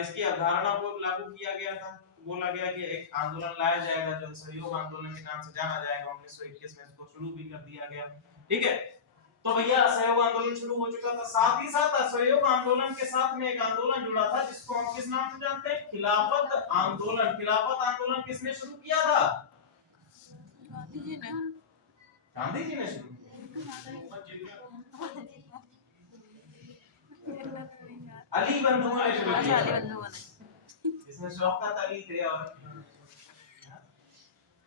इसकी अवधारणा को लागू किया गया था। बोला गया कि एक आंदोलन लाया जाएगा जो असहयोग आंदोलन के नाम से जाना जाएगा, 1921 में इसको शुरू भी कर दिया गया। ठीक है, तो भैया असहयोग आंदोलन शुरू हो चुका था। साथ ही साथ असहयोग आंदोलन के साथ में एक आंदोलन जुड़ा था, जिसको हम किस नाम से जानते हैं? खिलाफत आंदोलन। खिलाफत आंदोलन किसने शुरू किया था? गांधी जी ने। गांधी जी ने शुरू किया। अली बंधुओं ने शुरू किया। अली बंधुओं ने। इसमें शौकत अली थे, और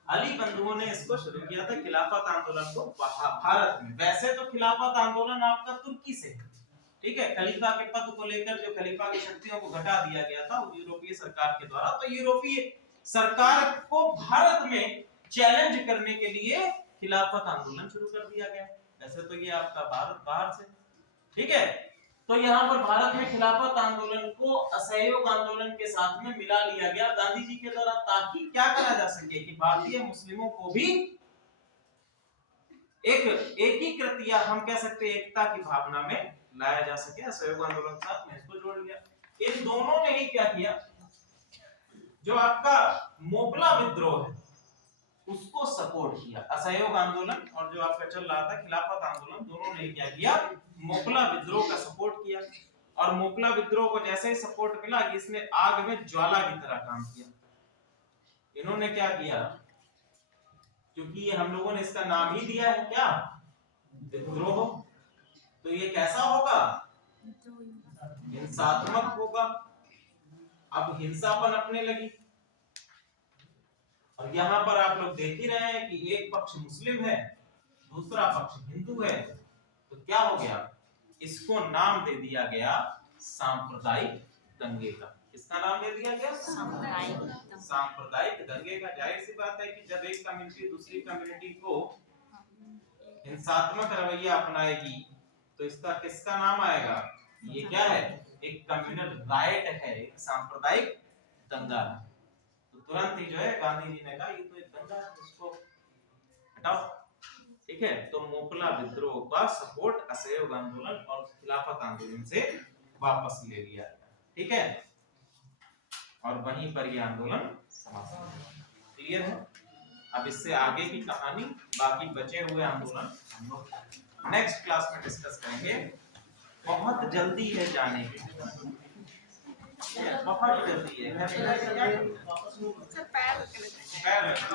अली बंधुओं ने इसको शुरू किया था, खिलाफत आंदोलन को भारत में। वैसे तो खिलाफत आंदोलन आपका तुर्की से, ठीक है, खलीफा के पद को लेकर जो खलीफा की शक्तियों को घटा दिया गया था यूरोपीय सरकार के द्वारा, तो यूरोपीय सरकार को भारत में चैलेंज करने के लिए खिलाफत आंदोलन शुरू कर दिया गया। ऐसे तो ये आपका भारत बाहर से, ठीक है, तो यहाँ पर भारत में खिलाफत आंदोलन को असहयोग आंदोलन के साथ में मिला लिया गया गांधी जी के द्वारा, ताकि क्या करा जा सके कि भारतीय मुस्लिमों को भी एक एकीकृत, या हम कह सकते हैं एकता की भावना में लाया जा सके। असहयोग आंदोलन के साथ में इसको जोड़ लिया। इन दोनों ने ही क्या किया, जो आपका मोपला विद्रोह है उसको सपोर्ट किया। असहयोग आंदोलन और जो आपका चल रहा था खिलाफत आंदोलन, दोनों ने क्या किया? मोपला विद्रोह का सपोर्ट किया। और मोपला विद्रोह को जैसे ही सपोर्ट मिला कि इसने आग में ज्वाला की तरह काम किया। इन्होंने क्या किया, क्योंकि ये हम लोगों ने इसका नाम ही दिया है क्या? विद्रोह, तो ये कैसा होगा? हिंसात्मक होगा। अब हिंसा पनपने लगी, और यहाँ पर आप लोग देख ही रहे हैं कि एक पक्ष मुस्लिम है, दूसरा पक्ष हिंदू है, तो क्या हो गया? इसको नाम दे दिया गया सांप्रदायिक दंगे का। किसका नाम दे दिया गया? सांप्रदायिक दंगे का। जाहिर सी बात है कि जब एक कम्युनिटी दूसरी कम्युनिटी को हिंसात्मक रवैया अपनाएगी, तो इसका किसका नाम आएगा? ये क्या है? एक कम्युनल राइट है, एक सांप्रदायिक दंगा है। तो तुरंत ही जो है गांधी जी ने कहा ये तो एक दंगा है, इसको हटाओ। ठीक है, तो मोपला विद्रोह का सपोर्ट असहयोग आंदोलन और खिलाफत आंदोलन से वापस ले लिया। ठीक है, और वहीं पर ये आंदोलन समाप्त। क्लियर है? अब इससे आगे की कहानी, बाकी बचे हुए आंदोलन हम लोग नेक्स्ट क्लास में डिस्कस करेंगे। बहुत जल्दी है जाने की, बहुत जल्दी है। सर पैर